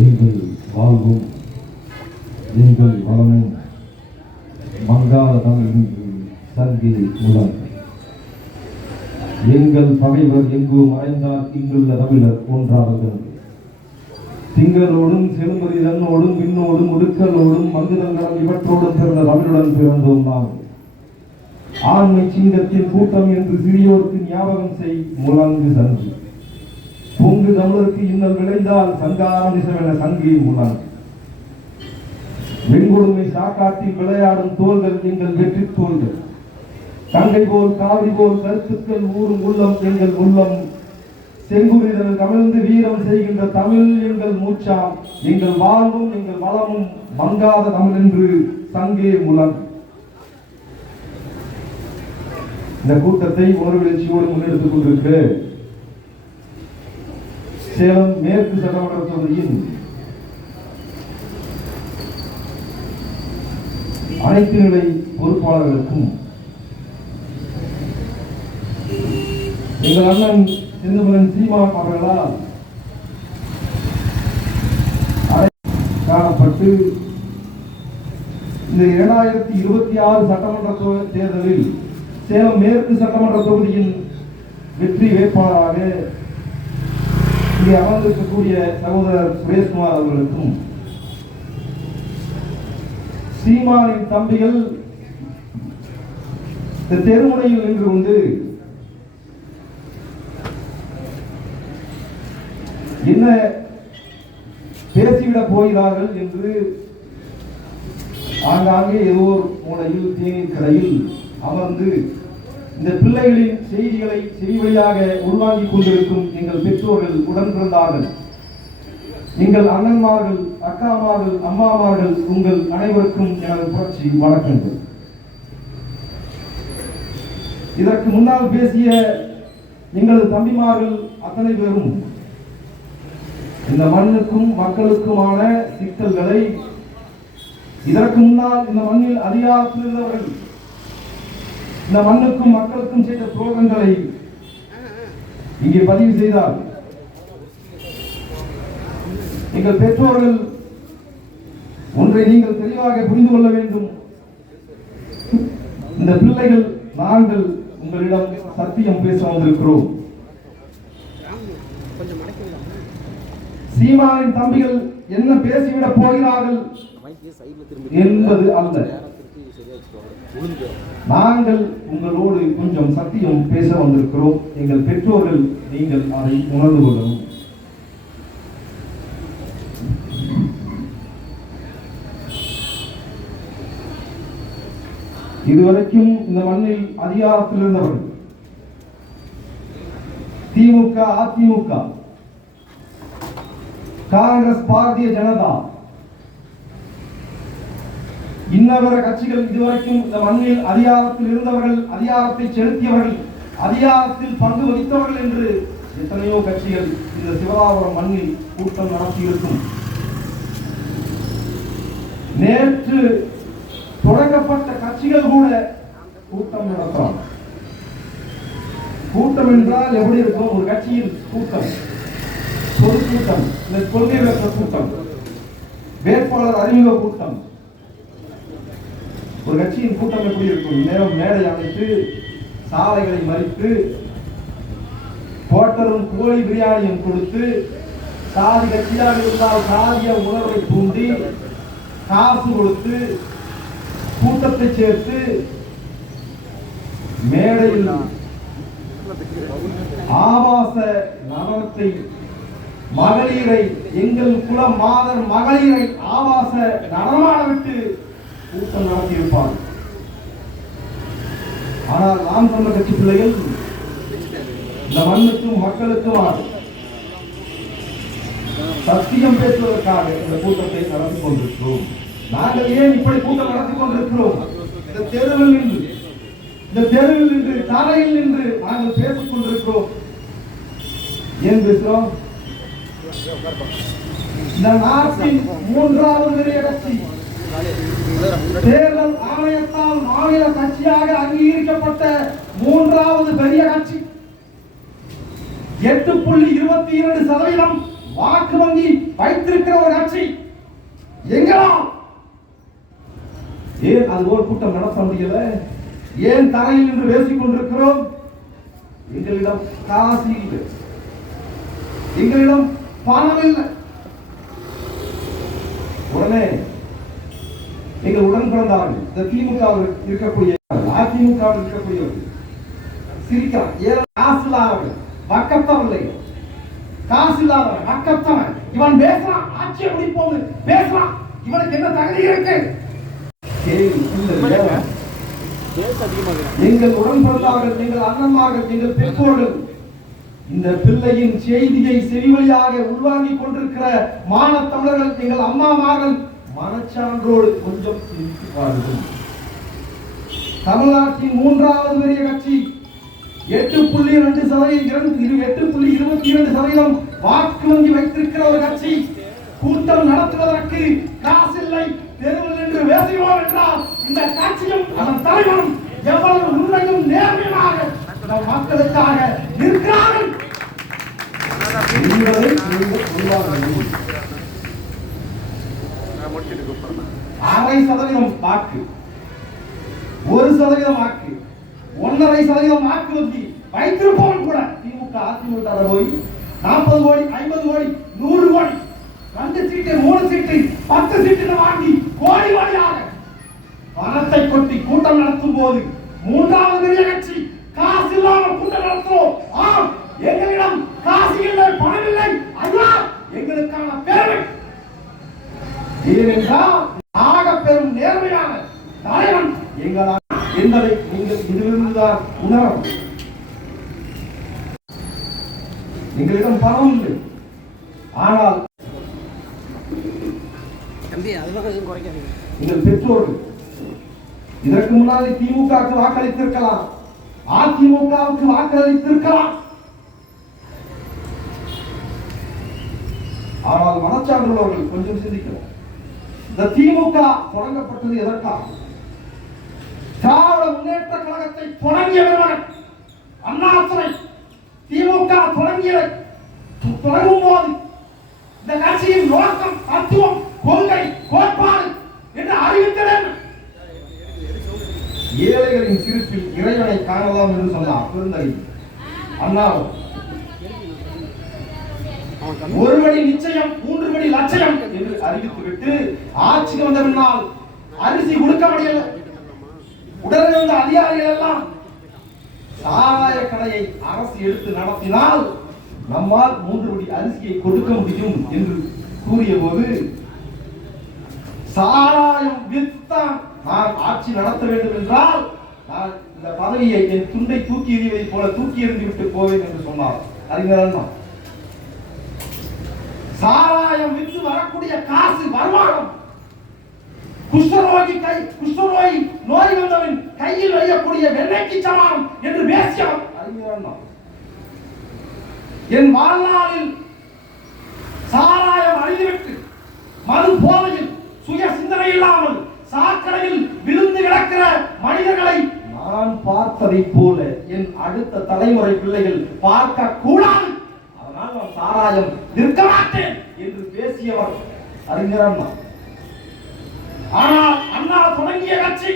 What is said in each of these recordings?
எங்கள் வாழ்வும் எங்கள் வளமும் மங்காதம் என்று சங்கி உலர். எங்கள் பகைவர் எங்கு மறைந்தால் இங்குள்ள தமிழர் ஒன்றார்கள். திங்களோடும் செழுமதி தன்னோடும் விண்ணோடும் உடுக்கலோடும் மங்குதங்கடம் இவற்றோடும் பிறந்த தமிழுடன் பிறந்தோம் நாம். ஆண்மை சிங்கத்தின் கூட்டம் என்று சிறியோருக்கு ஞாபகம் செய் முழங்கு சங்கு. பொங்கு தமிழருக்கு இன்னல் விளைந்தால் சங்காரம் என சங்கி முழங்கு. வெண்கொடுமை சாக்காட்டில் விளையாடும் தோள்கள் எங்கள் வெற்றி தோள்கள். கங்கை போல் காவிரி போல் கருத்துக்கள் ஊரும் உள்ளம் எங்கள் உள்ளம். செங்குறிதல் கமிழ்ந்து வீரம் செய்கின்ற தமிழ் எங்கள் மூச்சாம். எங்கள் வாழ்வும் எங்கள் வளமும் மங்காத தமிழ் என்று சங்கே முழங்கு. இந்த கூட்டத்தை உணர்வெழுச்சியோடு முன்னெடுத்துக் கொண்டிருக்கிற சேலம் மேற்கு சட்டமன்ற தொகுதியின் அனைத்து நிலை பொறுப்பாளர்களுக்கும் எங்கள் அண்ணன் செந்தமிழன் சீமான் அவர்களால் காணப்பட்டு இந்த 2026 சட்டமன்ற தேர்தலில் சேலம் மேற்கு சட்டமன்ற தொகுதியின் வெற்றி வேட்பாளராக இங்கே அமர்ந்திருக்கக்கூடிய சகோதரர் சுரேஷ்குமார் அவர்களுக்கும் சீமானின் தம்பிகள் இந்த தெருமுனையில் நின்று கொண்டு என்ன பேசிவிடப் போகிறார்கள் என்று ஆங்காங்கே ஏதோ மூலையில் தேநீர் கடையில் அமர்ந்து இந்த பிள்ளைகளின் செய்திகளை செவிவழியாக உள்வாங்கிக் கொண்டிருக்கும் எங்கள் பெற்றோர்கள் உடன் பிறந்தார்கள். எங்கள் அண்ணன்மார்கள், அக்காமார்கள், அம்மாமார்கள், உங்கள் அனைவருக்கும் எனது புரட்சி வணக்கங்கள். இதற்கு முன்னால் பேசிய எங்களது தம்பிமார்கள் அத்தனை பேரும் இந்த மண்ணுக்கும் மக்களுக்குமான சிக்கல்களை இதற்கு முன்னால் இந்த மண்ணில் அதிகாரத்தில் இருந்தவர்கள் இந்த மண்ணுக்கும் மக்களுக்கும் செய்த துரோகங்களை இங்கே பதிவு செய்தார். எங்கள் பெற்றோர்கள் ஒன்றை நீங்கள் தெளிவாக புரிந்து கொள்ள வேண்டும். இந்த பிள்ளைகள் நாங்கள் உங்களிடம் சத்தியம் பேச வந்திருக்கிறோம். சீமானின் தம்பிகள் என்ன பேசிவிடப் போகிறார்கள் என்பது அல்ல. நாங்கள் உங்களோடு கொஞ்சம் சத்தியம் பேச வந்திருக்கிறோம். எங்கள் பெற்றோர்கள் நீங்கள் அதை உணர்ந்து கொள்ளவும். இதுவரைக்கும் இந்த மண்ணில் அதிகாரத்தில் இருந்தவர்கள் திமுக, அதிமுக, காங்கிரஸ், பாரதிய ஜனதா இன்னவர கட்சிகள் இதுவரைக்கும் இந்த மண்ணில் அதிகாரத்தில் இருந்தவர்கள், அதிகாரத்தை செலுத்தியவர்கள், அதிகாரத்தில் பங்கு வகித்தவர்கள் என்று எத்தனையோ கட்சிகள் இந்த சிவராபுரம் மண்ணில் கூட்டம் நடத்தியிருக்கும். நேற்று தொடங்கப்பட்ட கட்சிகள் கூட கூட்டம் நடத்தலாம். கூட்டம் என்றால் எப்படி இருக்கும்? ஒரு கட்சியில் கூட்டம், பொதுக்கூட்டம், இந்த கொள்கை பெற்ற கூட்டம், வேட்பாளர் அறிமுக கூட்டம். ஒரு கட்சியின் கூட்டம் எப்படி இருக்கும்? நேரம் மேடை அமைத்து சாலைகளை மறித்து ஹோட்டலும் கோழி பிரியாணியும் கொடுத்து சாதி கட்சியாக இருந்தால் சாதிய உணர்வை தூண்டி காசு கொடுத்து கூட்டத்தை சேர்த்து மேடையில் ஆபாச நடனத்தை, மகளிரை, எங்கள் குல மாதர் மகளிரை ஆபாச நடனமாட விட்டு கூட்டம் நடத்தியிருப்பார். ஆனால் நாம் சொன்ன கட்சி பிள்ளைகள் இந்த மண்ணுக்கும் மக்களுக்கும் சத்தியம் பேசுவதற்காக இந்த கூட்டத்தை நடத்தி கொண்டிருக்கிறோம். நாங்கள் ஏன் இப்படி கூட்டம் நடத்தி கொண்டிருக்கிறோம்? இந்த தெருவில் நின்று தரையில் நின்று நாங்கள் பேசிக் கொண்டிருக்கிறோம். ஏன் பேசுகிறோம்? இந்த நாட்டின் மூன்றாவது பெரிய கட்சி, தேர்தல் ஆணையத்தால் மாநில கட்சியாக அங்கீகரிக்கப்பட்ட மூன்றாவது பெரிய கட்சி 8.22% வாக்கு வங்கி வைத்திருக்கிற ஒரு கட்சி எங்கெல்லாம் ஏன் அது ஒரு கூட்டம் நடத்த முடியல? ஏன் தரையில் என்று பேசிக் கொண்டிருக்கிறோம்? எங்களிடம் காசு இல்லை, எங்களிடம் பணம் இல்லை. உடனே எங்கள் உடன் பிறந்தார்கள் இந்த திமுகவில் இருக்கக்கூடிய அதிமுகவில் இருக்கக்கூடியவர்கள் சிரிக்கிறார். ஏன் காசு இல்லாதவர்கள், வக்கத்தவர்கள், காசு இல்லாதவன் வக்கத்தவன், இவன் பேசுறான் ஆட்சியை முடிப்போம் பேசுறான், இவனுக்கு என்ன தகுதி இருக்கு? எங்கள் உடன் பிறந்தார்கள், எங்கள் அண்ணன்மார்கள், எங்கள் பெற்றோர்கள் இந்த பிள்ளையின் செய்தியை செவிவழியாக உள்வாங்கிக் கொண்டிருக்கிற மானத் தமிழர்கள், எங்கள் அம்மாமார்கள் மனச்சான்றோடு கொஞ்சம் சிந்தித்து பாருங்கள். தமிழ்நாட்டின் மூன்றாவது பெரிய கட்சி 8.22% வாக்கு வங்கி வைத்திருக்கிற ஒரு கட்சி கூட்டம் நடத்துவதற்கு காசு இல்லை, தெருவில் என்று பேசுகிறோம் என்றால் இந்த கட்சியும் அதன் தலைவரும் எவ்வளவு உண்மையும் நேர்மையாக மக்களுக்காக இருக்கிறார்கள் என்பதை நீங்கள் உள்வாங்க. 0.5% வாக்கு, 1% வாக்கு, 1.5% வாக்கு வங்கி வைத்திருப்பவன் கூட திமுக அதிமுக போய் 40 கோடி 50 கோடி 100 கோடி 2 சீட்டு 3 சீட்டு 10 சீட்டு வாங்கி கோடி கோடியாக பணத்தை கொட்டி கூட்டம் நடத்தும் போது மூன்றாவது பெரிய கட்சி காசு இல்லாமல் கூட்டம் நடத்துவோம். ஆம், எங்களிடம் காசு இல்லை, பணம் இல்லை, ஐயா எங்களுக்கான பெருமை ஏனென்றால் ஆக பெரும் நேர்மையான தலைவன் எங்களால் என்பதை நீங்கள் இதிலிருந்துதான் உணரவும். எங்களிடம் பணம் இல்லை, ஆனால் எங்கள் பெற்றோர்கள் இதற்கு முன்னாடி திமுகவுக்கு வாக்களித்திருக்கலாம், அதிமுகவுக்கு வாக்களித்திருக்கலாம், ஆனால் மனச்சான்றுள்ளவர்கள் கொஞ்சம் சிந்திக்கிறோம். இந்த திமுக தொடங்கப்பட்டது எதற்காக? திராவிட முன்னேற்ற கழகத்தை தொடங்கியவர்கள் அண்ணாதுரை திமுக தொடங்கும் போது இந்த கட்சியின் நோக்கம், தத்துவம், கொள்கை, கோட்பாடு என்று அறிவித்தனர். ஏழைகளின் சிரிப்பில் இறைவனை காணலாம் என்று சொன்னார் பெருந்தகை அண்ணா. ஒரு வழி நிச்சயம் 3 வழி லட்சியம் என்று அறிவித்துவிட்டு ஆட்சிக்கு வந்த பின்னால் அரிசி கொடுக்க முடியல. உடனே இருந்த அதிகாரிகள் எல்லாம் சாராய கடையை அரசு எடுத்து நடத்தினால் நம்மால் 3 வழி அரிசியை கொடுக்க முடியும் என்று கூறிய போது சாராயம் விற்தான் நான் ஆட்சி நடத்த வேண்டும் என்றால் நான் இந்த பதவியை என் துண்டை தூக்கி எறிவதை போல தூக்கி எறிந்து விட்டு போவேன் என்று சொன்னார் அறிஞர். சாராயம் விற்று வரக்கூடிய காசு வருமானம் குஷ்டரோகி நோய் வந்தவன் கையில் வைக்கக்கூடிய வெள்ளைக்கு சமானம் என்று பேசியவர் அறிஞர். என் வாழ்நாளில் சாராயம் அழிந்துவிட்டு மது போதையில் சுய சிந்தனை இல்லாமல் சாக்கடையில் விழுந்து கிடக்கிற மனிதர்களை நான் பார்த்ததை போல என் அடுத்த தலைமுறை பிள்ளைகள் பார்க்க கூடாது, அதனால் நான் சாராயம் நிற்க மாட்டேன் என்று பேசியவர் அறிஞர் அண்ணா. ஆனால் அண்ணா தொடங்கிய கட்சி,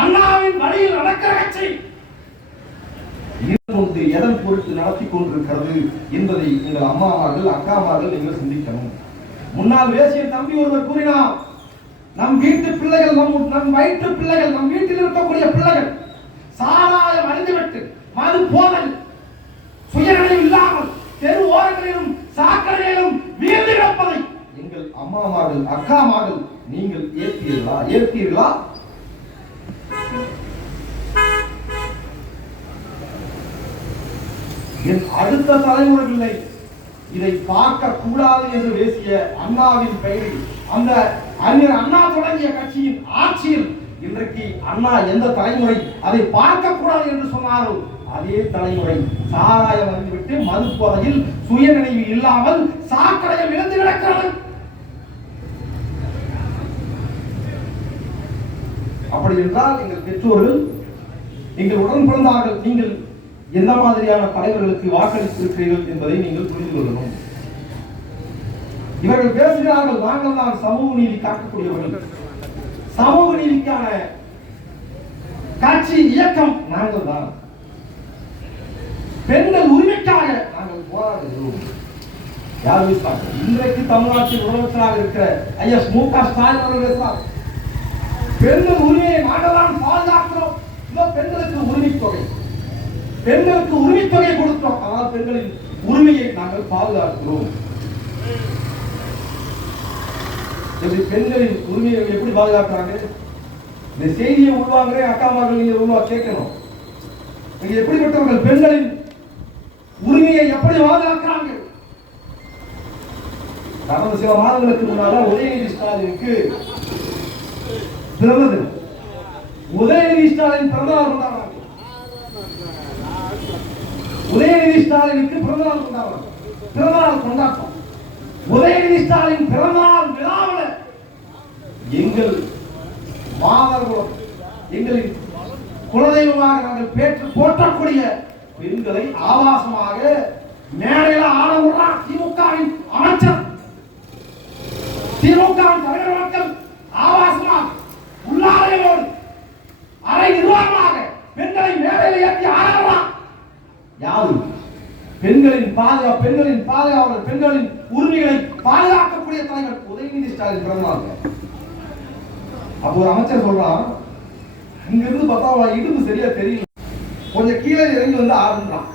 அண்ணாவின் வழியில் நடக்கிற கட்சி எதன் பொருட்டு நடத்தி கொண்டிருக்கிறது என்பதை எங்கள் அம்மாமார்கள் அக்காமார்கள் நீங்கள் சிந்திக்கணும். முன்னால் பேசிய தம்பி ஒருவர் கூறினார், நம் வீட்டு பிள்ளைகள், நம் வயிற்று பிள்ளைகள், நம் வீட்டில் இருக்கக்கூடிய பிள்ளைகள் சாராயம் அழிந்துவிட்டு மது போதல் சுயநிலை இல்லாமல் தெரு ஓரங்களிலும் சாக்கடையிலும் வீழ்ந்து கிடப்பதை எங்கள் அம்மாமார்கள் அக்காமார்கள் நீங்கள் ஏற்பீர்களா? என் அடுத்த தலைமுறைகளை இதை பார்க்க கூடாது என்று பேசிய அண்ணாவின் பெயரில் அந்த அறிஞர் அண்ணா தொடங்கிய கட்சியின் ஆட்சியில் இன்றைக்கு அண்ணா எந்த தலைமுறை அதை பார்க்க கூடாது என்று சொன்னாரோ அதே தலைமுறை சாராயம் அறிந்துவிட்டு மது போதையில் சுயநினைவு இல்லாமல் சாக்கடையில் விழுந்து கிடக்கிறது. அப்படி என்றால் எங்கள் பெற்றோர்கள், எங்கள் உடன் பிறந்தார்கள், நீங்கள் எந்த மாதிரியான தலைவர்களுக்கு வாக்களித்திருக்கிறீர்கள் என்பதை நீங்கள் புரிந்து கொள்ளணும். இவர்கள் பேசுகிறார்கள், நாங்கள் தான் சமூக நீதி காக்கக்கூடியவர்கள், சமூக நீதிக்கான கட்சி இயக்கம் நாங்கள் தான், பெண்கள் உரிமைக்காக நாங்கள் போராடுகிறோம். யார் பேசுறாங்க? இன்றைக்கு தமிழ்நாட்டில் முதலமைச்சராக இருக்கிற ஐஎஸ் மு.க. ஸ்டாலின் அவர்கள் பேசுறார். பெண்கள் உரிமையை நாங்கள் தான் பாதுகாக்கிறோம். பெண்களுக்கு உரிமை தொகை, பெண்களுக்கு உரிமை தொகை கொடுக்கிறோம், ஆனால் பெண்களின் உரிமையை நாங்கள் பாதுகாக்கிறோம். பெண்களின் உரிமையை எப்படி பாதுகாக்கிறாங்க? இந்த செய்தியை உள்வாங்க அக்காமார்கள் நீங்க உருவா கேட்கணும். நீங்க எப்படிப்பட்டவர்கள்? பெண்களின் உரிமையை எப்படி பாதுகாக்கிறாங்க? கடந்த சில மாதங்களுக்கு முன்னால உதயநிதி ஸ்டாலினுக்கு பிறந்த தினம். உதயநிதி ஸ்டாலின் பிறந்தநாள் கொண்டாடுறாங்க. உதயநிதி ஸ்டாலினுக்கு பிறந்தநாள் கொண்டாடுறாங்க. பிறந்தநாள் கொண்டாட்டம். உதயநிதி ஸ்டாலின் பிறந்தநாள் விழாவில் எங்கள் மாதர்களும் எங்களின் குலதெய்வமாக நாங்கள் பேற்று போற்றக்கூடிய பெண்களை ஆபாசமாக மேடையில் ஆட விடுறார் திமுகவின் அமைச்சர். திமுகவின் தலைவர் மக்கள் ஆபாசமாக உள்ளாரையோடு அரை நிர்வாகமாக பெண்களை மேடையில் ஏற்றி ஆடுறார். யாரு? பெண்களின் பாதுகாப்பு, பெண்களின் பாதுகாவலர், பெண்களின் உரிமைகளை பாதுகாக்கக்கூடிய தலைவர் உதயநிதி ஸ்டாலின் பிறந்தாங்க. அப்போ ஒரு அமைச்சர் சொல்றான், இங்க இருந்து பார்த்தா இடுப்பு சரியா தெரியல, கொஞ்சம் கீழே இறங்கி வந்து ஆடுறான்.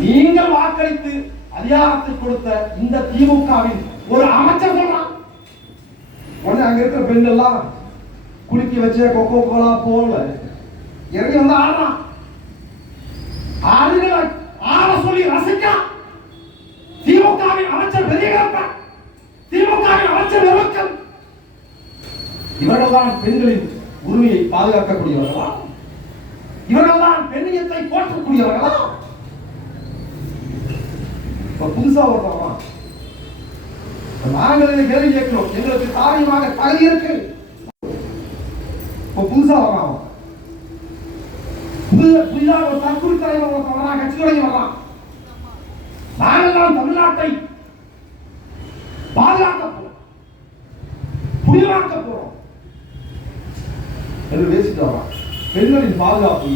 நீங்கள் வாக்களித்து அதிகாரத்தை கொடுத்த இந்த திமுகவின் ஒரு அமைச்சர் சொல்றான். உடனே அங்க இருக்கிற பெண்கள்லாம் குளிக்க வச்ச கொக்கோ கோலா போல இறங்கி வந்து ஆடுறான். ஆட சொல்லி ரசிக்க திமுகவின் அமைச்சர் வெளியேற்ற திமுகவின் அமைச்சர் வெறுக்கம். இவர்கள் தான் பெண்களின் உரிமையை பாதுகாக்கக்கூடியவர்களா? இவர்கள் தான் பெண்ணியத்தை போற்றக்கூடியவர்களா? புதுசா வருவாமா? நாங்கள் கேள்வி கேட்கிறோம். எங்களுக்கு தாரியமாக தகுதி இருக்கு. புதுசா வர்றான், புதிதாக ஒரு தற்கொலை தலைவர் வர்றான், கட்சி தொடங்கி வர்றான். நாங்கள் தான் தமிழ்நாட்டை பாதுகாக்க போறோம், புதிதாக்க போறோம் என்று பேசிட்டு வர்றான். பெண்களின் பாதுகாப்பு,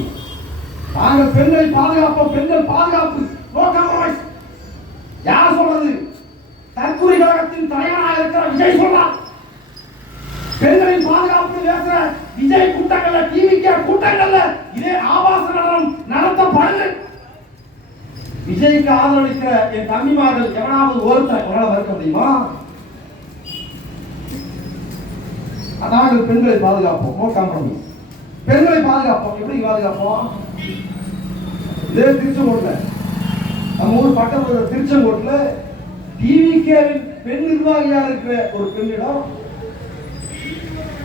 நாங்கள் பெண்களை பாதுகாப்போம், பெண்கள் பாதுகாப்பு. No compromise. யார் சொல்றது? தற்கொலை கழகத்தின் தலைவராக இருக்கிற விஜய் சொல்றான். பெண்களின் பாதுகாப்பு பேசுற விஜய் கூட்டங்கள்ல, டிவிகே கூட்டங்கள்ல இதே ஆபாச நடனம் நடத்தப்படுது. விஜய்க்கு ஆதரவளிக்கிற என் தம்பிமார்கள் எவனாவது ஒருத்தர் உங்களால் மறுக்க முடியுமா? நாங்கள் பெண்களை பாதுகாப்போம், நோ காம்ப்ரமைஸ். பெண்களை பாதுகாப்போம். எப்படி பாதுகாப்போம்? இதே திருச்செங்கோட்டுல, நம்ம ஊர் பக்கத்துல திருச்செங்கோட்டுல டிவிகேவின் பெண் நிர்வாகியாக இருக்கிற ஒரு பெண்ணிடம்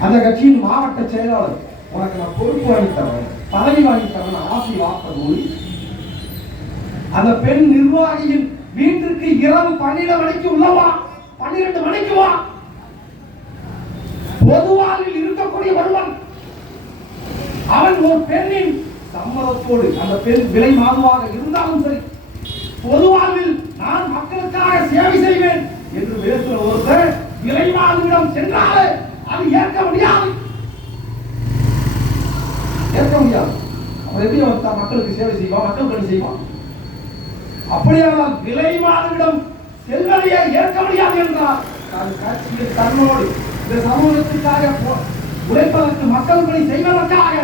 அந்த கட்சியின் மாவட்ட செயலாளர், உனக்கு நான் பொறுப்பு வாங்கி தரேன், பதவி வாங்கி தரேன் ஆசை வார்த்தை கூறி அந்த பெண் நிர்வாகியின் வீட்டிற்கு இரவு 12 மணிக்கு உள்ளவா, 12 மணிக்கு வா. பொது வாழ்வில் இருக்கக்கூடிய ஒருவன் அவன் ஒரு பெண்ணின் சம்மதத்தோடு, அந்த பெண் விலை மாதுவாக இருந்தாலும் சரி, பொது வாழ்வில் நான் மக்களுக்காக சேவை செய்வேன் என்று பேசுகிற ஒருத்தர் விலை மாதுவிடம் சென்றாலே அது ஏற்க முடியாது. ஏற்க முடியாது. அவன் எப்படி மக்களுக்கு சேவை செய்வான், மக்களுக்கு செய்வான்? அப்படியானால் விலை மாதுவிடம் செல்வதையே ஏற்க முடியாது என்றால் கட்சியில் தன்னோடு இந்த சமூகத்திற்காக உழைப்பதற்கு, மக்கள் பணி செய்வதற்காக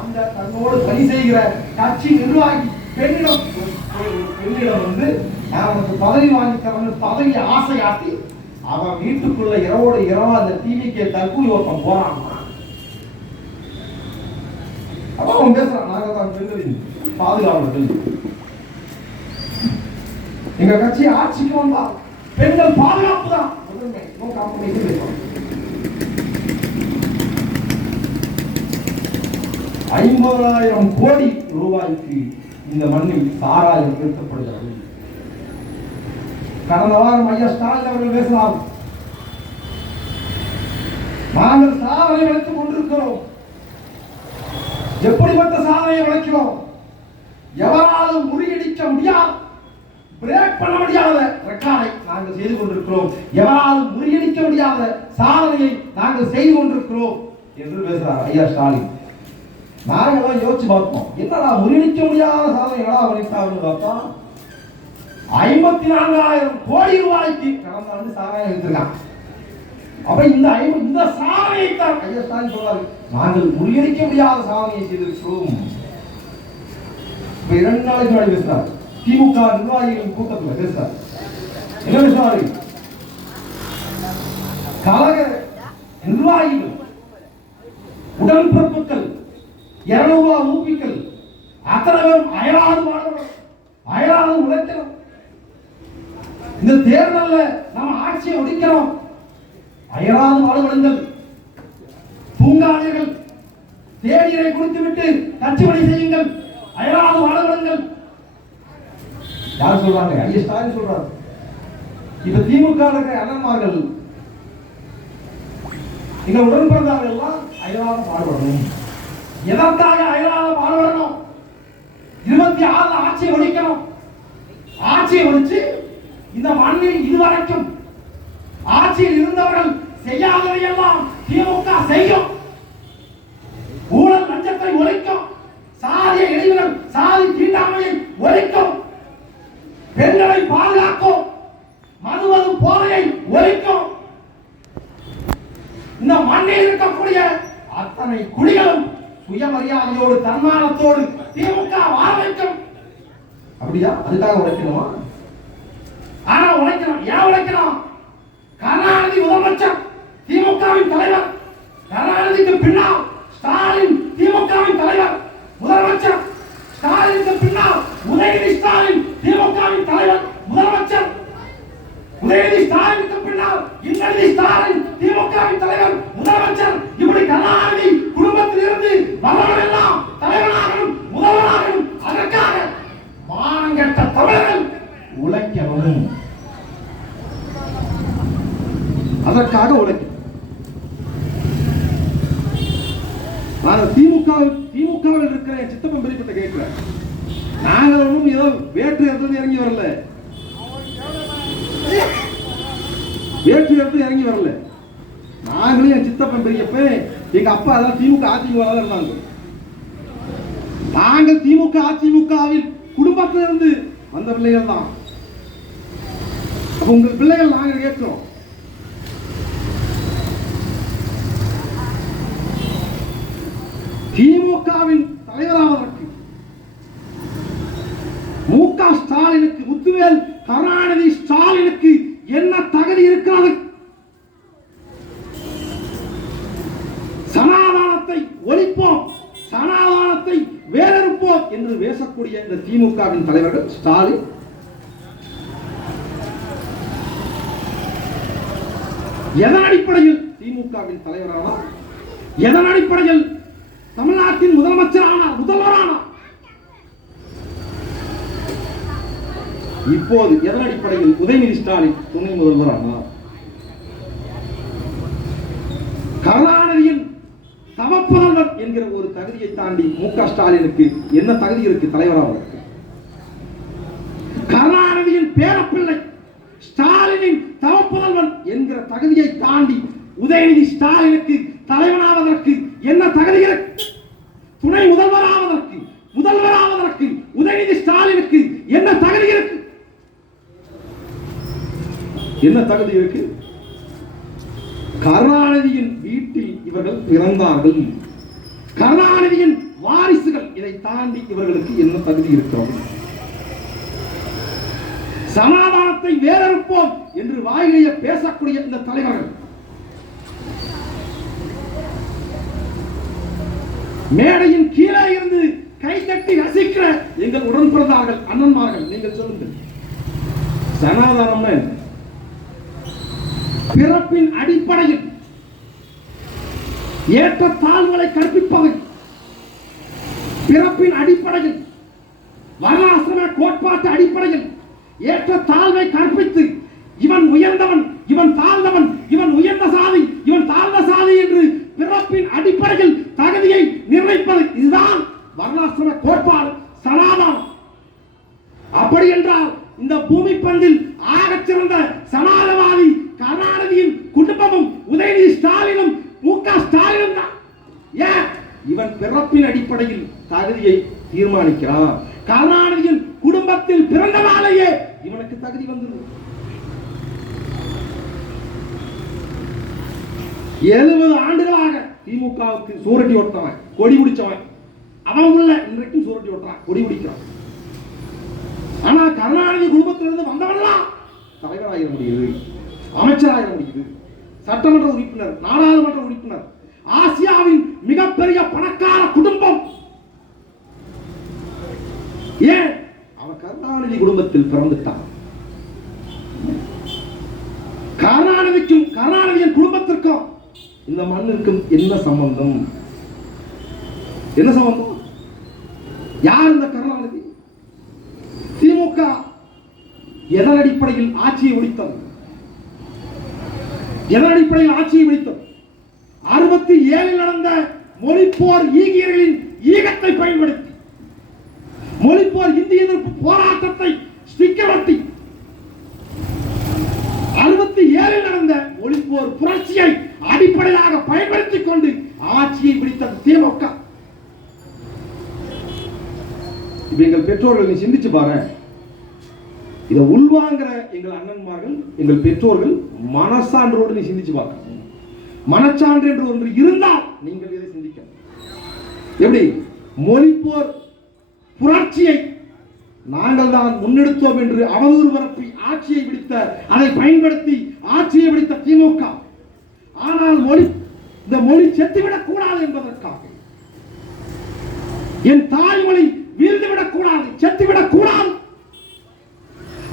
அந்த தன்னோடு பணி செய்கிற கட்சி நிர்வாகி பெண்ணிடம் வந்து நான் உனக்கு பதவி வாங்கி தரேன் பதவியை ஆசையாட்டி அவன் வீட்டுக்குள்ள இரவோடு இரவா அந்த டிவிக்கு தற்கூலி ஒருத்தன் போறான். அப்ப அவன் பேசுறான், நாங்கள் தான் பெண்களின் பாதுகாவலர்கள். எங்க கட்சி ஆட்சிக்கு வந்தா பெண்கள் பாதுகாப்பு தான் முதன்மை, நோ காம்ப்ரமைஸ் பேசுறோம். 50,000 கோடி ரூபாய்க்கு இந்த மண்ணில் சாராயம் நிறுத்தப்படுகிறது. கடந்த வாரம் ஐயா ஸ்டாலின் அவர்கள் பேசலாம், நாங்கள் சாதனை வளர்த்துக் கொண்டிருக்கிறோம். எப்படிப்பட்ட சாதனை சாதனையை உழைக்கிறோம். எவராலும் முறியடிக்க முடியாது, பிரேக் பண்ண முடியாத ரெக்கார்டை நாங்கள் செய்து கொண்டிருக்கிறோம். எவராலும் முறியடிக்க முடியாத சாதனையை நாங்கள் செய்து கொண்டிருக்கிறோம் என்று பேசுறார் ஐயா ஸ்டாலின். நாங்கள் யோசிச்சு பார்ப்போம், என்னடா முறியடிக்க முடியாத சாதனை எடா பண்ணிட்டாங்கன்னு பார்த்தா 54,000 கோடி ரூபாய்க்கு கடந்த ஆண்டு சாதனை எடுத்திருக்காங்க. அப்ப இந்த சாதனையை தான் ஐயா ஸ்டாலின் சொல்றாரு, நாங்கள் முறியடிக்க முடியாத சாதனையை செய்திருக்கிறோம். இப்ப 2 நாளைக்கு முன்னாடி பேசுறாரு, திமுக நிர்வாகிகள் கூட்டத்தில் பேசுறாரு. என்ன பேசுறாரு? கழக நிர்வாகிகள், உடன்பிறப்புகள், 200 ரூபாய் ஊப்பிகள் அத்தனை பேரும் அயராது வாழணும், அயராது உழைக்கணும். இந்த தேர்தல்ல நம்ம ஆட்சியை ஒழிக்கிறோம், அயராது வாழுங்கள், தூங்காதீர்கள், தேநீரை குடித்துவிட்டு கட்சி பணி செய்யுங்கள், அயராது வாழுங்கள். யார் சொல்றாங்க? ஐயா ஸ்டாலின் சொல்றாரு. இப்ப திமுக அண்ணன்மார்கள் இந்த உடன் பிறந்தார்கள் எல்லாம் அயராது பாடுபடணும். எதற்காக அயராது பாடுபடணும்? 26 ஆட்சியை ஒழிக்கணும். ஆட்சியை ஒழிச்சு இந்த மண்ணில் இதுவரைக்கும் ஆட்சியில் இருந்தவர்கள் செய்யாதவையெல்லாம் திமுக செய்யும். ஊழல் லஞ்சத்தை ஒழிக்கும், சாதிய இடைவெளி, சாதி தீண்டாமையை ஒழிக்கும், பெண்களை பாதுகாக்கும், மதுவது போதையை ஒழிக்கும். இந்த மண்ணில் இருக்கக்கூடிய அத்தனை குடிகளும் சுயமரியாதையோடு தன்மானத்தோடு திமுக வாழ வைக்கும். அப்படியா? அதுக்காக உழைக்கணுமா? ஆனா உழைக்கணும். ஏன் உழைக்கணும்? கருணாநிதி முதலமைச்சர், திமுகவின் தலைவர். கருணாநிதிக்கு பின்னால் ஸ்டாலின், திமுகவின் தலைவர் முதலமைச்சர். ஸ்டாலினுக்கு பின்னால் உதயநிதி ஸ்டாலின், திமுகவின் தலைவர் முதலமைச்சர். உதயநிதி ஸ்டாலினுக்கு பின்னால் இன்னநிதி ஸ்டாலின், திமுகவின் தலைவர் முதலமைச்சர். இப்படி கருணாநிதி குடும்பத்தில் இருந்து வரவரெல்லாம் தலைவனாகவும் முதல்வராகவும் அதற்காக மானங்கெட்ட தமிழர்கள் உழைக்கணும். அதற்காக உழைக்க நான் திமுகவில் இருக்கிற சித்தப்பன் பெரியப்பட்ட கேட்கிறேன். நாங்கள் ஒன்றும் ஏதோ வேற்று இடத்துல இறங்கி வரல, வேற்று இடத்துல இறங்கி வரல. நாங்களும் என் சித்தப்பன் பெரியப்ப எங்க அப்பா எல்லாம் திமுக அதிமுக இருந்தாங்க. நாங்கள் திமுக அதிமுகவில் குடும்பத்திலிருந்து வந்த பிள்ளைகள் தான். உங்கள் பிள்ளைகள் நாங்கள் கேட்கிறோம். திமுகவின் தலைவராவதற்கு மு.க. ஸ்டாலினுக்கு, முத்துவேல் கருணாநிதி ஸ்டாலினுக்கு என்ன தகுதி இருக்கிறது? சனாதானத்தை ஒழிப்போம், சனாதானத்தை வேறறுப்போம் என்று பேசக்கூடிய இந்த திமுகவின் தலைவர்கள் ஸ்டாலின், எதன் அடிப்படையில் திமுகவின் தலைவரானார்? எதன் அடிப்படையில் தமிழ்நாட்டின் முதலமைச்சரானார், முதல்வரானார்? இப்போது எதன் அடிப்படையில் உதயநிதி ஸ்டாலின் துணை முதல்வரானார்? கருணாநிதியின் தவப்புதல்வர் என்கிற ஒரு தகுதியை தாண்டி மு.க. ஸ்டாலினுக்கு என்ன தகுதி இருக்கு தலைவராவதற்கு? கருணாநிதியின் பேரப்பிள்ளை ஸ்டாலினின் தவப்புதல்வன் என்கிற தகுதியை தாண்டி உதயநிதி ஸ்டாலினுக்கு தலைவனாவதற்கு என்ன தகுதி இருக்கு? துணை முதல்வராவதற்கு, முதல்வராவதற்கு உதயநிதி ஸ்டாலினுக்கு என்ன தகுதி இருக்கு? என்ன தகுதி இருக்கு? கருணாநிதியின் வீட்டில் இவர்கள் பிறந்தார்கள், கருணாநிதியின் வாரிசுகள். இதை தாண்டி இவர்களுக்கு என்ன தகுதி இருக்கிறது? சமாதானத்தை வேறறுப்போம் என்று வாயிலேயே பேசக்கூடிய இந்த தலைவர்கள் மேடையின் கீழே இருந்து கை தட்டி ரசிக்கிற எங்கள் உடன் பிறந்தார்கள், அண்ணன்மார்கள், நீங்கள் சொல்லுங்கள், சனாதானம் பிறப்பின் அடிப்படையில் ஏற்ற தாழ்வுகளை கற்பிப்பவை, பிறப்பின் அடிப்படையில் வர்ணாசிரம கோட்பாட்டு அடிப்படையில் ஏற்ற தாழ்வை கற்பித்து இவன் உயர்ந்தவன், இவன் தாழ்ந்தவன், இவன் உயர்ந்த சாதி, இவன் தாழ்ந்த சாதி என்று பிறப்பின் அடிப்படையில் தகுதியை நிர்ணயிப்பது, இதுதான் வர்ண வர்ணாசிரம கோட்பாடு சனாதனம். அப்படி என்றால் இந்த பூமி பந்தில் ஆகச் சிறந்த சனாதனவாதி கருணாநிதியின் குடும்பமும் உதயநிதி ஸ்டாலினும் மு.க. ஸ்டாலினும் தான். ஏன்? இவன் பிறப்பின் அடிப்படையில் தகுதியை தீர்மானிக்கிறான். கருணாநிதியின் குடும்பத்தில் பிறந்தவாலேயே இவனுக்கு தகுதி வந்துடும். 70 ஆண்டுகளாக திமுகவுக்கு சூரட்டி ஓட்டவன், கொடி பிடிச்சவன், அவன் உள்ள இன்றைக்கும் சூரட்டி ஓட்டுறான், கொடி பிடிக்கிறான். ஆனா கருணாநிதி குடும்பத்திலிருந்து வந்தவன்லாம் தலைவராக முடியுது, அமைச்சராக முடியுது, சட்டமன்ற உறுப்பினர், நாடாளுமன்ற உறுப்பினர், ஆசியாவின் மிகப்பெரிய பணக்கார குடும்பம். ஏன்? அவன் கருணாநிதி குடும்பத்தில் பிறந்துட்டான். கருணாநிதிக்கும் கருணாநிதியின் குடும்பத்திற்கும் இந்த மண்ணிற்கும் என்ன சம்பந்தம்? என்ன சம்பந்தம்? யார் இந்த கருணாநிதி? திமுக எதன் அடிப்படையில் ஆட்சியை ஒழித்தது? எதன் அடிப்படையில் ஆட்சியை ஒழித்தது? 67 நடந்த மொழிப்போர் ஈகியர்களின் ஈகத்தை பயன்படுத்தி, மொழிப்போர் இந்திய எதிர்ப்பு போராட்டத்தை ஸ்டிக்கர் ஒட்டி, 67 நடந்த மொழிப்போர் புரட்சியை அடிப்படையாக பயன்படுத்திக் கொண்டு ஆட்சியை பிடித்தது திமுக. எங்கள் பெற்றோர்கள் சிந்திச்சு பாரு. இதை உள்வாங்கிற எங்கள் அண்ணன்மார்கள், எங்கள் பெற்றோர்கள் மனசான்றோடு நீ சிந்திச்சு பாருங்க. மனச்சான்று என்று ஒன்று இருந்தால் நீங்கள் இதை சிந்திக்க. எப்படி? மொழிப்போர் புரட்சியை நாங்கள் தான் முன்னெடுத்தோம் என்று அவதூறு பரப்பி ஆட்சியை பிடித்த, அதை பயன்படுத்தி ஆட்சியை பிடித்த திமுக. ஆனால் இந்த மொழி செத்துவிடக் கூடாது என்பதற்காக, என் தாய்மொழி வீழ்ந்துவிடக் கூடாது, செத்துவிடக் கூடாது,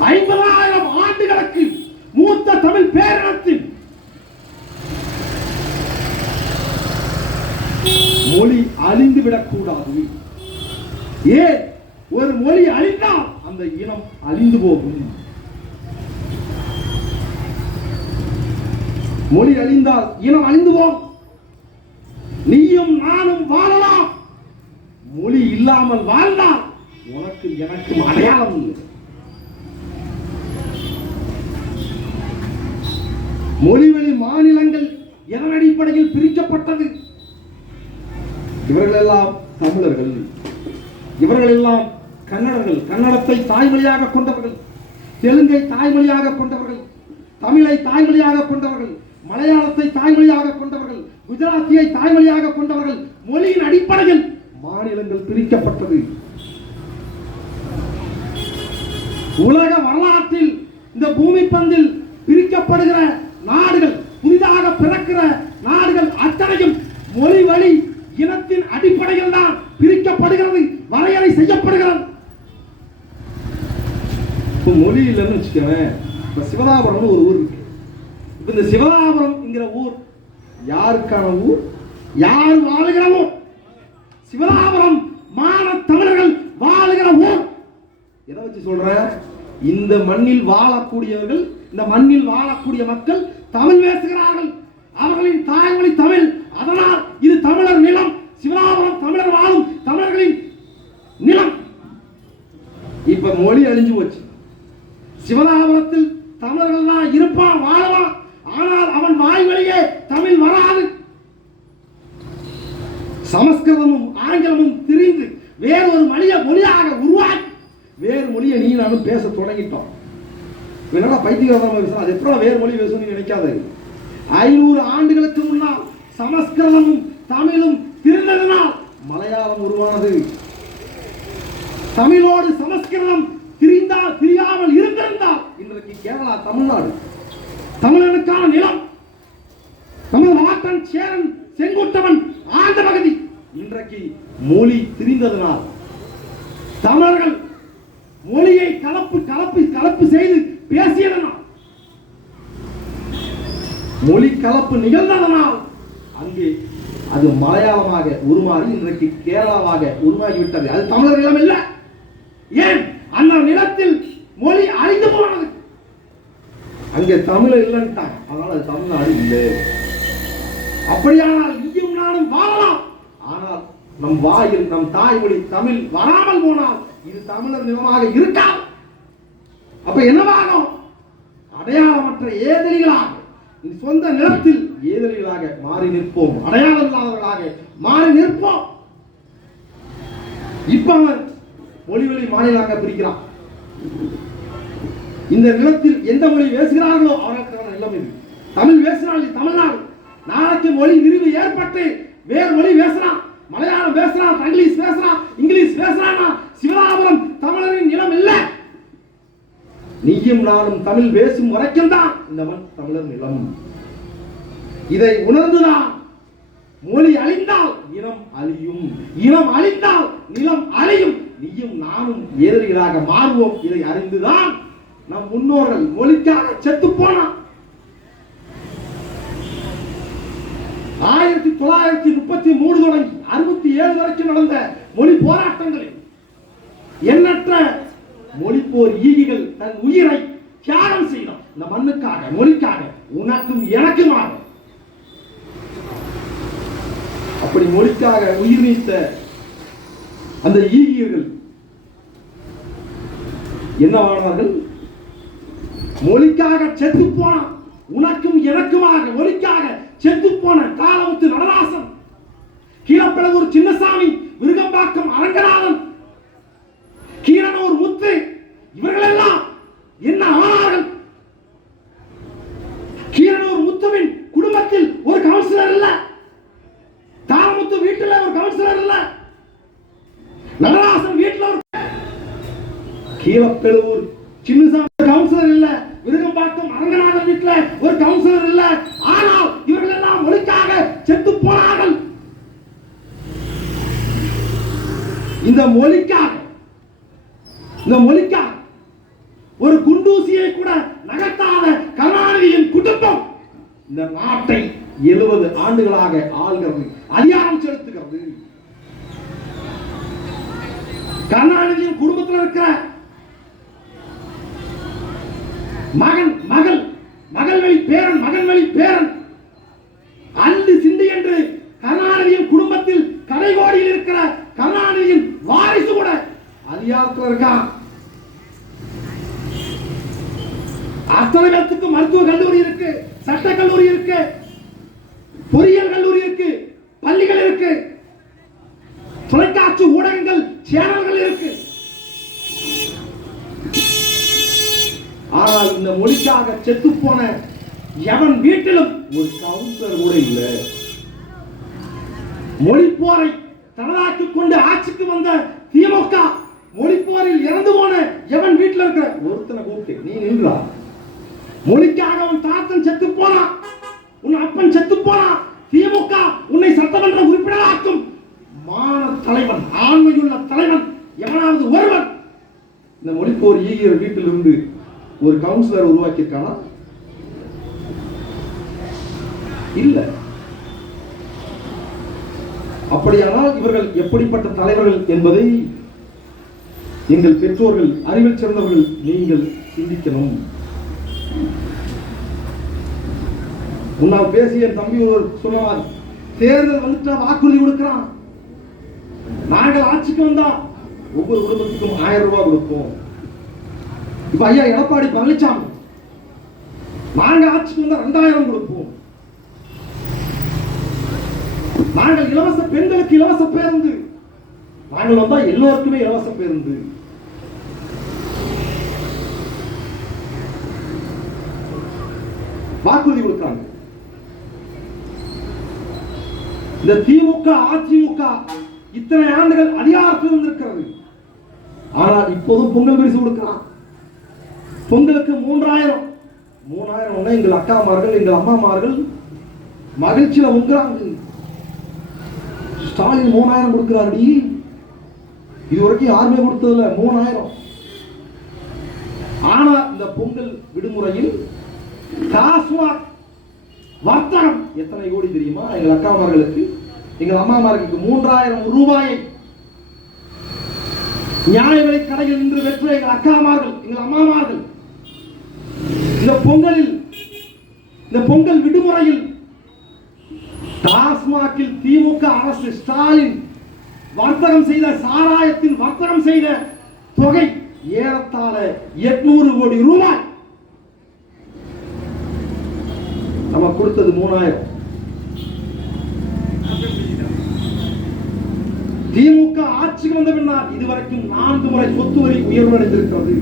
50,000 ஆண்டுகளுக்கு மூத்த தமிழ் பேரினத்தில் மொழி அழிந்துவிடக் கூடாது. ஏன்? ஒரு மொழி அழிந்தால் அந்த இனம் அழிந்து போகும். மொழி அழிந்தால் இனம் அழிந்து போகும். நீயும் நானும் வாழலாம். மொழி இல்லாமல் வாழ்ந்தால் உனக்கு எனக்கு அடையாளம் இல்லை. மொழிவழி மாநிலங்கள் எதன் அடிப்படையில் பிரிக்கப்பட்டது? இவர்கள் எல்லாம் தமிழர்கள், இவர்கள் எல்லாம் கன்னடர்கள், கன்னடத்தை தாய்மொழியாக கொண்டவர்கள், தெலுங்கை தாய்மொழியாக கொண்டவர்கள், தமிழை தாய்மொழியாக கொண்டவர்கள், மலையாளத்தை தாய்மொழியாக கொண்டவர்கள், குஜராத்தியை தாய்மொழியாக கொண்டவர்கள். மொழியின் அடிப்படையில் மாநிலங்கள் பிரிக்கப்பட்டது. உலக வரலாற்றில் இந்த பூமி பந்தில் பிரிக்கப்படுகிற நாடுகள், புதிதாக பிறக்கிற நாடுகள் அத்தனையும் மொழி வழி இனத்தின் அடிப்படையில் தான் பிரிக்கப்படுகிறது, வரையறை செய்யப்படுகிறது. மொழி இல்லைன்னு வச்சுக்கவேன். சிவதாபுரம் ஒரு ஊர் இருக்கு. இந்த சிவதாபுரம் என்கிற ஊர் யாருக்கான ஊர்? யார் வாழுகிற ஊர்? சிவதாபுரம் மான தமிழர்கள் வாழுகிற ஊர். எதை வச்சு சொல்ற? இந்த மண்ணில் வாழக்கூடியவர்கள், இந்த மண்ணில் வாழக்கூடிய மக்கள் தமிழ் பேசுகிறார்கள். அவர்களின் தாய்மொழி தமிழ். அதனால் இது தமிழர் நிலம். சிவதாபுரம் தமிழர் வாழும் தமிழர்களின் நிலம். இப்ப மொழி அழிஞ்சு போச்சு. சிவதாபுரத்தில் தமிழர்கள் தான் இருப்பான், வாழலாம். ஆனால் அவன் வாய் வழியே தமிழ் வராது. சமஸ்கிருதமும் ஆங்கிலமும் திரிந்து வேறொரு மொழியாக உருவாக்கி வேறு மொழியை நீ நானும் பேச தொடங்கிட்டோம். என்னடா பைத்தியகாரமா பேசுறோம், அது எப்படி வேறு மொழி பேசணும்னு நினைக்காது. 500 ஆண்டுகளுக்கு முன்னால் சமஸ்கிருதமும் தமிழும் திரிந்ததனால் மலையாளம் உருவானது. தமிழோடு சமஸ்கிருதம் திரியாமல் இருந்திருந்தால் இன்றைக்கு கேரளா, தமிழ்நாடு, தமிழனுக்கான நிலம், தமிழ் வாட்டன், சேரன், செங்குட்டவன் ஆண்ட பகுதி. இன்றைக்கு மொழி திரிந்ததனால் தமிழர்கள் மொழியை கலப்பு செய்து பேசியதனால், மொழி கலப்பு நிகழ்ந்ததனால் அங்கே அது மலையாளமாக உருமாறி இன்றைக்கு கேரளாவாக உருவாகிவிட்டது. அது தமிழர் நிலம் இல்லை. ஏன்? அந்த நிலத்தில் மொழி அழிந்து போனது. அங்கே தமிழர் இல்லைன்ட்டாங்க, அதனால அது தமிழ்நாடு இல்லை. அப்படியானால் இங்கேயும் நானும் வாழலாம். ஆனால் நம் வாயில் நம் தாய்மொழி தமிழ் வராமல் போனால் இது தமிழர் நிலமாக இருக்காது. அப்ப என்னவாகும்? அடையாளமற்ற ஏதிலிகளாக சொந்த நிலத்தில் ஏதிலிகளாக மாறி நிற்போம், அடையாளம் இல்லாதவர்களாக மாறி நிற்போம். இப்ப அவன் மொழிவழி மாநிலமாக பிரிக்கிறான். இந்த நிலத்தில் எந்த மொழி பேசுகிறார்களோ அவர்களுக்கான நிலம் இது. தமிழ் பேசுறாள் தமிழ்நாடு. நாளைக்கு மொழி விரிவு ஏற்பட்டு வேறு மொழி பேசுறான், மலையாளம் பேசுறான், இங்கிலீஷ் பேசுறான், இங்கிலீஷ் பேசுறான், சிவராபுரம் தமிழரின் நிலம் இல்ல. நீயும் நானும் தமிழ் பேசும் வரைக்கும் தான் இந்த மண் தமிழர் நிலம். இதை உணர்ந்துதான் மொழி அழிந்தால் இனம் அழியும், இனம் அழிந்தால் நிலம் அழியும், நீயும் நானும் எதிரிகளாக மாறுவோம். இதை அறிந்துதான் நம் முன்னோர்கள் மொழிக்காக செத்து போனான். 1933 தொடங்கி 67 வரைக்கும் நடந்த மொழி போராட்டங்களில் எண்ணற்ற மொழி போர் ஈகிகள் தன் உயிரை தியாகம் செய்தோம் இந்த மண்ணுக்காக, மொழிக்காக, உனக்கும் எனக்குமாக. அப்படி மொழிக்காக உயிர் நீத்த அந்த ஈகியர்கள் என்னவானார்கள்? மொழிக்காக செத்து போன, உனக்கும் எனக்குமாக மொழிக்காக செத்து போன காலமுத்து நடராசன், கீழப்பழவூர் சின்னசாமி, விருகம்பாக்கம் அரங்கநாதன், கீரனூர் முத்து, இவர்கள் எல்லாம் என்ன ஆனார்கள்? கீரனூர் முத்துவின் குடும்பத்தில் ஒரு கவுன்சிலர் இல்ல, தாரமுத்து வீட்டில் ஒரு கவுன்சிலர் இல்ல, நடராசன் வீட்டில் ஒரு, கீழப்பழவூர் சின்னசாமி கவுன்சிலர் இல்ல, விருகம்பாக்கம் அரங்கநாதன் வீட்டில் ஒரு கவுன்சிலர் இல்ல. ஆனால் இவர்கள் எல்லாம் மொழிக்காக செத்து போனார்கள். இந்த மொழிக்காக ஒரு குண்டூசியை கூட நகர்த்தாத கருணாநிதியின் குடும்பம் இந்த நாட்டை 70 ஆண்டுகளாக ஆள்கிறது, அதிகாரம் செலுத்துகிறது. கருணாநிதியின் குடும்பத்தில் இருக்கிற மகன், மகள் வழி பேரன், மகன் வழி பேரன் அள்ளி சிந்தி என்று கருணாநிதியின் குடும்பத்தில் கடைகோடியில் இருக்கிற கருணாநிதியின் வாரிசு கூட அதிகாரத்தில் இருக்கான். அத்தனை பேருக்கு மருத்துவ கல்லூரி இருக்கு, சட்ட கல்லூரி இருக்கு, பொறியியல் கல்லூரி இருக்கு, பள்ளிகள் இருக்கு, தொலைக்காட்சி ஊடகங்கள், சேனல்கள் இருக்கு. ஆனால் இந்த மொழிக்காக செத்து போன எவன் வீட்டிலும் ஒரு கவுன்சிலர் கூட இல்லை. மொழி போரை தனதாக்கிக் கொண்டு ஆட்சிக்கு வந்த திமுக மொழி போரில் இறந்து போன எவன் வீட்டில் இருக்கிற ஒருத்தனை கூப்பிட்டு நீ நின்றா, மொழிக்காக அவன் தாத்தன் செத்து போனா, உன் அப்பன் செத்து போனா, திமுக உன்னை சட்டமன்ற உறுப்பினராக்கும் மான தலைவன், ஆண்மையுள்ள தலைவன் எவனாவது ஒருவன் இந்த மொழிப்போர் ஈகியர் வீட்டில் இருந்து ஒரு கவுன்சிலர் உருவாக்கியிருக்கானா? இல்ல. அப்படியானால் இவர்கள் எப்படிப்பட்ட தலைவர்கள் என்பதை எங்கள் பெற்றோர்கள், அறிவில் சிறந்தவர்கள் நீங்கள் சிந்திக்கணும். முன்னால் பேசிய தம்பி ஒரு சொன்னார், தேர்தல் வந்துட்டா வாக்குறுதி கொடுக்கிறான், நாங்கள் ஆட்சிக்கு வந்தா ஒவ்வொரு குடும்பத்துக்கும் 1000 ரூபாய் கொடுப்போம். இப்ப ஐயா எடப்பாடி பழனிசாமி, நாங்க ஆட்சிக்கு வந்தா 2000 கொடுப்போம், நாங்கள் இலவச பெண்களுக்கு இலவச பேருந்து, நாங்கள் வந்தா எல்லோருக்குமே இலவச பேருந்து. வாக்குறுதி கொடுக்கிறாங்க. இந்த திமுக அதிமுக இத்தனை ஆண்டுகள் அதிகாரத்தில் இருந்திருக்கிறது. ஆனால் இப்போதும் பொங்கல் பரிசு கொடுக்கிறான். பொங்கலுக்கு 3000 எங்கள் அக்காமார்கள், எங்கள் அம்மாமார்கள் மகிழ்ச்சியில உங்கிறாங்க. ஸ்டாலின் 3000 கொடுக்கிறாரு. இதுவரைக்கும் யாருமே கொடுத்ததில்ல 3000. ஆனா இந்த பொங்கல் விடுமுறையில் டாஸ்மாக் வர்த்தகம் எத்தனை கோடி தெரியுமா? எங்கள் அக்காமார்களுக்கு, எங்கள் அம்மாமார்களுக்கு 3000 ரூபாயை நியாய விலை கடையில் நின்று பெற்ற எங்கள் அக்காமார்கள், எங்கள் அம்மாமார்கள் இந்த பொங்கலில், இந்த பொங்கல் விடுமுறையில் டாஸ்மாகில் திமுக அரசு, ஸ்டாலின் வர்த்தகம் செய்த சாராயத்தின் வர்த்தகம் செய்த தொகை ஏறத்தாழ 800 கோடி ரூபாய். நம்ம கொடுத்தது 3000. திமுக ஆட்சிக்கு வந்த பின்னால் இதுவரைக்கும் 4 முறை சொத்து வரி உயர்வு அடைந்திருக்கிறது.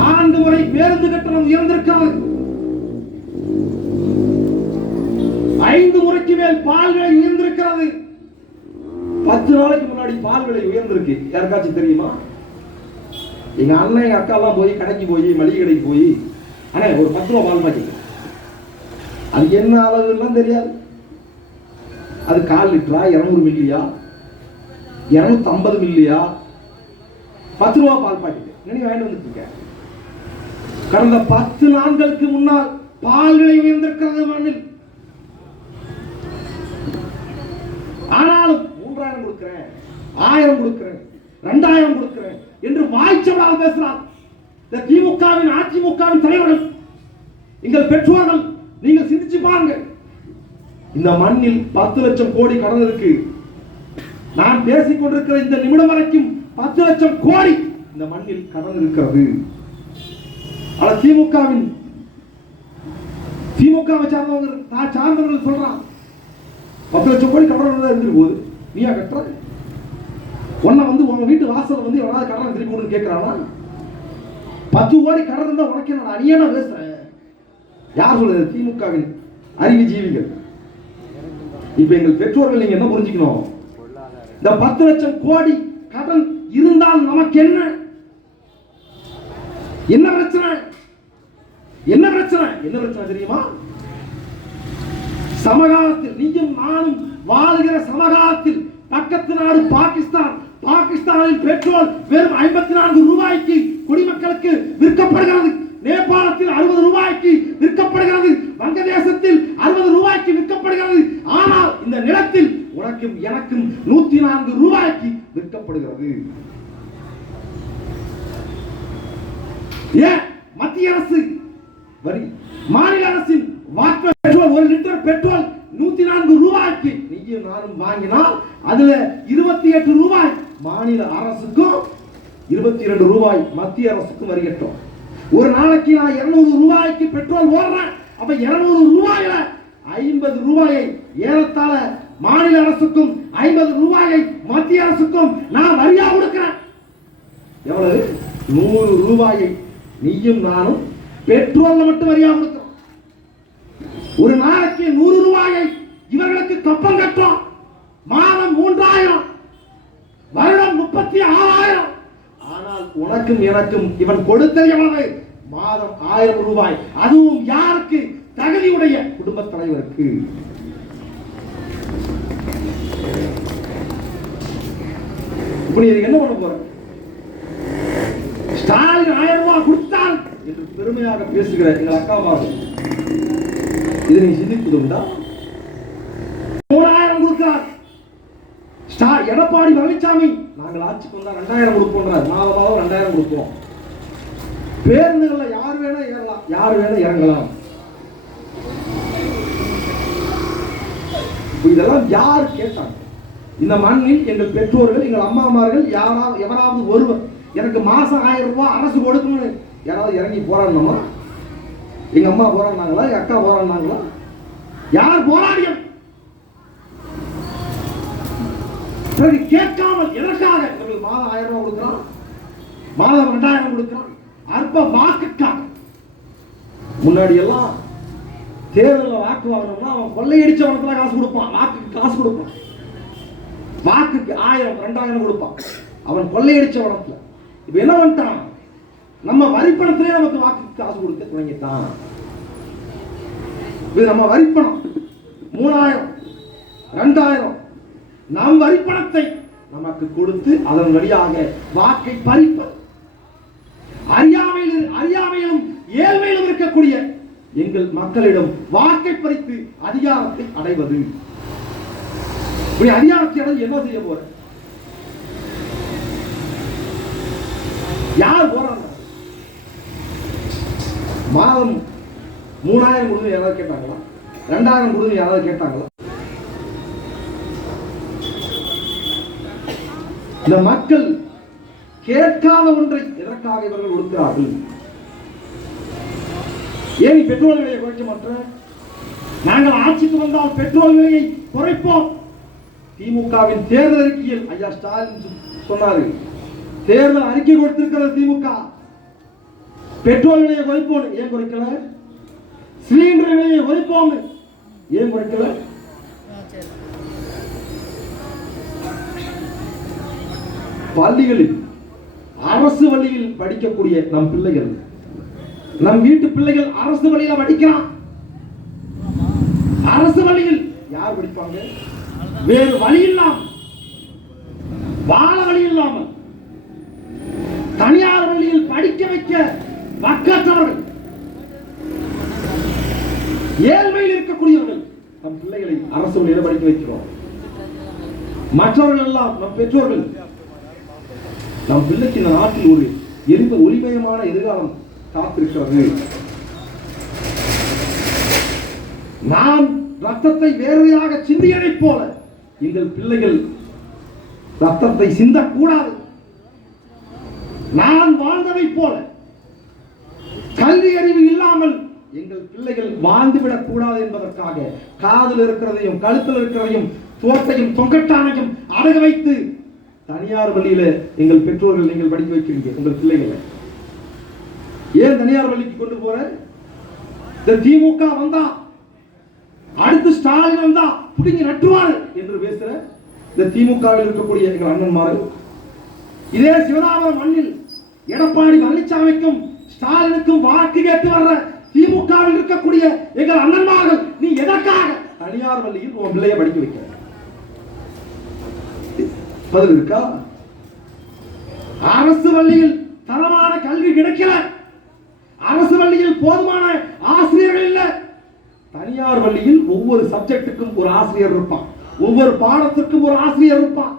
4 முறை பேருந்து கட்டணம் உயர்ந்திருக்கிறது. 5 முறைக்கு மேல் பால் விலை உயர்ந்திருக்கிறது. 10 நாளைக்கு முன்னாடி பால் விலை உயர்ந்திருக்கு. யாருக்காச்சும் தெரியுமா? எங்க அண்ணன் எங்க அக்கா எல்லாம் போய் கடைக்கு போய் மளிகை கடைக்கு போய் அண்ணே ஒரு 10 ரூபா பால் பாக்கெட், அது என்ன அளவுலாம் தெரியாது. அது 1/4 லிட்டரா 200 மில்லியா 250 மில்லியா 10 ரூபா பால் பாக்கெட் நீ வாங்கிட்டு வந்துட்டு. கடந்த 10 நாட்களுக்கு முன்னால் பால் விலை உயர்ந்திருக்கிறது மண்ணில். ஆனாலும் 3000 கொடுக்கிறேன், 1000 கொடுக்கிறேன், 2000 கொடுக்கிறேன் என்று வாய்ச்சவராக பேசுகிறார் இந்த திமுகவின் அதிமுகவின் தலைவர்கள். எங்கள் பெற்றோர்கள் நீங்கள் சிந்திச்சு பாருங்க. இந்த மண்ணில் 10 லட்சம் கோடி கடன் இருக்கு. நான் பேசிக் கொண்டிருக்கிற இந்த நிமிடம் வரைக்கும் 10 லட்சம் கோடி இந்த மண்ணில் கடன் இருக்கிறது. திமுகவை சார்ந்தவர்கள் சொல்றான் 10 லட்சம் கோடி கடன் இருந்துட்டு போகுது, நீயா கட்டுற? உன்னை உங்க வீட்டு வாசல் எவனாவது கடன் திருப்பி கொண்டு கேட்கிறானா? 10 கோடி கடன் இருந்தா உனக்கு என்ன அணியா பேசுறேன்? யார் சொல்றது? திமுகவின் அறிவு ஜீவிகள். இப்ப எங்கள் பெற்றோர்கள் நீங்க என்ன புரிஞ்சுக்கணும்? இந்த 10 லட்சம் கோடி கடன் இருந்தால் நமக்கு என்ன பிரச்சனை? என்ன பிரச்சனை தெரியுமா? சமகாலத்தில் நீயும் நானும் வாழ்கிற சமகாலத்தில் பக்கத்து நாடு பாகிஸ்தானில் பெட்ரோல் வெறும் 54 ரூபாய்க்கு குடிமக்களுக்கு விற்கப்படுகிறது. நேபாளத்தில் 60 ரூபாய்க்கு விற்கப்படுகிறது. வங்கதேசத்தில் 60 ரூபாய்க்கு விற்கப்படுகிறது. ஆனால் இந்த நிலத்தில் உனக்கும் எனக்கும் 104 ரூபாய்க்கு விற்கப்படுகிறது. ஏன் மத்திய அரசு வரி, மாநில அரசின் பெட்ரோல் 1 லிட்டர் பெட்ரோல் 104 ரூபாய்க்கு நீயும் நானும் வாங்கினால் அதுல 28 ரூபாய் மாநில அரசுக்கும் 22 ரூபாய் மத்திய அரசுக்கும் வரி கட்டும். ஒரு நாளைக்கு நான் 200 ரூபாய்க்கு பெட்ரோல் ஓடுறேன். அப்ப 200 ரூபாயில 50 ரூபாயை ஏறத்தாழ மாநில அரசுக்கும் 50 ரூபாயை மத்திய அரசுக்கும் நான் வரியா கொடுக்கிறேன். எவ்வளவு? 100 ரூபாயை நீயும் நானும் பெட்ரோல்ல மட்டும் வரியா கொடுக்கிறோம். ஒரு நாளைக்கு 100 ரூபாயை இவர்களுக்கு கப்பம் கட்டுறோம். மாதம் 3000, வருடம் 36,000. ஆனால் உனக்கும் எனக்கும் இவன் கொடுத்தது எவ்வளவு? மாதம் 1000 ரூபாய். அதுவும் யாருக்கு? தகுதியுடைய குடும்ப தலைவருக்கு. இப்ப நீ என்ன பண்ண போற? ஸ்டாலின் 1000 ரூபாய் கொடுத்தால் என்று பெருமையாக பேசுகிற எங்கள் அக்காமார்கள், இதை நீ சிந்திப்பதுண்டா? 3000 கொடுக்கிறார் எடப்பாடி பழனிசாமி. நாங்கள் ஆட்சிக்கு வந்தா 2000 கொடுப்போம். மாதம் 2000 கொடுப்போம். பேருந்துகள்ல யார் வேணா ஏறலாம், யார் வேணா இறங்கலாம். இதெல்லாம் யார் கேட்டாங்க? இந்த மண்ணில் எங்கள் பெற்றோர்கள், எங்கள் அம்மாமார்கள் எவராவது ஒருவர் எனக்கு மாசம் 1000 ரூபாய் அரசு கொடுக்கணும்னு யாராவது இறங்கி போராடணுமா? எங்க அம்மா போராடினாங்களா? எங்க அக்கா போராடினாங்களா? யார் போராடிய? கேட்காமல் எதற்காக இவர்கள் மாதம் 1000 ரூபாய் கொடுக்கிறான், மாதம் 2000 கொடுக்கிறான்? அற்ப வாக்குக்காக. முன்னாடி எல்லாம் தேர்தலில் வாக்கு வாங்கணும்னா அவன் கொள்ளையடிச்சவனுக்கு காசு கொடுப்பான், வாக்குக்கு காசு கொடுப்பான். வாக்குக்கு 1000 2000 கொடுப்பான் அவன் கொள்ளையடிச்சவனத்துல. இப்ப என்ன பண்ணிட்டான்? நம்ம வரிப்பணத்திலே நமக்கு வாக்குக்கு காசு கொடுக்க தொடங்கிட்டான். இது நம்ம வரிப்பணம் 3000 2000 நம் வரிப்பணத்தை நமக்கு கொடுத்து அதன் வழியாக வாக்கை பறிப்பது. அறியாமையிலும் ஏழ்மையிலும் இருக்கக்கூடிய எங்கள் மக்களிடம் வாக்கை பறித்து அதிகாரத்தை அடைவது. அதிகாரத்தை அடைந்து என்ன செய்ய போற? யார் போறாங்க? மாதம் 3000 கொடுத்து யாராவது கேட்டாங்களா? 2000 கொடுத்து யாராவது கேட்டாங்களா? இந்த மக்கள் கேட்காத ஒன்றை எதற்காக இவர்கள் ஒடுக்கிறார்கள்? ஏன் பெட்ரோல் விலையை குறைக்க மாட்டோம்? நாங்கள் ஆட்சிக்கு வந்தால் பெட்ரோல் விலையை குறைப்போம். திமுகவின் தேர்தல் அறிக்கையில் ஐயா ஸ்டாலின் சொன்னாரு, தேர்தல் அறிக்கை கொடுத்திருக்கிறது திமுக, பெட்ரோல் விலையை குறைப்போம். ஏன் குறைக்கல? சிலிண்டர் விலையை குறைப்போம். ஏன் குறைக்கல? பள்ளிகளில் அரசு பள்ளியில் படிக்கக்கூடிய நம் பிள்ளைகள், நம் வீட்டு பிள்ளைகள் அரசு பள்ளியில படிக்கிறான். அரசு பள்ளியில் யார் படிப்பாங்க? வேறு வழி இல்லாமல், வாழ வழி இல்லாமல் தனியார் பள்ளியில் படிக்க வைக்க வக்கற்றவர்கள், ஏழ்மையில் இருக்கக்கூடியவர்கள் நம் பிள்ளைகளை அரசு பள்ளியில் படிக்க வைக்கிறோம். மற்றவர்கள் எல்லாம் நம் பெற்றோர்கள். நம் பிள்ளைக்கு இந்த நாட்டில் ஒரு ஒளிமயமான எதிர்காலம் காத்திருக்கிறது. நாம் ரத்தத்தை வேறையாக சிந்தியதை போல எங்கள் பிள்ளைகள் ரத்தத்தை சிந்தக்கூடாது. நான் வாழ்ந்ததை போல கல்வி அறிவு இல்லாமல் எங்கள் பிள்ளைகள் வாழ்ந்துவிடக் கூடாது என்பதற்காக காதில் இருக்கிறதையும் கழுத்தில் இருக்கிறதையும் தோட்டையும் தொங்கட்டானையும் அடக வைத்து தனியார் பள்ளியில எங்கள் பெற்றோர்கள் நீங்கள் படிக்க வைக்கிறீங்க உங்கள் பிள்ளைகளை. ஏன் தனியார் பள்ளிக்கு கொண்டு போற? இந்த திமுக வந்தா, அடுத்து ஸ்டாலின் வந்தா புடிங்கி நட்டுவாரு என்று பேசுற இந்த திமுகவில் இருக்கக்கூடிய எங்கள் அண்ணன்மார்கள், இதே சிவதாபுரம் மண்ணில் எடப்பாடி பழனிசாமிக்கும் ஸ்டாலினுக்கும் வாக்கு கேட்டு வர்ற திமுகவில் இருக்கக்கூடிய எங்கள் அண்ணன்மார்கள், நீ எதற்காக தனியார் பள்ளியில் உன் பிள்ளைய படிக்க வைக்க? பதில் இருக்கா? அரசு பள்ளியில் தரமான கல்வி கிடைக்கல, அரசு பள்ளியில் போதுமான ஆசிரியர்கள் இல்ல. தனியார் பள்ளியில் ஒவ்வொரு சப்ஜெக்டுக்கும் ஒரு ஆசிரியர் இருப்பான், ஒவ்வொரு பாடத்திற்கும் ஒரு ஆசிரியர் இருப்பான்.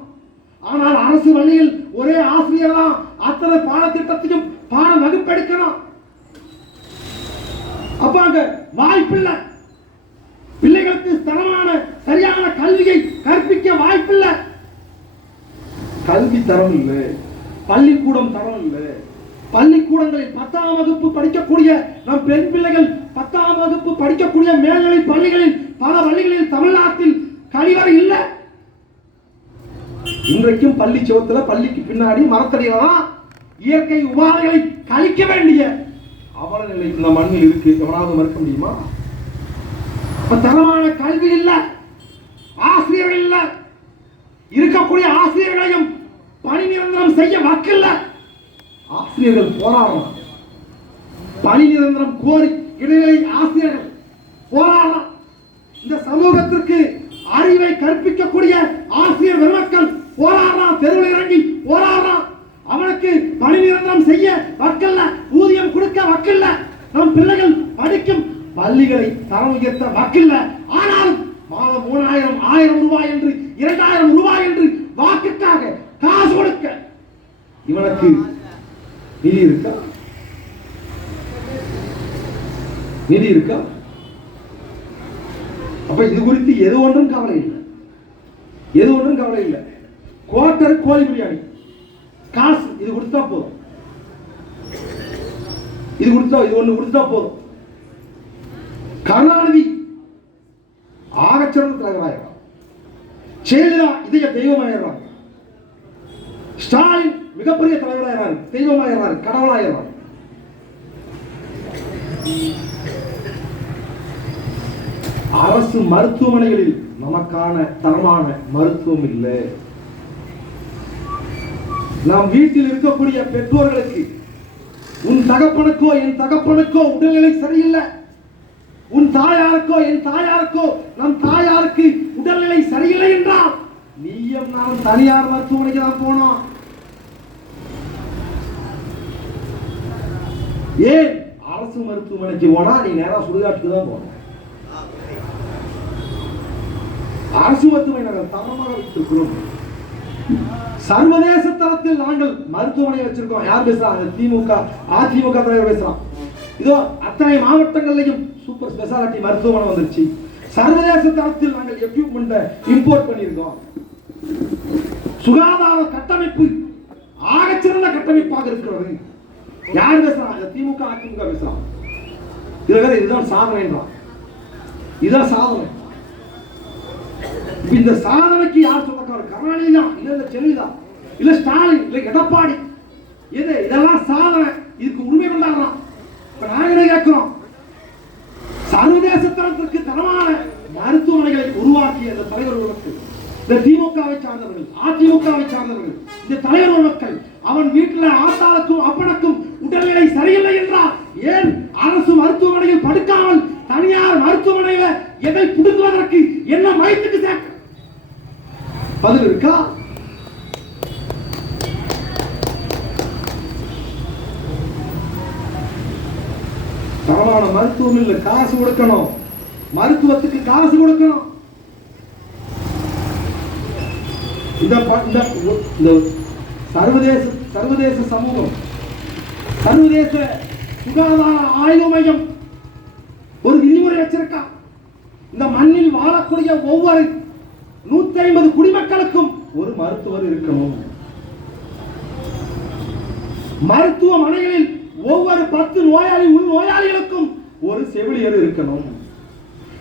ஆனால் அரசு பள்ளியில் ஒரே ஆசிரியர் தான் அத்தனை பாடத்திட்டத்தையும் பாடம் வகுப்பெடுக்கணும். அப்ப அங்க வாய்ப்பில்லை, பிள்ளைகளுக்கு தரமான சரியான கல்வியை கற்பிக்க வாய்ப்பில்லை. கல்வி தரம் இல்லை, பள்ளிக்கூடம் தரம் இல்லை. பள்ளிக்கூடங்களில் 10ஆம் வகுப்பு படிக்கக்கூடிய நம் பெண் பிள்ளைகள் 10ஆம் வகுப்பு படிக்கக்கூடிய மேல்நிலை பள்ளிகளில் பல பள்ளிகளில் தமிழ்நாட்டில் கழிவறை இல்லை. இன்றைக்கும் பள்ளி சுவத்துல பள்ளிக்கு பின்னாடி மரத்தடியெல்லாம் இயற்கை உபாதைகளை கழிக்க வேண்டிய அவல நிலை இந்த மண்ணில் இருக்கு. எவனாவது மறுக்க முடியுமா? தரமான கல்வி இல்ல, ஆசிரியர்கள் இல்ல, இருக்கக்கூடிய ஆசிரியர்களையும் பணி நிரந்தரம் செய்ய வக்கில்ல. ஆசிரியர்கள் போராடலாம், பணி நிரந்தரம் கோரி இடைநிலை ஆசிரியர்கள் போராடலாம். இந்த சமூகத்திற்கு அறிவை கற்பிக்கக்கூடிய ஆசிரியர் பெருமக்கள் போராடலாம், தெருவில் இறங்கி போராடலாம். அவனுக்கு பணி நிரந்தரம் செய்ய வக்கல்ல, ஊதியம் கொடுக்க வக்கல்ல. நம் பிள்ளைகள் படிக்கும் பள்ளிகளை தரம் உயர்த்த வக்கல்ல. ஆனால் மாதம் 3000 1000 ரூபாய் என்று 2000 ரூபாய் என்று வாக்குக்காக காசு கொடுக்க இவனுக்கு நிதி இருக்கா? நிதி இருக்கா? அப்ப இது குறித்து எது ஒன்றும் கவலை இல்லை, எது ஒன்றும் கவலை இல்லை. குவார்டர் கோழி பிரியாணி காசு இது கொடுத்தா போதும், இது கொடுத்தா, இது ஒண்ணு கொடுத்தா போதும். கருணாநிதி ஆகச்சிறந்த தலைவராயிரம், ஜெயலலிதா இதய தெய்வமாயிரம், ஸ்டாலின் மிகப்பெரிய தலைவராயிரம், தெய்வமாயிரம், கடவுளாயிரம். அரசு மருத்துவமனைகளில் நமக்கான தரமான மருத்துவம் இல்லை. நாம் வீட்டில் இருக்கக்கூடிய பெற்றோர்களுக்கு உன் தகப்பனுக்கோ என் தகப்பனுக்கோ உடல்நிலை சரியில்லை, உன் தாயாருக்கோ என் தாயாருக்கோ நம் தாயாருக்கு உடல்நிலை சரியில்லை என்றால் நீயும் நாம் தனியார் மருத்துவமனைக்கு தான் போனோம். ஏன் அரசு மருத்துவமனைக்கு போனா நீ நேரா சுடுகாட்டுக்கு தான் போன? அரசு மருத்துவமனை நாங்கள் தரமாக வைத்திருக்கிறோம். சர்வதேச தரத்தில் நாங்கள் மருத்துவமனை வச்சிருக்கோம். யார் பேசுறாங்க? திமுக அதிமுக தலைவர் பேசுறான். இதோ அத்தனை மாவட்டங்கள்லையும் சூப்பர் ஸ்பெஷாலிட்டி மருத்துவமனை வந்துருச்சு. சர்வதேச தரத்தில் நாங்கள் எக்யூப்மெண்ட் இம்போர்ட் பண்ணியிருக்கோம். சுகாதார கட்டமைப்பு ஆகச்சிறந்த கட்டமைப்பாக இருக்கிறது. யார் பேசுறான்? திமுக அதிமுக பேசுறான். இதுதான் சாதனை. இதுதான் சாதனை. இந்த சாதனைக்கு யார் சொந்தக்காரர்? கருணாநிதி தான், இல்ல ஜெயலலிதா, இல்ல ஸ்டாலின், இல்ல எடப்பாடி. இதெல்லாம் சாதனை. இதுக்கு உரிமை கொண்டாடுறான். நாங்களே கேட்கிறோம், சர்வதேச தரத்திற்கு தரமான மருத்துவமனைகளை உருவாக்கிய இந்த தலைவர்களுக்கு, இந்த திமுகவை சார்ந்தவர்கள், அதிமுகவை சார்ந்தவர்கள், இந்த தலைவர் மக்கள், அவன் வீட்டில் ஆத்தாளுக்கும் அப்பனுக்கும் உடல்நிலை சரியில்லை என்றால் ஏன் அரசு மருத்துவமனையில் படுக்காமல் தனியார் மருத்துவமனையில் எதை புடுங்குவதற்கு என்ன வயிற்றுக்கு சேர்க்க பதில் இருக்கா? தரமான மருத்துவம் இல்ல, காசு கொடுக்கணும். மருத்துவத்துக்கு காசு கொடுக்கணும். இந்த சர்வதேச சமூகம், சர்வதேச சுகாதார ஆய்வு மையம் ஒரு விதிமுறை வச்சிருக்கா. இந்த மண்ணில் வாழக்கூடிய ஒவ்வொரு 150 குடிமக்களுக்கும் ஒரு மருத்துவர் இருக்கணும். மருத்துவமனைகளில் ஒவ்வொரு 10 உள் நோயாளிகளுக்கும் ஒரு செவிலியர் இருக்கணும்.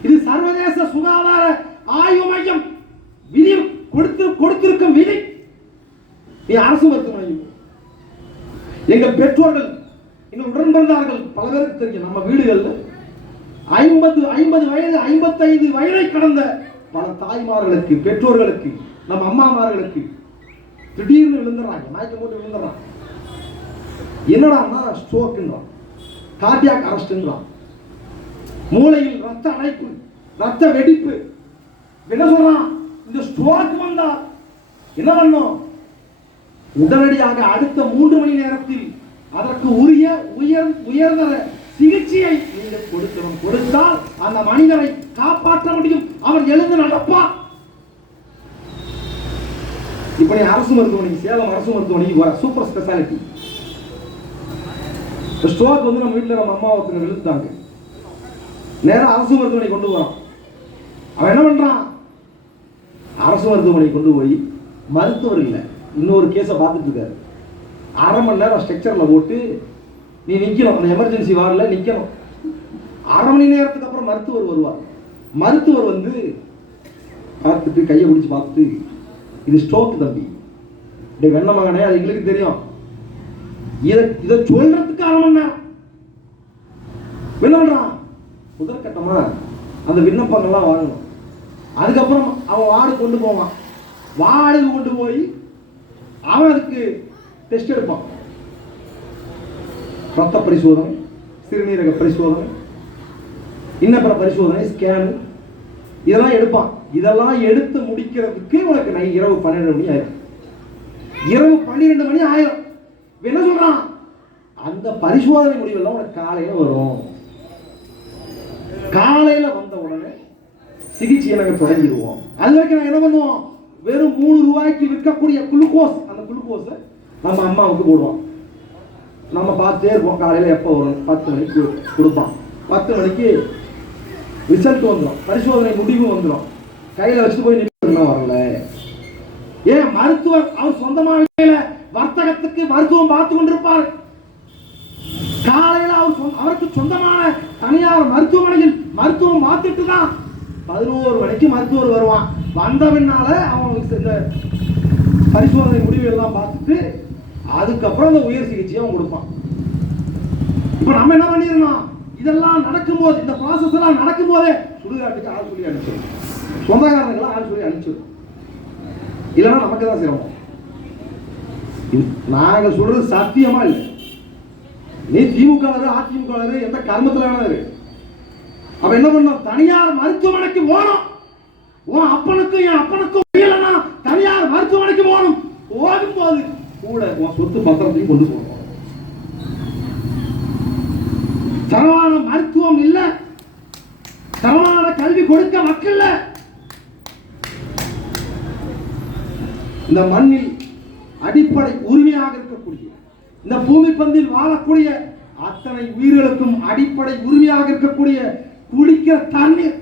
இது சர்வதேச சுகாதார ஆய்வு மையம் விதி கொடுத்திருக்கும் விதி. நீ அரசு மருத்துவமனை, எங்கள் பெற்றோர்கள், எங்கள் உடன் பிறந்தார்கள் பல பேருக்கு தெரியும். நம்ம வீடுகள்ல 50 வயது 55 வயதை கடந்த பல தாய்மார்களுக்கு, பெற்றோர்களுக்கு, நம்ம அம்மாமார்களுக்கு திடீர்னு விழுந்துறாங்க, மயக்கம் போட்டு விழுந்துறாங்க. என்னடா ஸ்ட்ரோக்ன்றான், கார்டியாக் அரெஸ்ட்ன்றான், மூளையில் ரத்த அடைப்பு, ரத்த வெடிப்பு. என்ன சொல்றான்? இந்த ஸ்ட்ரோக் வந்தா என்ன பண்ணும்? உடனடியாக அடுத்த 3 மணி நேரத்தில் அதற்கு உரிய உயர்தர சிகிச்சையை நீங்கள் கொடுக்கணும். கொடுத்தால் அந்த மனிதரை காப்பாற்ற முடியும். அவர் எழுந்து நடப்பார். இப்ப நீ அரசு மருத்துவமனைக்கு, சேலம் அரசு மருத்துவமனைக்கு வர, சூப்பர் ஸ்பெஷாலிட்டி. ஸ்ட்ரோக் வந்து நம்ம வீட்டில் நம்ம அம்மா ஒருத்தர் விழுந்துட்டாங்க, நேரம் அரசு மருத்துவமனை கொண்டு வரோம். அவன் என்ன பண்றான்? அரசு மருத்துவமனை கொண்டு போய் மருத்துவர் இல்லை, இன்னொரு கேஸை பார்த்துட்டு இருக்காரு. 1/2 மணி நேரம் ஸ்ட்ரக்சர்ல போட்டு நீ நிக்கணும், அந்த எமர்ஜென்சி வார்டில் நிக்கணும். 1/2 மணி நேரத்துக்கு அப்புறம் மருத்துவர் வருவார். மருத்துவர் வந்து பார்த்துட்டு கையை பிடிச்சி பார்த்துட்டு, இது ஸ்ட்ரோக் தம்பி, வெண்ண மகனே, அது எங்களுக்கு தெரியும், இதை சொல்றதுக்கு 1/2 மணி நேரம் என்ன பண்றான்? முதற்கட்டமா அந்த விண்ணப்பங்கள்லாம் வாங்கணும். அதுக்கப்புறம் அவன் வார்டு கொண்டு போவான். வார்டுக்கு கொண்டு போய் அவன் அதுக்கு டெஸ்ட் எடுப்பான். ரத்த பரிசோதனை, சிறுநீரக பரிசோதனை, இன்னபிற பரிசோதனை, ஸ்கேன், இதெல்லாம் எடுப்பான். இதெல்லாம் எடுத்து முடிக்கிறதுக்கு உனக்கு இரவு 12 மணி ஆயிரும். இரவு 12 மணி ஆயிரும். என்ன சொல்றான்? அந்த பரிசோதனை முடிவெல்லாம் உனக்கு காலையில வரும். காலையில வந்த உடனே சிகிச்சை எனக்கு தொடங்கிடுவோம். அது வரைக்கும் நான் என்ன பண்ணுவோம்? வெறும் 3 ரூபாய்க்கு விற்கக்கூடிய குளுக்கோஸ், அந்த குளுக்கோஸை நம்ம அம்மாவுக்கு போடுவோம். நம்ம பார்த்துட்டே இருப்போம். காலையில் எப்போ வரும்? 10 மணிக்கு கொடுப்பான். 10 மணிக்கு ரிசல்ட் வந்துடும், பரிசோதனை முடிவு வந்துடும். கையில் வச்சுட்டு போய் நின்று வரல. ஏன்? மருத்துவர் அவர் சொந்தமாக வர்த்தகத்துக்கு மருத்துவம் பார்த்து கொண்டிருப்பார். காலையில் அவருக்கு சொந்தமான தனியார் மருத்துவமனையில் மருத்துவம் பார்த்துட்டு தான் 11 மணிக்கு மருத்துவர் வருவான். வந்த பின்னால அவங்களுக்கு இந்த பரிசோதனை முடிவு எல்லாம் பார்த்துட்டு அதுக்கப்புறம் அந்த உயர் சிகிச்சையை அவன் கொடுப்பான். இப்ப நம்ம என்ன பண்ணிடணும்? இதெல்லாம் நடக்கும்போது, இந்த ப்ராசஸ் எல்லாம் நடக்கும் போதே சுடுகாட்டுக்கு ஆள் சொல்லி அனுப்பிச்சிடும், சொந்தக்காரங்களாம் ஆள் சொல்லி அனுப்பிச்சிடும். இல்லைன்னா நமக்கு தான் சிரமம். நாங்கள் சொல்றது சத்தியமா இல்லை. நீ திமுக அதிமுக எந்த கர்மத்தில் வேணா இரு. அவ என்ன பண்ணும்? தனியார் மருத்துவமனைக்கு போகணும். உன் அப்பனுக்கும் என் அப்பனுக்கும் இல்லைன்னா தனியார் மருத்துவமனைக்கு போகணும். போகும்போது கூட உன் சொத்து பத்திரத்தையும் கொண்டு போகணும். தரமான மருத்துவம் இல்ல, தரமான கல்வி கொடுக்க மக்கள் இல்ல. இந்த மண்ணில் அடிப்படை உரிமையாக இருக்கக்கூடிய, இந்த பூமி பந்தில் வாழக்கூடிய அத்தனை உயிர்களுக்கும் அடிப்படை உரிமையாக இருக்கக்கூடிய குடிக்கிற தண்ணீர்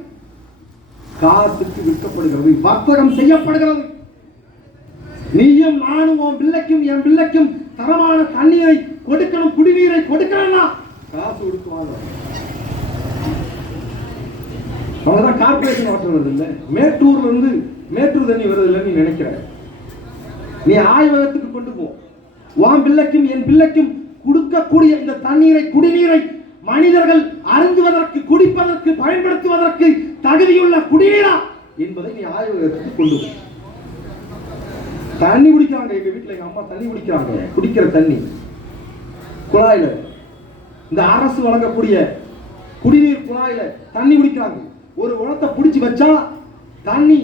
காசுக்கு விற்கப்படுகிறது, வர்த்தகம் செய்யப்படுகிறது. நீயும் நானும் உன் பிள்ளைக்கும் என் பிள்ளைக்கும் தரமான தண்ணீரை கொடுக்கணும், குடிநீரை கொடுக்கணும்னா காசு கொடுக்குவாங்க. அவங்கதான் கார்பரேஷன் வாட்டர் வருது இல்ல, மேட்டூர்ல இருந்து மேட்டூர் தண்ணி வருது இல்ல, நீ நினைக்கிற நீ ஆய்வகத்துக்கு கொண்டு போ. உன் பிள்ளைக்கும் என் பிள்ளைக்கும் கொடுக்கக்கூடிய இந்த தண்ணீரை குடிநீரை மனிதர்கள் அருந்துவதற்கு குடிப்பதற்கு பயன்படுத்துவதற்கு தகுதியுள்ள குடிநீரா என்பதை நீ ஆய்வகத்துக்கு கொண்டு போ. தண்ணி குடிக்கிறாங்க, எங்க வீட்டுல எங்க அம்மா தண்ணி குடிக்கிறாங்க, குடிக்கிற தண்ணி குழாயில, இந்த அரசு வழங்கக்கூடிய குடிநீர் குழாயில தண்ணி குடிக்கிறாங்க. ஒரு உரத்தை பிடிச்சி வச்சா தண்ணி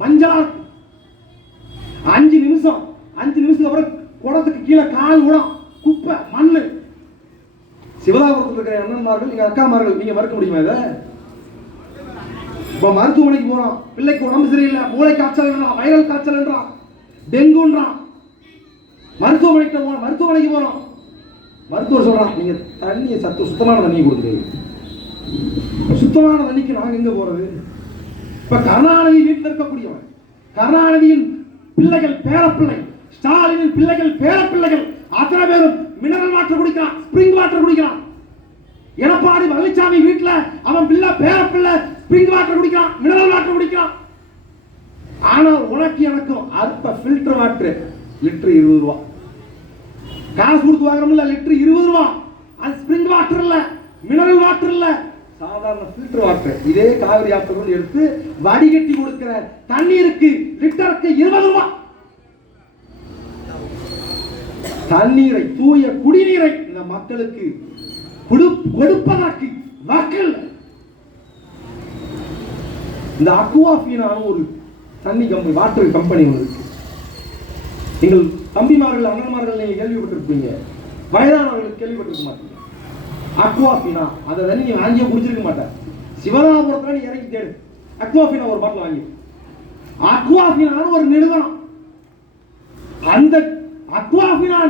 மஞ்சளா 5 நிமிஷத்துக்கு அப்புறம் குடத்துக்கு கீழே கால் உடம் குப்பை மண்ணு. சிவதாபுரத்தில் இருக்கிற அண்ணன்மார்கள், எங்க அக்காமார்கள், நீங்க மறுக்க முடியுமா இதை? இப்ப மருத்துவமனைக்கு போறோம், பிள்ளைக்கு உடம்பு சரியில்லை, மூளை காய்ச்சல் என்றான், வைரல் காய்ச்சல் என்றான், டெங்குன்றான், மருத்துவமனைக்கு போறோம், மருத்துவர் சொல்றான் நீங்க தண்ணியை சுத்தமான தண்ணியை கொடுக்குறீங்க. சுத்தமான தண்ணிக்கு நாங்க எங்க போறது? இப்ப கருணாநிதி வீட்டில் இருக்கக்கூடியவன், கருணாநிதியின் பிள்ளைகள் பேரப்பிள்ளை, ஸ்டாலினின் பிள்ளைகள் பேரப்பிள்ளைகள் அத்தனை பேரும் மினரல் வாட்டர் குடிக்கிறான், ஸ்பிரிங் வாட்டர் குடிக்கிறான். எடப்பாடி பழனிசாமி வீட்டுல அவன் பிள்ளை பேரப்பிள்ளை ஸ்பிரிங் வாட்டர் குடிக்கிறான், மினரல் வாட்டர் குடிக்கிறான். ஆனால் உனக்கு எனக்கும் அற்ப ஃபில்டர் வாட்டர் லிட்டர் 20 ரூபாய் காசு கொடுத்து வாங்குறோம்ல, லிட்டர் 20 ரூபாய். அது ஸ்பிரிங் வாட்டர் இல்ல, மினரல் வாட்டர் இல்ல, சாதாரண ஃபில்டர் வாட்டர். இதே காவிரி ஆற்றல் எடுத்து வடிகட்டி கொடுக்கிற தண்ணீருக்கு லிட்டருக்கு 20 ரூபாய். தண்ணீரை, தூய குடிநீரை இந்த மக்களுக்கு கொடுப்பதற்கு மக்கள் இந்த அக்வாஃபீனான ஒரு தண்ணி கம்பெனி, வாட்டர் கம்பெனி ஒன்று இருக்கு. நீங்கள் தம்பிமார்கள் அண்ணன்மார்கள் நீங்க கேள்விப்பட்டிருப்பீங்க, வயதானவர்கள் கேள்விப்பட்டிருக்க மாட்டீங்க. அக்வாஃபீனா அதை தண்ணி நீ வாங்கியே குடிச்சிருக்க மாட்டேன். சிவதாபுரத்துல நீ இறங்கி தேடு, அக்வாஃபீனா ஒரு பாட்டில் வாங்கி. அக்வாஃபீனான ஒரு நிறுவனம், அந்த அக்வாஃபீனான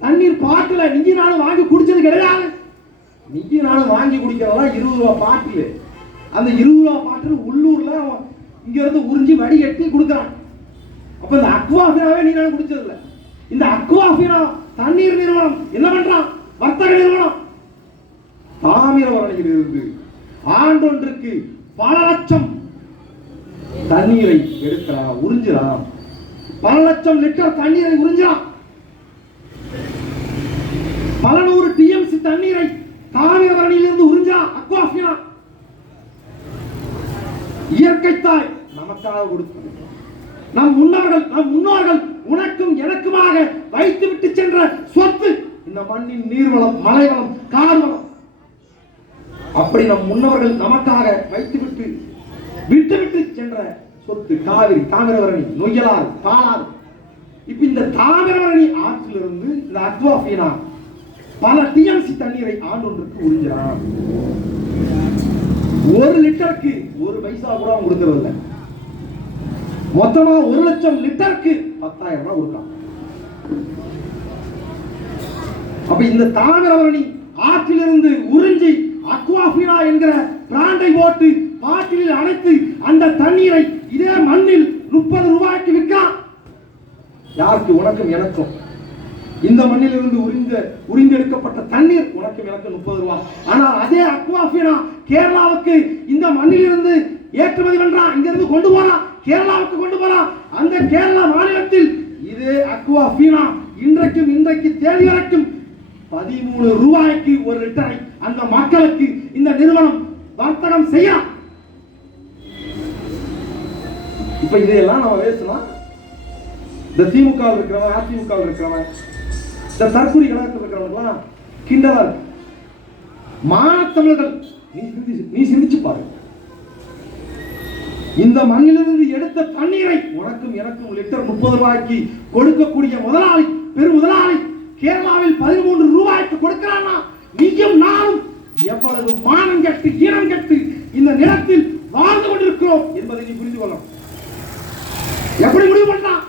தண்ணீர் பாட்டில நீங்க நானும் வாங்கி குடிச்சது கிடையாது. நீங்க நானும் வாங்கி குடிக்கிறதெல்லாம் 20 ரூபாய் பாட்டில். அந்த 20 ரூபாய் பாட்டில் உள்ளூர்ல இங்க இருந்து உறிஞ்சி வடிகட்டி கொடுக்குறான். அப்ப இந்த அக்வாஃபீனாவே நீ நானும் குடிச்சது இல்லை. இந்த அக்வாஃபீனா தண்ணீர் நிறுவனம் என்ன பண்றான்? வர்த்தக நிறுவனம். தாமிரபரணியில் இருந்து ஆண்டொன்றுக்கு பல லட்சம் தண்ணீரை எடுக்கிறான், உறிஞ்சிறான். பல லட்சம் லிட்டர் தண்ணீரை உறிஞ்சிறான். பல 100 TMC தண்ணீரை தாமிரபரணியில் இருந்து உறிஞ்சிறான் அக்வாஃபீனா. இயற்கை தாய் நமக்காக கொடுத்தது. நம் முன்னோர்கள் உனக்கும் எனக்குமாக வைத்து விட்டு சென்ற சொத்து இந்த மண்ணின் நீர்வளம், மலைவளம், கார்வளம். அப்படி நம் முன்னோர்கள் நமக்காக விட்டு சென்ற சொத்து காவிரி, தாமிரபரணி, நொய்யலாறு, பாலாறு. இப்ப இந்த தாமிரபரணி ஆற்றிலிருந்து இந்த அக்வாஃபீனா பல TMC தண்ணீரை ஆண்டொன்றுக்கு உறிஞ்சிறான். 1 லிட்டருக்கு 1 பைசா கூட கொடுக்கிறது இல்லை. மொத்தமா 1 லட்சம் லிட்டருக்கு 10,000 ரூபாய் கொடுக்கலாம். அப்ப இந்த தாமிரபரணி ஆற்றிலிருந்து உறிஞ்சி அக்வாஃபீனா என்கிற பிராண்டை போட்டு பாட்டிலில் அடைத்து அந்த தண்ணீரை இதே மண்ணில் 30 ரூபாய்க்கு விற்கலாம். யாருக்கு? உனக்கும் எனக்கும். இந்த மண்ணில் இருந்து உறிஞ்செடுக்கப்பட்ட தண்ணீர் உனக்கும் எனக்கு 30 ரூபாய். ஆனால் அதே அக்வாஃபீனா கேரளாவுக்கு இந்த மண்ணில் இருந்து ஏற்றுமதி பண்றான், இங்க இருந்து கொண்டு போறான், கேரளாவுக்கு கொண்டு போறான். அந்த கேரளா மாநிலத்தில் இதே அக்வாஃபீனா இன்றைக்கு தேதி வரைக்கும் 13 ரூபாய்க்கு 1 லிட்டரை அந்த மக்களுக்கு இந்த நிறுவனம் வர்த்தகம் செய்யலாம். இப்ப இதையெல்லாம் நம்ம பேசலாம். இந்த திமுக இருக்கிறவன், அதிமுக இருக்கிறவன், இந்த தற்கொலை கழகத்தில் இருக்கிறவங்க கிண்டலா இருக்கு. மானத்தமிழர்கள் நீ சிந்திச்சு பாரு. இந்த மண்ணிலிருந்து எடுத்த தண்ணீரை உனக்கும் எனக்கும் லிட்டர் 30 ரூபாய்க்கு கொடுக்கக்கூடிய முதலாளி, பெரும் முதலாளி கேரளாவில் 13 ரூபாய்க்கு கொடுக்கிறானா? நீயும் நானும் எவ்வளவு மானம் கெட்டு ஈனம் கெட்டு இந்த நிலத்தில் வாழ்ந்து கொண்டிருக்கிறோம் என்பதை நீ புரிந்து கொள்ளணும். எப்படி முடிவு பண்றான்?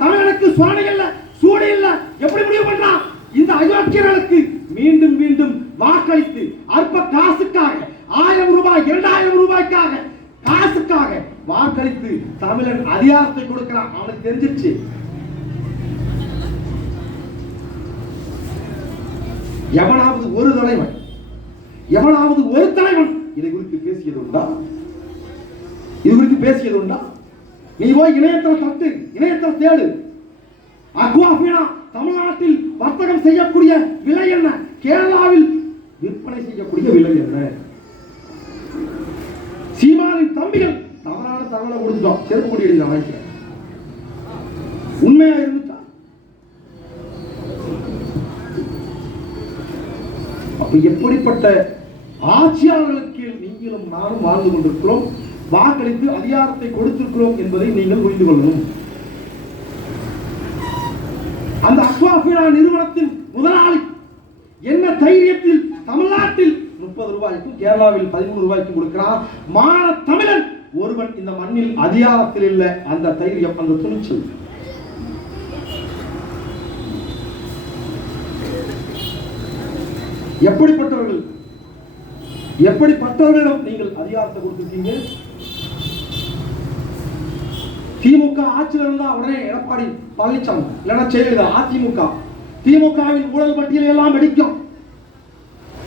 தமிழனுக்கு சுவாணி இல்ல, சூடு இல்ல, எப்படி முடிவு பண்றான்? இந்த அயோக்கியர்களுக்கு மீண்டும் மீண்டும் வாக்களித்து அற்ப காசுக்காக 1000 ரூபாய் 2000 ரூபாய்க்காக காசுக்காக வாக்களித்து தமிழ தமிழன் அதிகாரத்தை கொடுக்கிறான். அவனுக்கு தெரிஞ்சிருச்சு. எவனாவது ஒரு தலைவன் இதை குறித்து பேசியது உண்டா? நீ போய் இணையத்தில் தேடு. அக்வாஃபீனா தமிழ்நாட்டில் வர்த்தகம் செய்யக்கூடிய விலை என்ன? கேரளாவில் விற்பனை செய்யக்கூடிய விலை என்ன? சீமானின் தம்பிகள் தவறான தகவலை கொடுத்துட்டோம். செருப்பு கொடி எழுதி வாங்கிக்கிறேன். உண்மையா இருந்துட்டா அப்ப எப்படிப்பட்ட ஆட்சியாளர்களுக்கு நீங்களும் நானும் வாழ்ந்து கொண்டிருக்கிறோம், வாக்களித்து அதிகாரத்தை கொடுத்திருக்கிறோம் என்பதை நீங்கள் புரிந்து கொள்ளணும். அந்த அக்வாஃபீனா நிறுவனத்தின் முதலாளி என்ன தைரியத்தில் தமிழ்நாட்டில் 30 ரூபாய்க்கும் கேரளாவில் 13 ரூபாய்க்கும் கொடுக்கிறார். மான தமிழன் ஒருவன் இந்த மண்ணில் அதிகாரத்தில் இல்லை. அந்த தைரியம், அந்த துணிச்சல். எப்படிப்பட்டவர்களிடம் நீங்கள் அதிகாரத்தை கொடுத்திருக்கீங்க? திமுக ஆட்சியில் இருந்தா உடனே எடப்பாடி பழனிசாமி இல்லைன்னா ஜெயலலிதா, திமுகவின் ஊழல் பட்டியலை எல்லாம் வெடிக்கும்.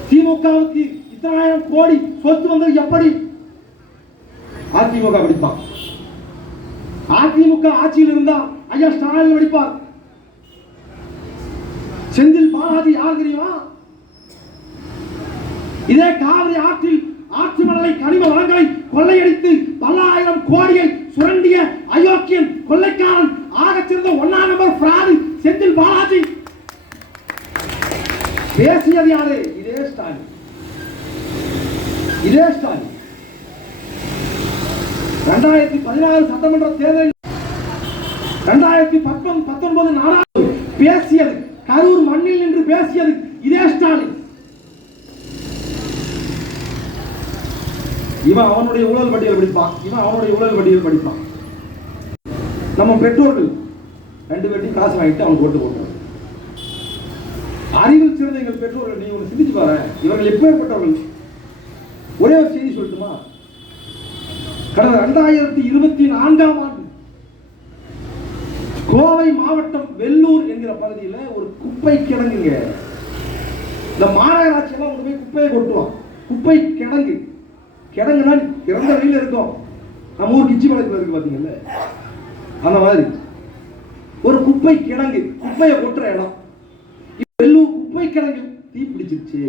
திமுகவுக்கு இத்தனை ஆயிரம் கோடி சொத்து வந்தது எப்படி? அதிமுக வெடிப்பான். அதிமுக ஆட்சியில் இருந்தா ஐயா ஸ்டாலின் வெடிப்பார். செந்தில் பாலாஜி யார் தெரியுமா? இதே காவிரி ஆற்றில் ஆற்று மணலை கனிம வளங்களை கொள்ளையடித்து பல்லாயிரம் கோடியை சுரண்டிய அயோக்கியன் கொள்ளைக்காரன் ஆகச் சிறந்த 1ஆம் நம்பர் பிராடு செந்தில் பாலாஜி. பேசியது யாரு? இதே ஸ்டாலின். 2016 சட்டமன்ற தேர்தலில் 2019 நாடாளுமன்ற பேசியது, கரூர் மண்ணில் நின்று பேசியது இதே ஸ்டாலின். இவன் அவனுடைய ஊழல் பட்டியல் படிப்பான். நம்ம பெற்றோர்கள் 2 பேர்ட்டையும் காசு வாங்கிட்டு அவன் ஓட்டு போட்டாங்க. அறிவில் சிறந்த எங்கள் பெற்றோர்கள், நீ ஒன்று சிந்திச்சு பாரு, இவர்கள் எப்பேற்பட்டவர்கள். ஒரே ஒரு செய்தி சொல்லட்டுமா? கடந்த 2024ஆம் ஆண்டு கோவை மாவட்டம் வெள்ளூர் என்கிற பகுதியில் ஒரு குப்பை கிடங்குங்க. இந்த மாநகராட்சி எல்லாம் கொண்டு போய் குப்பையை கொட்டுவான். குப்பை கிடங்குனா திறந்த வெளியில இருக்கும். நம்ம ஊர் கிச்சி வழக்கில் இருக்கு பாத்தீங்கல்ல, அந்த மாதிரி ஒரு குப்பை கிடங்கு, குப்பையை கொட்டுற இடம். வெள்ளூர் குப்பை கிடங்கு தீ பிடிச்சிருச்சு.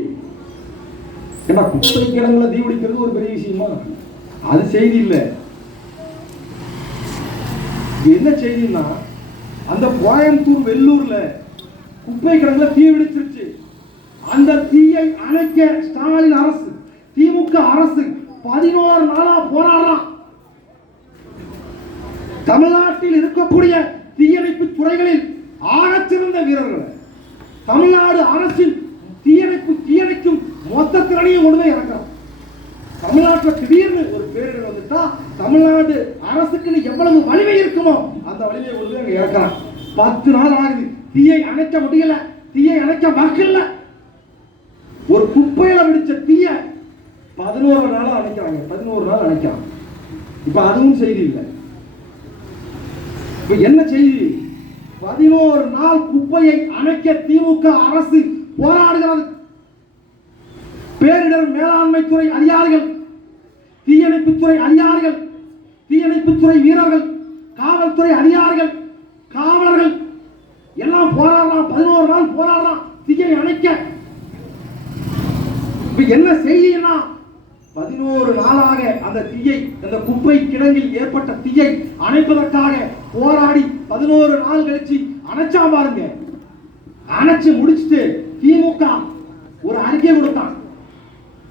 ஏன்னா குப்பை கிடங்குல தீ பிடிக்கிறது ஒரு பெரிய விஷயமா? அது செய்தி இல்ல. என்ன செய்தின்னா, அந்த கோயம்புத்தூர் வெள்ளூர்ல குப்பை கிடங்குல தீ பிடிச்சிருச்சு. அந்த தீயை அணைக்க ஸ்டாலின் அரசு, திமுக அரசு 11 நாளா போராடுறான். தமிழ்நாட்டில் இருக்கக்கூடிய தீயணைப்பு துறைகளில் ஆகச்சிறந்த வீரர்கள் தமிழ்நாடு அரசின் தீயணைக்கும் மொத்த திறனையும் கொண்டு போய் இறக்குறோம். தமிழ்நாட்டில் திடீர்னு ஒரு பேரிடர் வந்துட்டா தமிழ்நாடு அரசுக்கு எவ்வளவு வலிமை இருக்குமோ அந்த வலிமையை கொண்டு போய் அங்க இறக்குறான். 10 நாள் ஆகுது, தீயை அணைக்க முடியல, தீயை அணைக்க வக்கல்ல. ஒரு குப்பையில பிடிச்ச தீய 11 நாள் அணைக்கிறாங்க. இப்ப அதுவும் செய்தி இல்லை. இப்ப என்ன செய்தி? 11 நாள் குப்பையை அணைக்க திமுக அரசு போராடுகிறது. பேரிடர் மேலாண்மை துறை அதிகாரிகள், தீயணைப்புத்துறை அதிகாரிகள், தீயணைப்புத்துறை வீரர்கள், காவல்துறை அதிகாரிகள், காவலர்கள் எல்லாம் போராடலாம். 11 நாள் போராடலாம் தீயை அணைக்க. இப்ப என்ன செய்தினா, 11 நாளாக அந்த தீயை, அந்த குப்பை கிடங்கில் ஏற்பட்ட தீயை அணைப்பதற்காக போராடி 11 நாள் கழிச்சு அணைச்சா பாருங்க. அணைச்சு முடிச்சுட்டு திமுக ஒரு அறிக்கை கொடுத்தான்.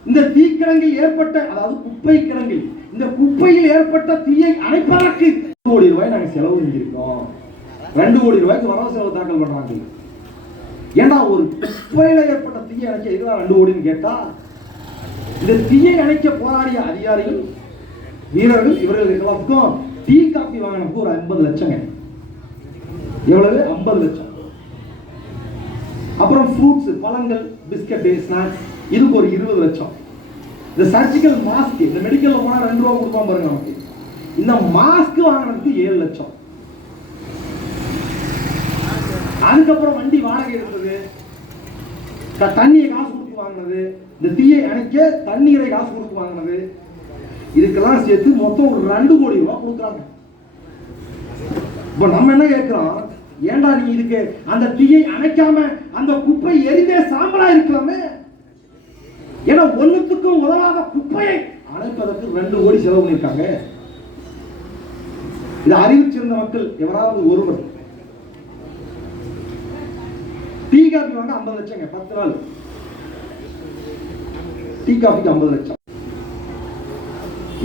இந்த தீக்கிடங்கில் ஏற்பட்ட, அதாவது குப்பை கிடங்கில், இந்த குப்பையில் ஏற்பட்ட தீயை அணைப்பதற்கு 2 கோடி ரூபாய் நாங்க செலவு செஞ்சிருக்கோம். 2 கோடி ரூபாய்க்கு வரவு செலவு தாக்கல் பண்றாங்க. ஏன்னா ஒரு குப்பையில ஏற்பட்ட தீயை அணைக்க இதுதான் 2 கோடின்னு கேட்டா, இந்த தீயை அணைக்க போராடிய அதிகாரிகள், வீரர்கள், இவர்கள் எல்லாத்துக்கும் டீ காப்பி வாங்கினதுக்கு ஒரு 50 லட்சங்க. எவ்வளவு? 50 லட்சம். அப்புறம் ஃப்ரூட்ஸ், பழங்கள், பிஸ்கட், ஸ்நாக்ஸ், இதுக்கு ஒரு 20 லட்சம். இந்த சர்ஜிக்கல் மாஸ்க், இந்த மெடிக்கல்ல போனா 2 ரூபா கொடுப்பான் பாருங்க நமக்கு, இந்த மாஸ்க் வாங்கினதுக்கு 7 லட்சம். அதுக்கப்புறம் வண்டி வாடகை இருந்தது, தண்ணியை காசு கொடுத்து வாங்கினது, இந்த தீயை அணைக்க தண்ணீரை காசு கொடுத்து வாங்கினது, இதுக்கெல்லாம் சேர்த்து மொத்தம் ஒரு 2 கோடி ரூபாய் கொடுக்குறாங்க. இப்ப நம்ம என்ன கேட்கிறோம், ஏண்டா நீ இதுக்கு அந்த தீயை அணைக்காம அந்த குப்பை எரிந்தே சாம்பலா இருக்கலாமே? ஏன்னா ஒண்ணுத்துக்கும் உதவாத குப்பையை அணைப்பதற்கு 2 கோடி செலவு பண்ணிருக்காங்க. இது அறிவிச்சிருந்த மக்கள் எவராவது ஒருவர் டீ காபி வாங்க 50 லட்சங்க, 10 நாள் டீ காபிக்கு 50 லட்சம்.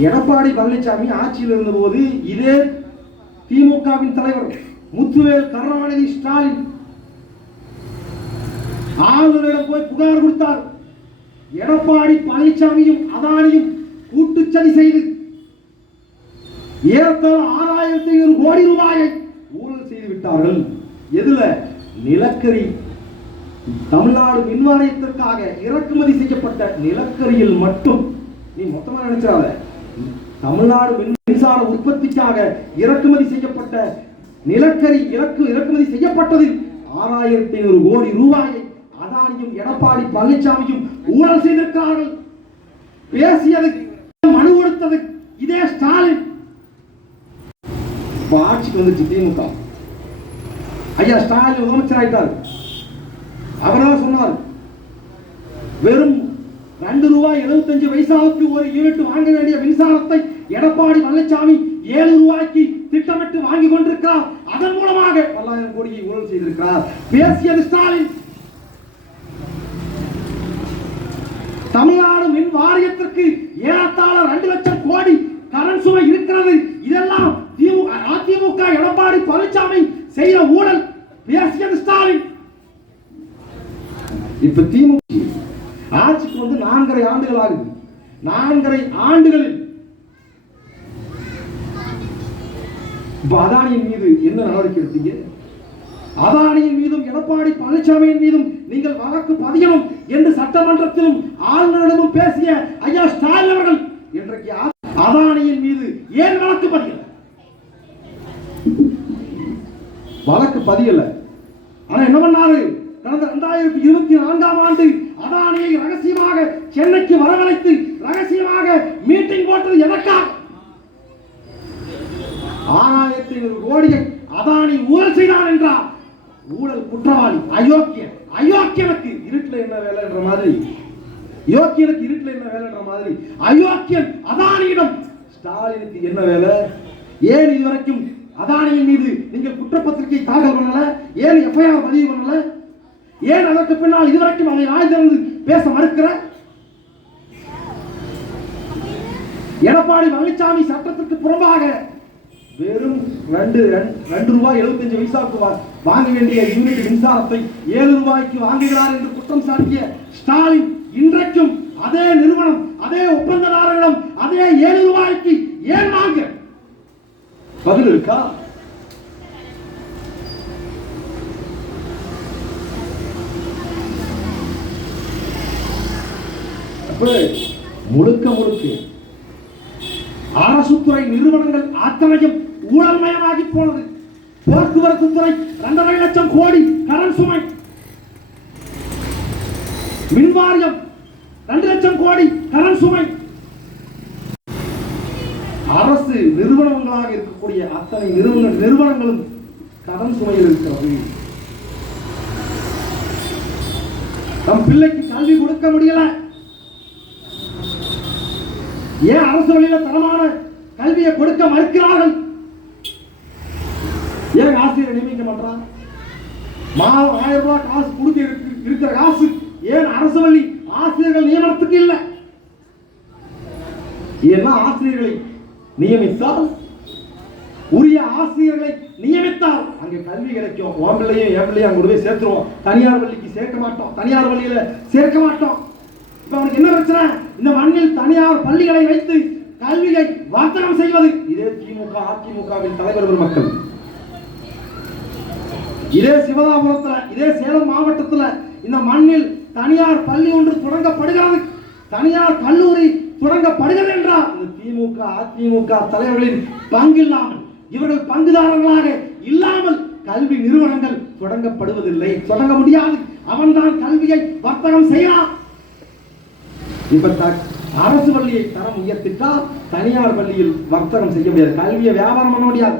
எடப்பாடி பழனிசாமி ஆட்சியில் இருந்த போது இதே திமுகவின் தலைவர் முத்துவேல் கருணாநிதி ஸ்டாலின் ஆளுநரிடம் போய் புகார் கொடுத்தார். எடப்பாடி பழனிசாமியும் அதானியும் கூட்டுச்சதி செய்து ஏறத்தாழ 6500 கோடி ரூபாயை ஊழல் செய்து விட்டார்கள். எதுல? நிலக்கரி. தமிழ்நாடு மின்வாரியத்திற்காக இறக்குமதி செய்யப்பட்ட நிலக்கரியில் மட்டும், நீ மொத்தமா நினைச்சாத, தமிழ்நாடு மின்சார உற்பத்திக்காக இறக்குமதி செய்யப்பட்ட நிலக்கரி இறக்குமதி செய்யப்பட்டதில் 6500 கோடி ரூபாயை அதானியும் எடப்பாடி பழனிசாமியும் ஊழல் செய்திருக்கிறார்கள். பேசியது, மனு கொடுத்தது இதே ஸ்டாலின். ஆட்சிக்கு வந்துச்சு திமுக. ஐயா ஸ்டாலின் முதலமைச்சர் ஆயிட்டார். அவரால் சொன்னார், வெறும் 2 ரூபாய் 75 பைசாவுக்கு ஒரு யூனிட் வாங்க வேண்டிய மின்சாரத்தை எடப்பாடி பழனிசாமி 7 ரூபாய்க்கு திட்டமிட்டு வாங்கி கொண்டிருக்கிறார். அதன் மூலமாக 1000 கோடியை ஊழல் செய்திருக்கிறார். பேசியது ஸ்டாலின். தமிழ்நாடு மின் வாரியத்திற்கு ஏறத்தாழ 2 லட்சம் கோடி கடன் சுமை இருக்கிறது. இதெல்லாம் அதிமுக எடப்பாடி பழனிசாமி செய்த ஊழல். பேசியது ஸ்டாலின். இப்ப திமுக ஆட்சிக்கு வந்து 4.5 ஆண்டுகள் ஆகுது. 4.5 ஆண்டுகளில் அதானியின் மீது என்ன நடவடிக்கை எடுத்தீங்க? அதானியின் மீதும் எடப்பாடி பழனிசாமியின் மீதும் நீங்கள் வழக்கு பதியணும் என்று சட்டமன்றத்திலும் ஆளுநரிடமும் பேசிய ஐயா ஸ்டாலின் அவர்கள் இன்றைக்கு அதானியின் மீது ஏன் வழக்கு பதியல? வழக்கு பதியல. ஆனா என்ன பண்ணாரு? கடந்த 2024ஆம் ஆண்டு அதானியை ரகசியமாக சென்னைக்கு வரவழைத்து ரகசியமாக மீட்டிங் போட்டது எதற்காக? 6500 கோடியை அதானி ஊழல் செய்தார் என்றார். ஊழல் குற்றவாளி, அயோக்கியன். அயோக்கியனுக்கு இருட்டில் என்ன வேலை என்ற மாதிரி, யோக்கியனுக்கு இருட்டில் என்ன வேலை என்ற மாதிரி அயோக்கியன் அதானியிடம் ஸ்டாலினுக்கு என்ன வேலை? ஏன் இதுவரைக்கும் அதானியின் மீது நீங்கள் குற்றப்பத்திரிகை தாக்கல் பண்ணல? ஏன் எஃப்ஐஆர் பதிவு பண்ணல? ஏன் அதற்கு பின்னால் இதுவரைக்கும் அதை ஆய்ந்து பேச மறுக்கிற? எடப்பாடி பழனிசாமி சட்டத்திற்கு புறம்பாக வெறும் 2 ரூபாய் 75 பைசாவுக்கு வாங்க வேண்டிய யூனிட் மின்சாரத்தை 7 ரூபாய்க்கு வாங்குகிறார் என்று குற்றம் சாட்டிய ஸ்டாலின் இன்றைக்கும் அதே நிறுவனம், அதே ஒப்பந்ததாரர்களிடம் அதே 7 ரூபாய்க்கு ஏன் வாங்க? பதில் இருக்கா? முழுக்க அரசு துறை நிறுவனங்கள் அத்தனையும் ஊழல்மயமாகி போனது. போக்குவரத்து துறை 2.5 லட்சம் கோடி கடன் சுமை, மின்வாரியம் 2 லட்சம் கோடி கடன் சுமை. அரசு நிறுவனங்களாக இருக்கக்கூடிய அத்தனை நிறுவனங்களும் கடன் சுமையில் இருக்கிறது. நம் பிள்ளைக்கு கல்வி கொடுக்க முடியல. ஏன் அரசு வழியில் தரமான கல்வியை கொடுக்க மறுக்கிறார்கள்? ஏன் ஆசிரியர் நியமிக்க மாட்டான்? மாதம் 1000 ரூபாய் காசு கொடுக்க இருக்கிற காசு ஏன் அரசு வழி ஆசிரியர்கள் நியமனத்துக்கு இல்லை? ஏன்னா ஆசிரியர்களை நியமித்தால், உரிய ஆசிரியர்களை நியமித்தால் அங்கே கல்வி கிடைக்கும். உன் பிள்ளையும் என் பிள்ளையும் அங்கே போய் சேர்த்துருவோம். தனியார் பள்ளிக்கு சேர்க்க மாட்டோம், தனியார் பள்ளியில சேர்க்க மாட்டோம். இப்ப அவனுக்கு என்ன பிரச்சனை? இந்த மண்ணில் தனியார் பள்ளிகளை வைத்து கல்வியை வர்த்தகம் செய்வது. இதே திமுக அதிமுகவின் தலைவர் மக்கள், இதே சிவதாபுரத்துல, இதே சேலம் மாவட்டத்துல இந்த மண்ணில் தனியார் பள்ளி ஒன்று தொடங்கப்படுகிறது, தனியார் கல்லூரி தொடங்கப்படுகிறது என்றால் இந்த திமுக அதிமுக தலைவர்களின் பங்கில்லாமல், இவர்கள் பங்குதாரர்களாக இல்லாமல் கல்வி நிறுவனங்கள் தொடங்கப்படுவதில்லை, தொடங்க முடியாது. அவன்தான் கல்வியை வர்த்தகம் செய்யலாம். இப்ப அரசு பள்ளியை தரம் உயர்த்திட்டால் தனியார் பள்ளியில் வர்த்தகம் செய்ய முடியாது, கல்வியை வியாபாரம் பண்ண முடியாது.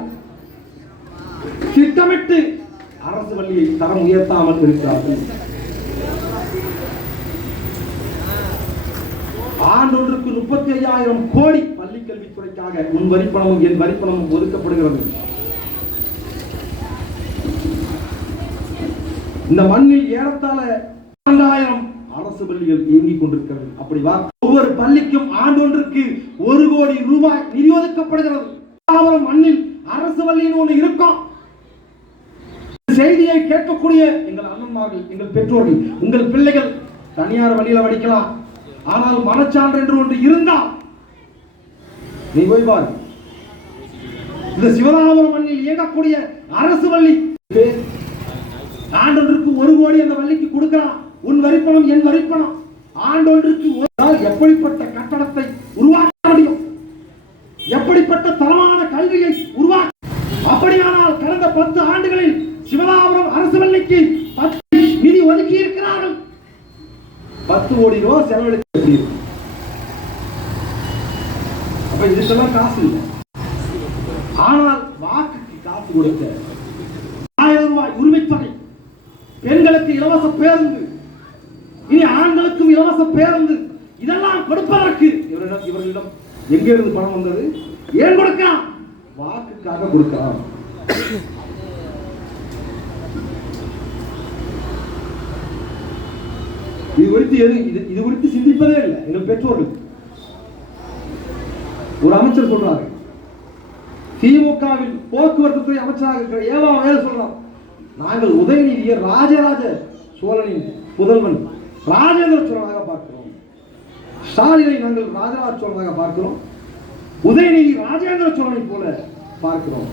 திட்டமிட்டு அரசு பள்ளியை தரம் உயர்த்தாமல் இருக்கிறார்கள். ஆண்டொன்றுக்கு 35,000 கோடி பள்ளி கல்வித்துறைக்காக உன் வரிப்பணமும் என் வரிப்பணமும் ஒதுக்கப்படுகிறது. இந்த மண்ணில் ஏறத்தாழ 2,000 அரசு பள்ளிகள் இயங்கிக் கொண்டிருக்கிறது. அப்படி ஒவ்வொரு பள்ளிக்கும் ஆண்டொன்றுக்கு 1 கோடி ரூபாய் நிதி ஒதுக்கப்படுகிறது. மண்ணில் அரசு பள்ளின்னு ஒன்று இருக்கும். செய்தியை கேட்கக்கூடிய எங்கள் அண்ணன்மார்கள், எங்கள் பெற்றோர்கள், உங்கள் பிள்ளைகள் தனியார் பள்ளியில படிக்கலாம், ஆனால் மனச்சான்று என்று ஒன்று இருந்தால் நீ போய் பாரு. இந்த சிவராமபுரம் மண்ணில் இயங்கக்கூடிய அரசு பள்ளி ஆண்டொன்றுக்கு 1 கோடி அந்த பள்ளிக்கு கொடுக்கலாம். உன் வரிப்பணம் என் வரிப்பணம். ஆண்டொன்றுக்கு எப்படிப்பட்ட கட்டடத்தை உருவாக்க முடியும், எப்படிப்பட்ட தரமான கல்வியை உருவாக்க. அப்படியானால் கடந்த 10 ஆண்டுகளில் சிவராமபுரம் அரசு பள்ளிக்கு 10 நிதி ஒதுக்கி இருக்கிறார்கள். 10 கோடி ரூபாய் செலவழித்து. அப்ப இதுக்கெல்லாம் காசு இல்லை. ஆனால் வாக்குக்கு காசு கொடுக்க 1000 ரூபாய் உரிமைத்தொகை, பெண்களுக்கு இலவச பேருந்து, இனி ஆண்களுக்கும் இலவச பேருந்து, இதெல்லாம் கொடுப்பதற்கு இவர்களிடம் எங்கே இருந்து பணம் வந்தது? ஏன் கொடுக்கலாம்? வாக்குக்காக கொடுக்கலாம். இது குறித்து சிந்திப்பதே இல்லை எங்கள் பெற்றோர்கள். ஒரு அமைச்சர் சொல்றாரு, திமுகவில் போக்குவரத்து துறை அமைச்சராக இருக்கிற ஏவா வேலை சொல்றார், நாங்கள் உதயநிதியை ராஜராஜ சோழனின் புதல்வன் ராஜேந்திர சோழனாக பார்க்கிறோம், ஸ்டாலினை நாங்கள் ராஜராஜ சோழனாக பார்க்கிறோம், உதயநிதி ராஜேந்திர சோழனை போல பார்க்கிறோம்.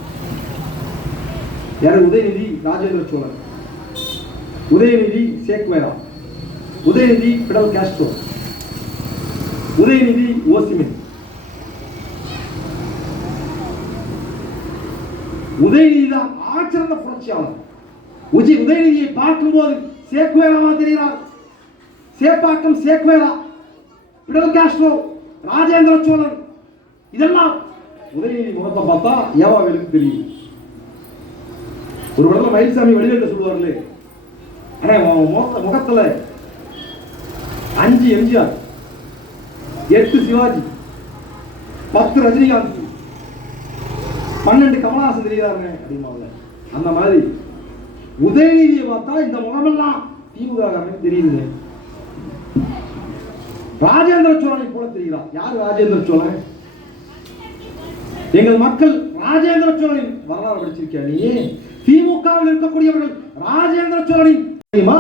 யார் Udhayanidhi? Rajendra Cholan. Udhayanidhi Che Guevara, Udhayanidhi Fidel Castro, Udhayanidhi Ho Chi Minh. Udhayanidhi தான் ஆச்சரித்த புரட்சியாளர். உதயநிதியை பார்க்கும்போது சேக்வேராவா தெரிகிறார். Chepauk Che Guevara, Fidel Castro, Rajendra Cholan, இதெல்லாம் உதயநிதி முகத்தை பார்த்தா ஏவாவேலுக்கு தெரியும். ஒரு இடத்துல மயில்சாமி வெளியிட்டு சொல்லுவார்களே, முகத்துல 5 எம்ஜிஆர், 8 சிவாஜி, 10 ரஜினிகாந்த், 12 கமலஹாசன் தெரியாருங்க அப்படின்னா, அந்த மாதிரி உதயநிதியை பார்த்தா இந்த முகமெல்லாம் திமுக தெரியுது. ராஜேந்திர சோழனை போல தெரிகிறார். யார் ராஜேந்திர சோழன்? எங்கள் மக்கள் ராஜேந்திர சோழனின் வரலாறு படிச்சிருக்கியா நீ? திமுகவில் இருக்கக்கூடியவர்கள் ராஜேந்திர சோழனின் தெரியுமா?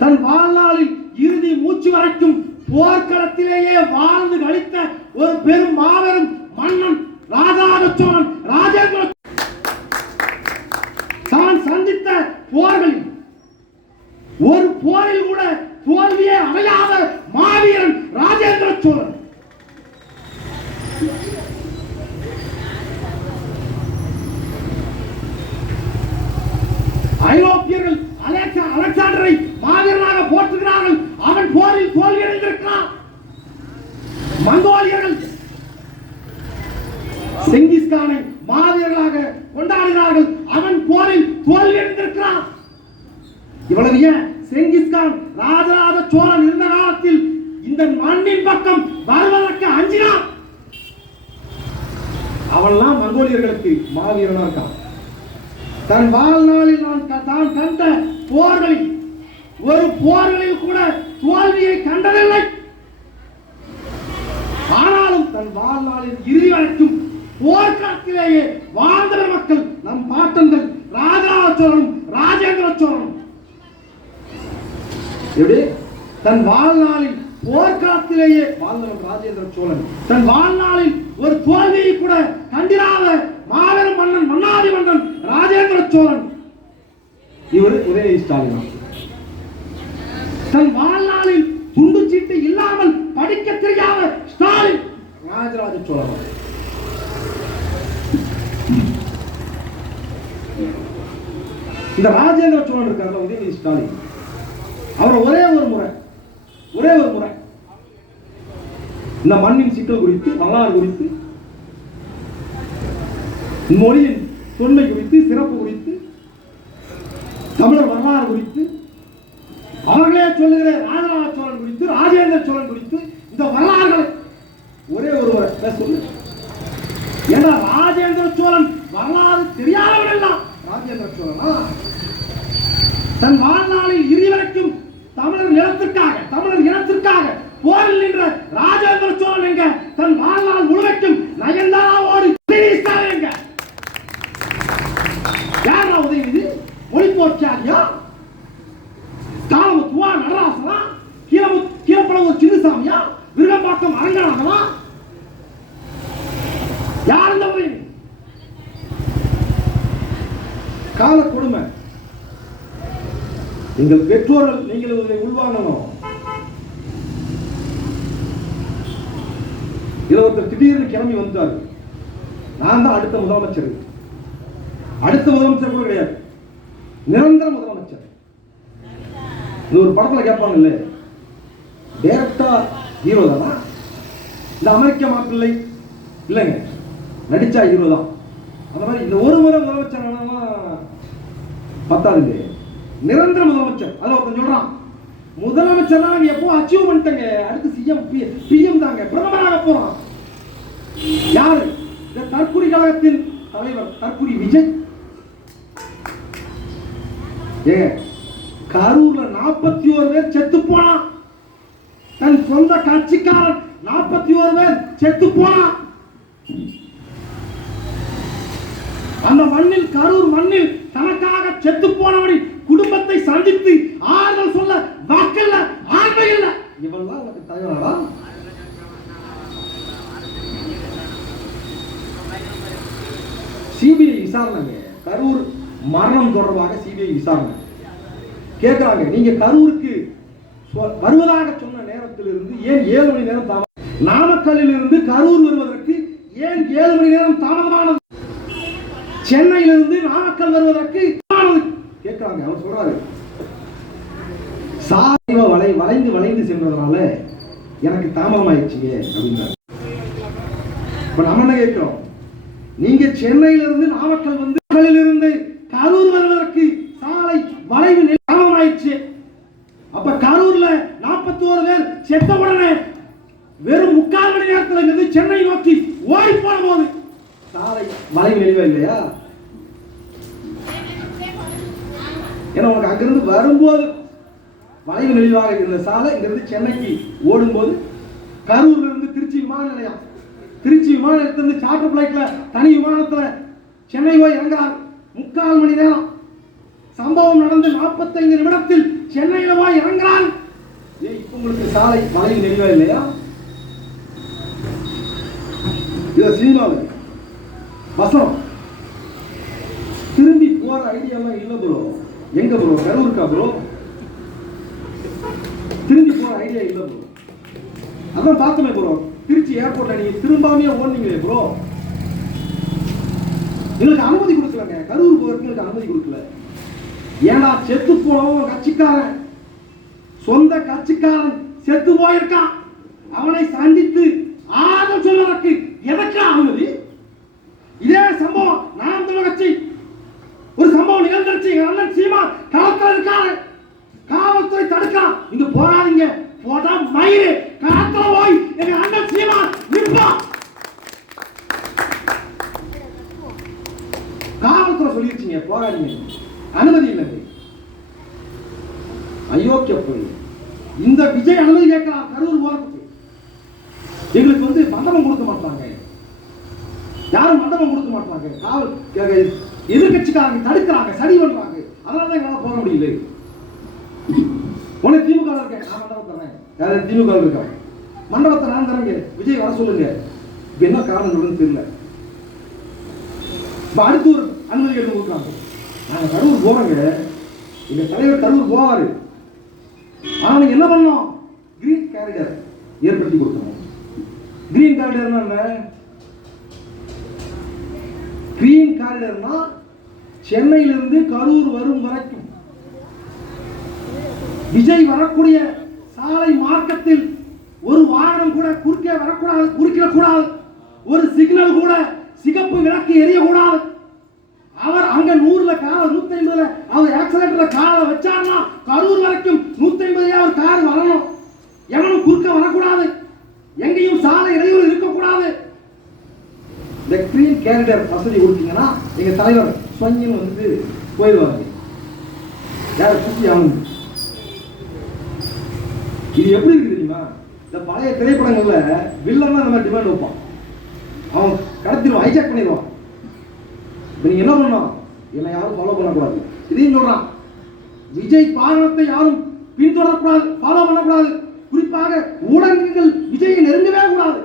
தன் வாழ்நாளில் இறுதி மூச்சு வரைக்கும் போர்க்களத்திலேயே வாழ்ந்து கழித்த ஒரு பெரும் மாபெரும் மன்னன் ராஜராஜ சோழன். ராஜேந்திர தான் சந்தித்த போர்களில் ஒரு போரில் கூட தோல்வியே அடையாத மாவீரன் ராஜேந்திர சோழன். ஐரோப்பியர்கள் அலெக்சாண்டரை மாவீரனாக போற்றுகிறார்கள். அவன் போரில் தோல்வி அடைந்திருக்கிறான். மங்கோலியர்கள் செங்கிஸ்கானை மாவீரனாக கொண்டாடுகிறார்கள். அவன் போரில் தோல்வி அடைந்திருக்கிறான். இவ்வளவு ஏன்? செங்கிஸ்கான் ராஜராஜ சோழன் இருந்த காலத்தில் இந்த மண்ணின் பக்கம் வருவதற்கு அஞ்சினான். அவன்லாம் மங்கோலியர்களுக்கு மாவீரனா இருக்கான். தன் வாழ்நாளில் தான் கண்ட போர்களில் ஒரு போர்களில் கூட தோல்வியை கண்டதில்லை. ஆனாலும் தன் வாழ்நாளில் இறுதி வரைக்கும் போர்க்களத்திலேயே வாழ்ந்த மக்கள் நம் பாட்டன்கள் ராஜராஜ சோழனும் ராஜேந்திர சோழனும். தன் வாழ்நாளில் போர்க்களத்திலேயே வாழ்ந்தவன் ராஜேந்திர சோழன். தன் வாழ்நாளில் ஒரு தோல்வியை கூட கண்டிராத மாபெரும் மன்னன், மன்னாதி மன்னன் ராஜேந்திர சோழன். இவர் உதயநிதி ஸ்டாலின். தன் வாழ்நாளில் துண்டு சீட்டு படிக்க தெரியாத ஸ்டாலின் ராஜராஜ சோழன். இந்த ராஜேந்திர சோழன் இருக்காருல உதயநிதி ஸ்டாலின், அவர் ஒரே ஒரு முறை இந்த மண்ணின் சிக்கல் குறித்து, வரலாறு குறித்து, மொழியின் தொன்மை குறித்து, சிறப்பு குறித்து, தமிழர் வரலாறு குறித்து, அவர்களே சொல்லுகிற ராஜராஜ சோழன் குறித்து, ராஜேந்திர சோழன் குறித்து இந்த வரலாறுகளை ஒரே ஒரு முறை சொல்லு. ஏன்னா ராஜேந்திர சோழன் வரலாறு தெரியாதவன் எல்லாம் ராஜேந்திர சோழனா தன் வாழ்நாளில் இறுதிவரைக்கும் தமிழர் நிலத்திற்காக, தமிழர் இனத்திற்காக போரில் நின்ற ராஜேந்திர சோழன் எங்க தன் வாழ்நாள் முழுமைக்கும் நயன்தாராவோடு எங்க யாரா உதயநிதி? மொழிப்போர் தியாகியா? காலமுத்துவா? நடராசனா? கீழப்பழம் சின்னசாமியா? விருகம்பாக்கம் அரங்கநாதனா? யார் இந்த உதயநிதி? கால கொடுமை. எங்கள் பெற்றோர்கள் நீங்கள் இதை உள்வாங்கணும். ஒருத்தர் திடீர்னு கிளம்பி வந்தார், நான் தான் அடுத்த முதலமைச்சர். அடுத்த முதலமைச்சர் கூட கிடையாது, நிரந்தர முதலமைச்சர். இது ஒரு படத்துல கேட்பாங்கல்ல, டைரக்டா ஹீரோ தானா? இந்த அமெரிக்க மாப்பிள்ளை இல்லைங்க, நடிச்சா ஹீரோ தான். அந்த மாதிரி இந்த ஒரு முறை முதலமைச்சர் பத்தாது, நிரந்தர முதலமைச்சர். அதுல ஒருத்தன் சொல்றான், முதலமைச்சர் தான் எப்போ அச்சீவ் பண்ணிட்டங்க, அடுத்து சிஎம் பிஎம் தாங்க, பிரதமராக போறான். யாரு? இந்த தற்குறி கழகத்தின் தலைவர் தற்குறி விஜய். கரூர்ல 41 பேர் செத்து போனா, தன் சொந்த கட்சிக்காரன் 41 பேர் செத்து போனா. அந்த மண்ணில், கரூர் மண்ணில் தனக்காக செத்து போனவனின் குடும்பத்தை சந்தித்து ஆறுதல் சொல்ல வாக்கல்ல, ஆண்மை இல்ல. இவெல்லாம் உனக்கு தலைவரா? சிபிஐ விசாரணை, கரூர் மரணம் தொடர்பாக சிபிஐ விசாரணை கேட்கிறாங்க. நீங்க கரூருக்கு வருவதாக சொன்ன நேரத்திலிருந்து ஏன் 7 மணி நேரம் தாமதம்? நாமக்கல்லில் இருந்து கரூர் வருவதற்கு ஏன் 7 மணி நேரம் தாமதமானது? சென்னையிலிருந்து நாமக்கல் வருவதற்கு கேட்கிறாங்க. அவர் சொல்றாரு, சாலை வளைந்து சென்றதுனால எனக்கு தாமதம் ஆயிடுச்சுங்க அப்படின்னாரு. இப்ப நம்ம என்ன கேட்கிறோம்? நீங்க சென்னையிலிருந்து நாமக்கல் வந்து இருந்து கரூர் வருவதற்கு சாலை வளைவு தாமதம் ஆயிடுச்சு. அப்ப கரூர்ல 41 பேர் செத்த உடனே வெறும் 3/4 மணி நேரத்தில் இருந்து சென்னை நோக்கி ஓடி போன போது சாலை வளைவு நெளிவா இல்லையா? ஏன்னா உனக்கு அங்கிருந்து வரும்போது வளைவு நெளிவாக இருந்த சாலை இங்கிருந்து சென்னைக்கு ஓடும்போது கரூர்ல இருந்து திருச்சி விமான நிலையம், திருச்சி விமான நிலையத்திலிருந்து சார்ட்டர் பிளைட்ல தனி விமானத்துல சென்னை போய் இறங்குறார். 3/4 மணி நேரம். சம்பவம் நடந்து 45 நிமிடத்தில் சென்னையில போய் இறங்குறார். இப்ப உங்களுக்கு சாலை வளைவு நெளிவா இல்லையா? இத சினிமாவில் வசனம். திரும்பி போற ஐடியாலாம் இல்ல ப்ரோ. எங்க ப்ரோ? கரூருக்கா ப்ரோ? திரும்பி போற ஐடியா இல்ல ப்ரோ. அதான் பார்த்தோமே ப்ரோ, திருச்சி ஏர்போர்ட்ல நீங்க திரும்பாமையே ஓடுனீங்களே ப்ரோ. உங்களுக்கு அனுமதி கொடுக்கலங்க, கரூர் போறதுக்கு அனுமதி கொடுக்கல. ஏன்னா செத்து போனவன் கட்சிக்காரன், சொந்த கட்சிக்காரன் செத்து போயிருக்கான். அவனை சந்தித்து ஆதரவு சொல்வதற்கு எதற்கு அனுமதி? இதே சம்பவம் நாம் தமிழர் கட்சி ஒரு சம்பவம் நிகழ்ந்துருச்சு. அண்ணன் சீமான் களத்தில் இருக்காரு, காவல்துறை தடுக்கலாம், நீங்க போகாதீங்க, போட்டா மயிறு களத்துல போய் எங்க அண்ணன் சீமான் நிற்பா. காவல்துறை சொல்லிருச்சீங்க போகாதீங்க, அனுமதி இல்லை. அயோக்கிய போய் இந்த விஜய் அனுமதி கேட்கலாம் கரூர் போறதுக்கு. எங்களுக்கு வந்து மண்டபம் கொடுக்க மாட்டாங்க, யாரும் மண்டபம் கொடுக்க மாட்டாங்க. காவல் எதிர்கட்சிக்காரங்க தடுக்கிறாங்க, சரி பண்றாங்க. அதனால எங்களால போக முடியல. உனக்கு திமுக இருக்கேன், நான் மண்டபம் தரேன். யாரும் திமுக இருக்காங்க, மண்டபத்தை நான் தரேங்க, விஜய் வர சொல்லுங்க. என்ன காரணம் தெரியல. அடுத்து ஒரு அனுமதி கேட்டு கொடுக்குறாங்க. நாங்க கரூர் போறோங்க, எங்க தலைவர் கரூர் போவாரு. ஆனா என்ன பண்ணோம்? கிரீன் கேரிடர் ஏற்படுத்தி கொடுக்கணும். கிரீன் காரிடர்னா என்ன? கிரீன் காரிடர்னா சென்னையிலிருந்து கரூர் வரும் வரைக்கும் விஜய் வரக்கூடிய சாலை மார்க்கத்தில் ஒரு வாகனம் கூட குறுக்கே வரக்கூடாது, குறுக்கிடக்கூடாது. ஒரு சிக்னல் கூட சிகப்பு விளக்கு எரியக்கூடாது. அவர் அங்க 100ல கால 150ல அவர் ஆக்சிலேட்டர்ல கால வச்சார்னா கரூர் வரைக்கும் 150 அவர் கார் வரணும். எவனும் குறுக்க வரக்கூடாது. எங்கேயும் சாலை இடையூறு இருக்கக்கூடாது. இந்த கிரீன் கேரிடர் வசதி கொடுத்தீங்கன்னா எங்க தலைவர் சொன்னின்னு வந்து போயிடுவாங்க. யார சுத்தி ஆகணும். இது எப்படி இருக்கு தெரியுமா? இந்த பழைய திரைப்படங்கள்ல வில்லன் தான் நம்ம டிமாண்ட் வைப்பான். அவன் கடத்திடுவான், ஹைஜாக் பண்ணிடுவான். நீங்க என்ன பண்ணணும்? என்னை யாரும் ஃபாலோ பண்ணக்கூடாது. இதையும் சொல்றான், விஜய் பாரணத்தை யாரும் பின்தொடரக்கூடாது, ஃபாலோ பண்ணக்கூடாது. குறிப்பாக ஊடகங்கள் விஜயை நெருங்கவே கூடாது.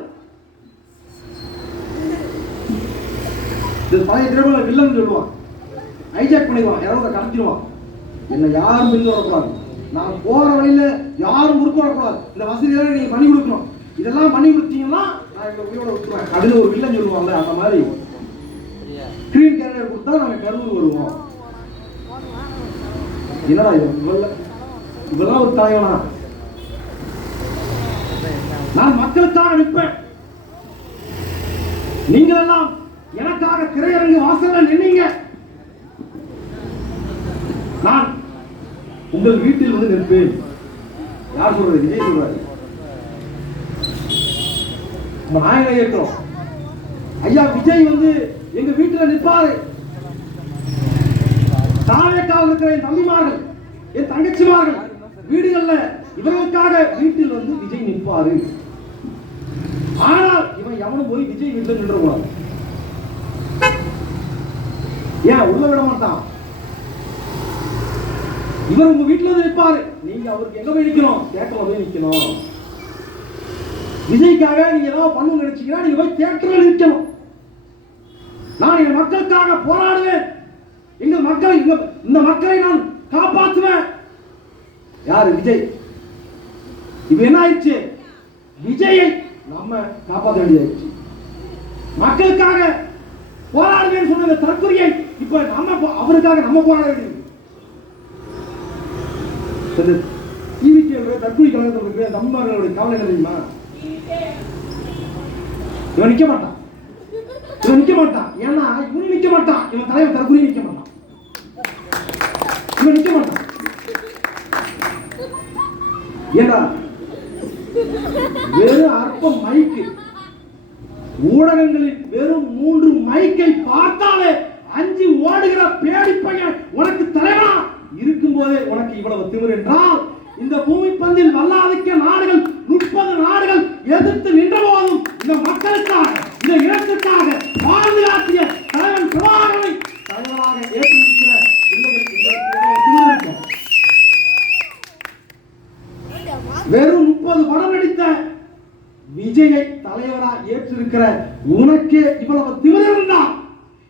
பழைய திரைப்பட வில்லன் சொல்லுவான், ஹைஜாக் பண்ணிடுவான், யாரோ கடத்திடுவான். என்னை யாரும் பின்தொடரக்கூடாது, நான் போற வழியில யாரும் குறுக்க வரக்கூடாது. இந்த வசதியெல்லாம் நீங்க பண்ணி கொடுக்கணும். இதெல்லாம் பண்ணி கொடுத்தீங்கன்னா நான் எங்க உயிரோட விட்டுருவேன். அதுல ஒரு வில்லன் சொல்லுவாங்கல்ல, அந்த மாதிரி கிரீன் கேரியர் கொடுத்தா நாங்க கரூர் வருவோம். என்னடா இதெல்லாம் ஒரு தாயனா? நான் மக்களுக்காக நிற்பேன். நீங்கள் எல்லாம் எனக்காக திரையரங்கு வாசல்ல நின்னீங்க. நான் உங்கள் வீட்டில் வந்து நிற்பேன். யார் சொல்றது? விஜய் சொல்றாரு. நாயனை ஏற்கிறோம். ஐயா விஜய் வந்து எங்க வீட்டுல நிற்பாரு. தாவேக்காவில் இருக்கிற என் தம்பிமார்கள், என் தங்கச்சிமார்கள் வீடுகள்ல இவர்களுக்காக வீட்டில் வந்து விஜய் நிற்பாரு. ஆனால் இவன் எவனும் போய் விஜய் வீட்டில் நின்ற கூடாது. ஏன் உள்ள விட மாட்டான்? இவர் உங்க வீட்டுல வந்து நிற்பாரு. நீங்க அவருக்கு எங்க போய் நிக்கணும்? தியேட்டர்ல போய் நிக்கணும். விஜய்க்காக நீங்க ஏதாவது பண்ணணும்னு நினைச்சீங்கன்னா நீங்க போய் தியேட்டர்ல நிக்கணும். நான் என் மக்களுக்காக போராடுவேன். எங்க மக்கள், இந்த மக்களை நான் காப்பாற்றுவேன். யாரு? விஜய். இப்ப என்ன ஆயிடுச்சு? விஜயை நம்ம காப்பாற்ற வேண்டியதாயிடுச்சு. மக்களுக்காக போராடுவேன்னு சொன்ன தற்கொலையை இப்ப நம்ம அவருக்காக நம்ம போராட வேண்டியது. டிவிக்கு தற்கொலை கலந்து தமிழ்மார்களுடைய கவலை தெரியுமா? இவன் நிக்க மாட்டான். இவன் நிக்க மாட்டான். ஏன்னா இவன் நிக்க மாட்டான். இவன் தலைவர் தற்கொலை நிக்க மாட்டான். இவன் நிக்க மாட்டான். ஏன்னா வெறும் அற்ப மைக்கு, ஊடகங்களில் வெறும் 3 மைக்கை பார்த்தாலே 5 ஓடுகிற பேடி பையன் உனக்கு தலைவனா இருக்கும் போதே உனக்கு இவ்வளவு திமிர் என்றால், இந்த பூமி பந்தில் வல்லாதிக்க நாடுகள் 30 நாடுகள் எதிர்த்து நின்ற போதும் இந்த மக்களுக்காக, இந்த இனத்திற்காக பாதுகாத்திய தலைவன் பிரபாகரனை தலைவராக ஏற்றிருக்கிற வெறும் 30 படம் நடித்த விஜயை தலைவராக ஏற்றிருக்கிற உனக்கே இவ்வளவு திமிர் இருந்தால்,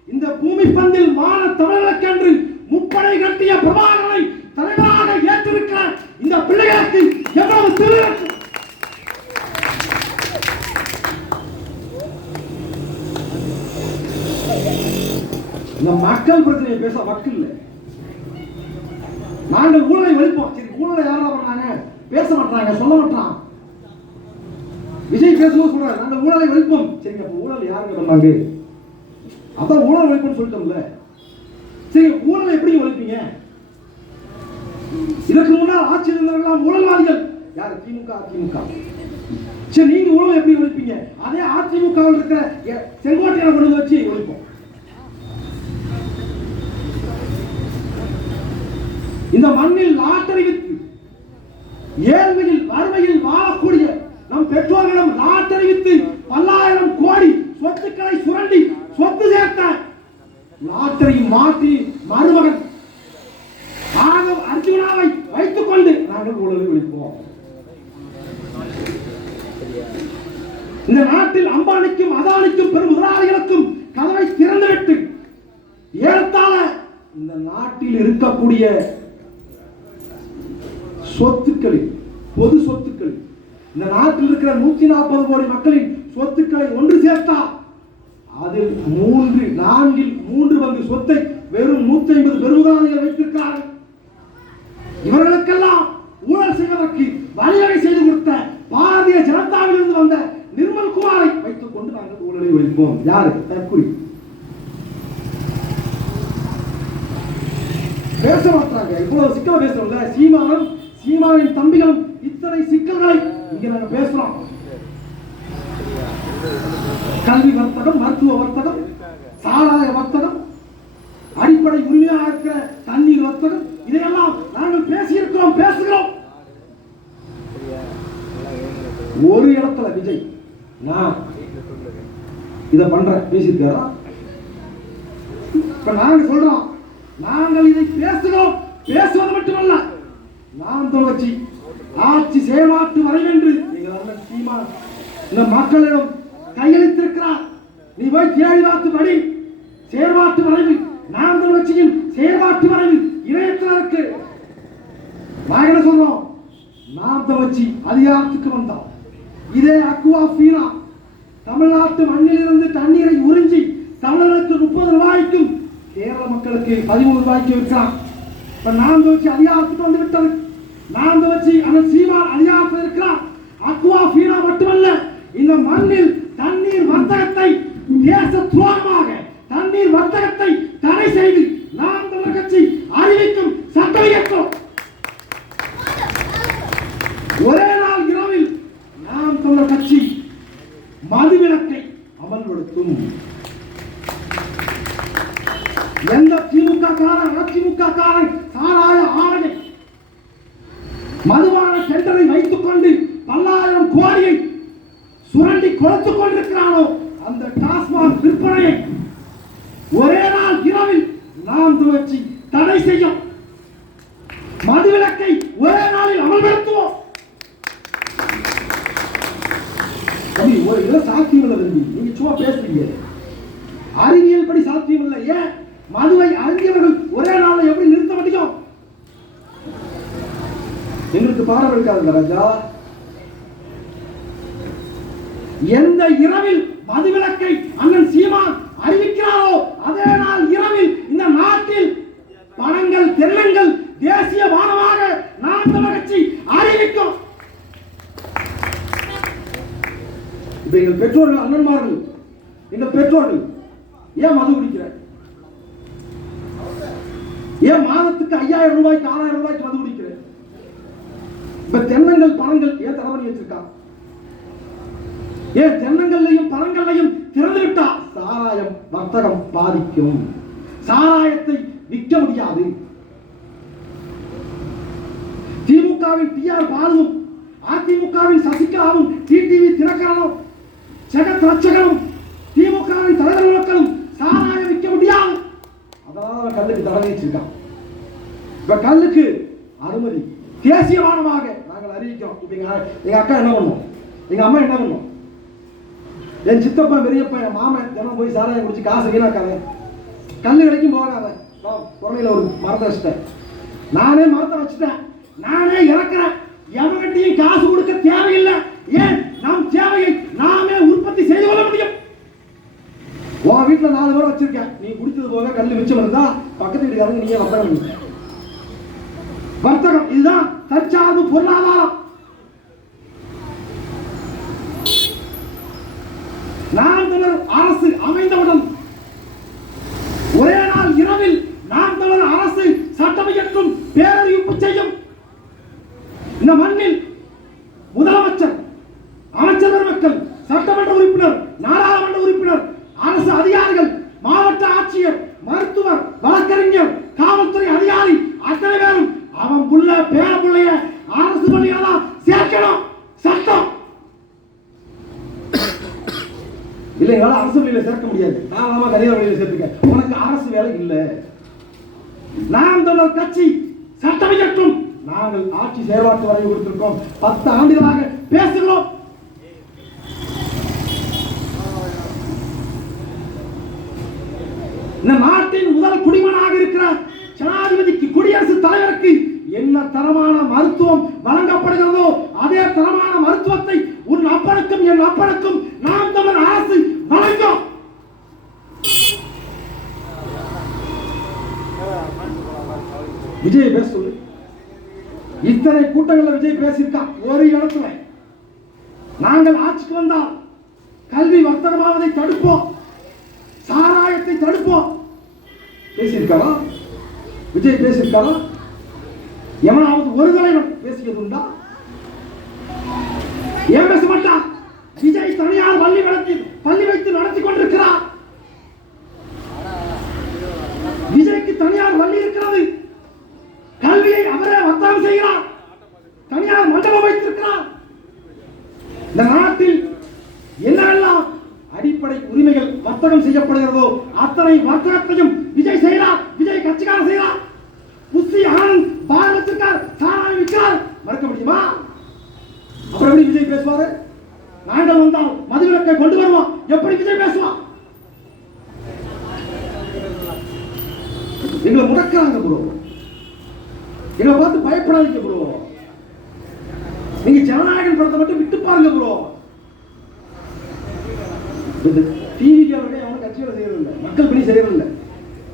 இந்த பூமி பந்தில் மான தமிழர்களுக்கென்று முப்படை கட்டிய பிரபாகரனை தலைவராக ஏற்றிருக்கிற இந்த பிள்ளைகளுக்கு எவ்வளவு திமிர்! இந்த மக்கள் பிரச்சனையை பேச மக்கள் இல்லை. நாங்கள் ஊழலை ஒழிப்போம். சரி, ஊழலை யாரா பண்ணாங்க? பேச மாட்டாங்க, சொல்ல மாட்டான். விஜய் பேசும்போது சொல்றாரு, நாங்கள் ஊழலை ஒழிப்போம். சரிங்க, அப்ப ஊழல் யாருங்க பண்ணாங்க? அதான் ஊழல் ஒழிப்புன்னு சொல்லிட்டோம்ல. சரி, ஊழலை எப்படி ஒழிப்பீங்க? இதற்கு முன்னால் ஆட்சியில் இருந்தவர்கள் ஊழல்வாதிகள். யார்? திமுக, அதிமுக. சரி, நீங்க ஊழலை எப்படி ஒழிப்பீங்க? அதே அதிமுகவில் இருக்கிற செங்கோட்டையை கொண்டு வச்சு ஒழிப்போம். இந்த மண்ணில் லாட்டரி வித்து ஏழ்மையில் வறுமையில் வாழக்கூடிய நம் பெற்றோர்களிடம் லாட்டரி வித்து பல்லாயிரம் கோடி சொத்துக்களை சுரண்டி சொத்து சேர்த்த லாட்டரி மாற்றி மருமகன் ஆதவ் அர்ஜுனாவை வைத்துக் கொண்டு நாங்கள் ஊழலை ஒழிப்போம். இந்த நாட்டில் அம்பானிக்கும் அதானிக்கும் பெரும் முதலாளிகளுக்கும் கதவை திறந்துவிட்டு ஏறத்தாழ இந்த நாட்டில் இருக்கக்கூடிய சொத்துக்களில், பொது சொத்துக்களில் இந்த நாட்டில் இருக்கிற 140 கோடி மக்களின் சொத்துக்களை ஒன்று சேர்த்தா அதில் 4 பங்கு சொத்தை வெறும் 150 பெருமுதலாளிகள் வைத்திருக்கிறார்கள். இவர்களுக்கெல்லாம் ஊழல் செய்வதற்கு வழிவகை செய்து கொடுத்த பாரதிய ஜனதாவிலிருந்து வந்த நிர்மல் குமாரை வைத்துக் கொண்டு நாங்கள் ஊழலை ஒழிப்போம். யாரு? தற்குறி. பேச மாட்டாங்க. இவ்வளவு சிக்கலை பேசுறோம்ல. சீமாவின் தம்பிகளும் இத்தனை சிக்கல்களை இங்க நாங்க பேசுறோம். கல்வி வர்த்தகம், மருத்துவ வர்த்தகம், சாராய வர்த்தகம், அடிப்படை உரிமையாக இருக்கிற தண்ணீர் வர்த்தகம், இதையெல்லாம் நாங்கள் பேசியிருக்கிறோம், பேசுகிறோம். ஒரு இடத்துல விஜய் நான் இதை பண்றேன் பேசியிருக்காரா? இப்ப நாங்க சொல்றோம், நாங்கள் இதை பேசுகிறோம். பேசுவது மட்டுமல்ல, நாம் தொடர்ச்சி ஆட்சி செயல்பாட்டு வரைவென்று சீமான் இந்த மக்களிடம் கையளித்திருக்கிறார். நீ போய் தேடி பார்த்து படி. செயல்பாட்டு வரைவு, நாம் தொடர்ச்சியின் செயல்பாட்டு வரைவு இணையத்தில் இருக்கு. நாங்க என்ன சொல்றோம்? நாம் தொடர்ச்சி அதிகாரத்துக்கு வந்தோம். இதே அக்வா ஃபீனா தமிழ்நாட்டு மண்ணிலிருந்து தண்ணீரை உறிஞ்சி தமிழர்களுக்கு 30 ரூபாய்க்கும் கேரள மக்களுக்கு 13 ரூபாய்க்கு விற்கிறான். இப்ப நாம் தொடர்ச்சி அதிகாரத்துக்கு வந்து விட்டது. நாம் தொடர்ச்சி அந்த சீமான் அதிகாரத்தில் இருக்கிறார். அக்வா ஃபீனா மட்டுமல்ல, இந்த மண்ணில் தண்ணீர் வர்த்தகத்தை தேச துரோகமாக தண்ணீர் வர்த்தகத்தை தடை செய்து நாம் தமிழர் கட்சி அறிவிக்கும் சட்டம் இயற்றும். ஒரே நாள் இரவில் நாம் தமிழர் கட்சி மதுவிலக்கை அமல்படுத்தும். எந்த திமுக காரன் அதிமுக காரன் சாராய ஆலையை மதுபான டெண்டரை வைத்துக் கொண்டு 10,000 கோடியை சுரண்டி கொடுத்துக் கொண்டிருக்கிறானோ அந்த டாஸ்மாக் விற்பனையை ஒரே நாள் இரவில் நாம் துவச்சி தடை செய்யும். மதுவிலக்கை ஒரே நாளில் அமல்படுத்துவோம். சாத்தியம் இல்லை. நீங்க சும்மா பேசுறீங்க. அறிவியல் படி சாத்தியம் இல்லை. ஏன் மதுவை அறிஞர்கள் ஒரே நாளை எப்படி நிறுத்த முடியும்? எங்களுக்கு பாடம் இருக்காது ராஜா. எந்த இரவில் மதுவிலக்கை அண்ணன் சீமான் அறிவிக்கிறாரோ அதே நாள் இரவில் இந்த நாட்டில் பணங்கள் தென்னங்கள் தேசிய வானமாக நாம் தமிழர் கட்சி அறிவிக்கும். இப்ப எங்கள் பெற்றோர்கள், அண்ணன்மார்கள், எங்கள் பெற்றோர்கள் ஏன் மது குடிக்கிற? ஏன் மாதத்துக்கு 5,000 ரூபாய்க்கு 6,000 ரூபாய்க்கு மது குடிக்கிற? இப்ப தென்னங்கள் பணங்கள் ஏன் தடை பண்ணி வச்சிருக்கான்? ஏன் தென்னங்கள்லையும் பணங்கள்லையும் திறந்து விட்டா சாராயம் வர்த்தகம் பாதிக்கும். சாராயத்தை விற்க முடியாது. திமுகவின் டிஆர் பாலுவும் அதிமுகவின் சசிகலாவும் டிடிவி தினகரனும் ஜெகத் ரட்சகனும் திமுகவின் தலைவர் மக்களும் சாராயம் விற்க முடியாது. அதனால கல்லுக்கு தடை வச்சிருக்கான். இப்ப கல்லுக்கு அனுமதி தேசியமானமாக நாங்கள் அறிவிக்கிறோம். இப்ப எங்க அக்கா என்ன பண்ணும், எங்க அம்மா என்ன பண்ணும், என் சித்தப்பா பெரியப்பா என் மாமன் தினம் போய் சாராயம் குடிச்சு காசு வீணாக்காத, கல்லு கிடைக்கும் போகாத. குறையில ஒரு மரத்தை வச்சுட்டேன், நானே மரத்தை வச்சுட்டேன், நானே இறக்குறேன். எவன்கிட்டையும் காசு கொடுக்க தேவையில்லை. ஏன் நம் தேவையை நாமே உற்பத்தி செய்து கொள்ள முடியும். உன் வீட்டுல 4 பேர் வச்சிருக்கேன், நீ குடித்தது போக கல்லு மிச்சம் இருந்தா பக்கத்து வீட்டுக்காரங்க நீங்க வர்த்தகம். வர்த்தகம் இதுதான் தற்சார்பு பொருளாதாரம். நாம் தமிழர் அரசு அமைந்தவுடன் ஒரே நாள் இரவில் நாம் தமிழர் அரசு சட்டம் இயற்றும் பேரறிவிப்பு செய்யும். இந்த மண்ணில் முதலமைச்சர், அமைச்சர் பெருமக்கள், சட்டமன்ற உறுப்பினர், நாடாளுமன்ற உறுப்பினர், அரசு அதிகாரிகள், மாவட்ட ஆட்சியர், மருத்துவர், வழக்கறிஞர், காவல்துறை அதிகாரி அத்தனை பேரும் அவன் புள்ள பேர பிள்ளைய அரசு பள்ளியில சேர்க்கணும். சட்டம் இல்லை, எங்களால் அரசு வேலையில சேர்க்க முடியாது. நான் தனியார் வேலையில சேர்த்துக்க, உனக்கு அரசு வேலை இல்லை. நாம் தமிழர் கட்சி சட்டம் இயற்றும். நாங்கள் ஆட்சி செயல்பாட்டு வரைவு கொடுத்திருக்கோம். 10 ஆண்டுகளாக பேசுகிறோம். இந்த நாட்டின் முதல் குடிமகனாக இருக்கிற ஜனாதிபதிக்கு குடியரசுத் தலைவருக்கு என்ன தரமான மருத்துவம் வழங்கப்படுகிறதோ அதே தரமான மருத்துவத்தை உன் அப்பனுக்கும் என் அப்பனுக்கும் நாம் தமிழ் அரசு வழங்கும். விஜய் பேச சொல்லு. இத்தனை கூட்டங்கள்ல விஜய் பேசியிருக்கான். ஒரு இடத்துல நாங்கள் ஆட்சிக்கு வந்தால் கல்வி வர்த்தகமாவதை தடுப்போம், சாராயத்தை தடுப்போம் பேசியிருக்காரா? விஜய் பேசியிருக்காரா? எவனாவது ஒரு தலைவன் பேசியது உண்டா? ஏன் பேச மாட்டான்? விஜய் தனியார் பள்ளி வைத்து நடத்தி கொண்டிருக்கிறார். விஜய்க்கு தனியார் பள்ளி இருக்கிறது. கல்வியை அவரே வர்த்தகம் செய்கிறார். தனியார் மண்டபம் வைத்திருக்கிறார். இந்த நாட்டில் என்னெல்லாம் அடிப்படை உரிமைகள் வர்த்தகம் செய்யப்படுகிறதோ அத்தனை வர்த்தகத்தையும் விஜய் செய்கிறார். விஜய் கட்சிக்காரர் செய்கிறார். புஸ்தி ஆனந்த் பார் வச்சிருக்கார், சாராயம் விற்கிறார். மறக்க முடியுமா? அப்புறம் எப்படி விஜய் பேசுவாரு? நாங்கள் வந்தால் மதுவிலக்கை கொண்டு வருவோம். எப்படி விஜய் பேசுவான்? எங்களை முடக்கிறாங்க ப்ரோ. எங்களை பார்த்து பயப்படாதீங்க ப்ரோ. நீங்க ஜனநாயகம் படத்தை மட்டும் விட்டு பாருங்க ப்ரோ. டிவிக்கு அவனுக்கு கட்சியோட செய்யறதில்லை, மக்கள் பணி செய்யறதில்லை.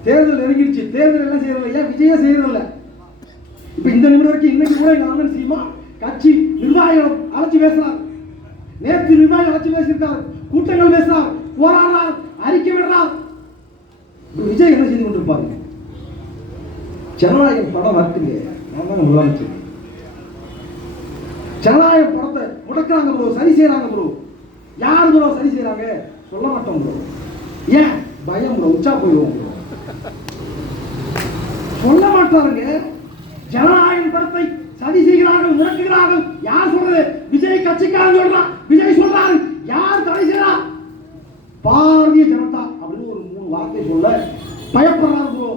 தேர்தல் நெருங்கிடுச்சு, தேர்தல் எல்லாம் செய்யறதில்லை. ஏன் விஜய செய்யறதில்லை? இப்ப இந்த நிமிடம் வரைக்கும் இன்னைக்கு கூட எங்க அண்ணன் சீமா கட்சி நிர்வாகிகள் அழைச்சி பேசுறார். நேற்று நிர்வாகிகள் அழைச்சி பேசியிருக்கார், கூட்டங்கள் பேசுறார், போராடுறார், அறிக்கை விடுறார். விஜய் என்ன செய்து கொண்டிருப்பாரு? ஜனநாயகம் படம் வருதுங்க. நான் தான் முதலமைச்சர். ஜனநாயக படத்தை முடக்கிறாங்க ப்ரோ, சரி செய்யறாங்க ப்ரோ. யாரு ப்ரோ சரி செய்யறாங்க? சொல்ல மாட்டோம் ப்ரோ. ஏன்? பயம் ப்ரோ, உச்சா போயிடுவோம் ப்ரோ. சொல்ல மாட்டாருங்க. ஜனநாயக படத்தை சரி செய்கிறார்கள், முடக்குகிறார்கள். யார் சொல்றது? விஜய் கட்சிக்காரன் சொல்றான். விஜய் சொல்றாரு. யார் தடை செய்யறா? பாரதிய ஜனதா அப்படின்னு ஒரு 3 வார்த்தை சொல்ல பயப்படுறாரு ப்ரோ.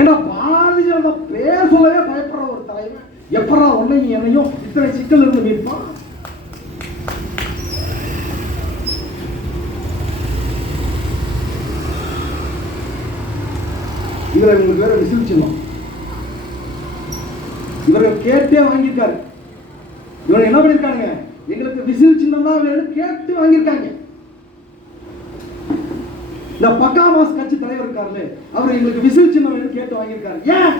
ஏன்னா பாரதிய ஜனதா பேர் சொல்லவே பயப்படுற ஒரு தலைவர் எப்படா உன்னையும் என்னையும் இத்தனை சிக்கல் இருந்து மீட்பான்? இதுல உங்களுக்கு வேற விசில் சின்னம் இவர்கள் கேட்டே வாங்கியிருக்காரு. இவங்க என்ன பண்ணிருக்காங்க? எங்களுக்கு விசில் சின்னம் தான் வேணும் கேட்டு வாங்கியிருக்காங்க. இந்த பக்காமாஸ் கட்சி தலைவர் இருக்காருல்ல, அவர் எங்களுக்கு விசில் சின்னம் வேணும் கேட்டு வாங்கியிருக்காரு. ஏன்?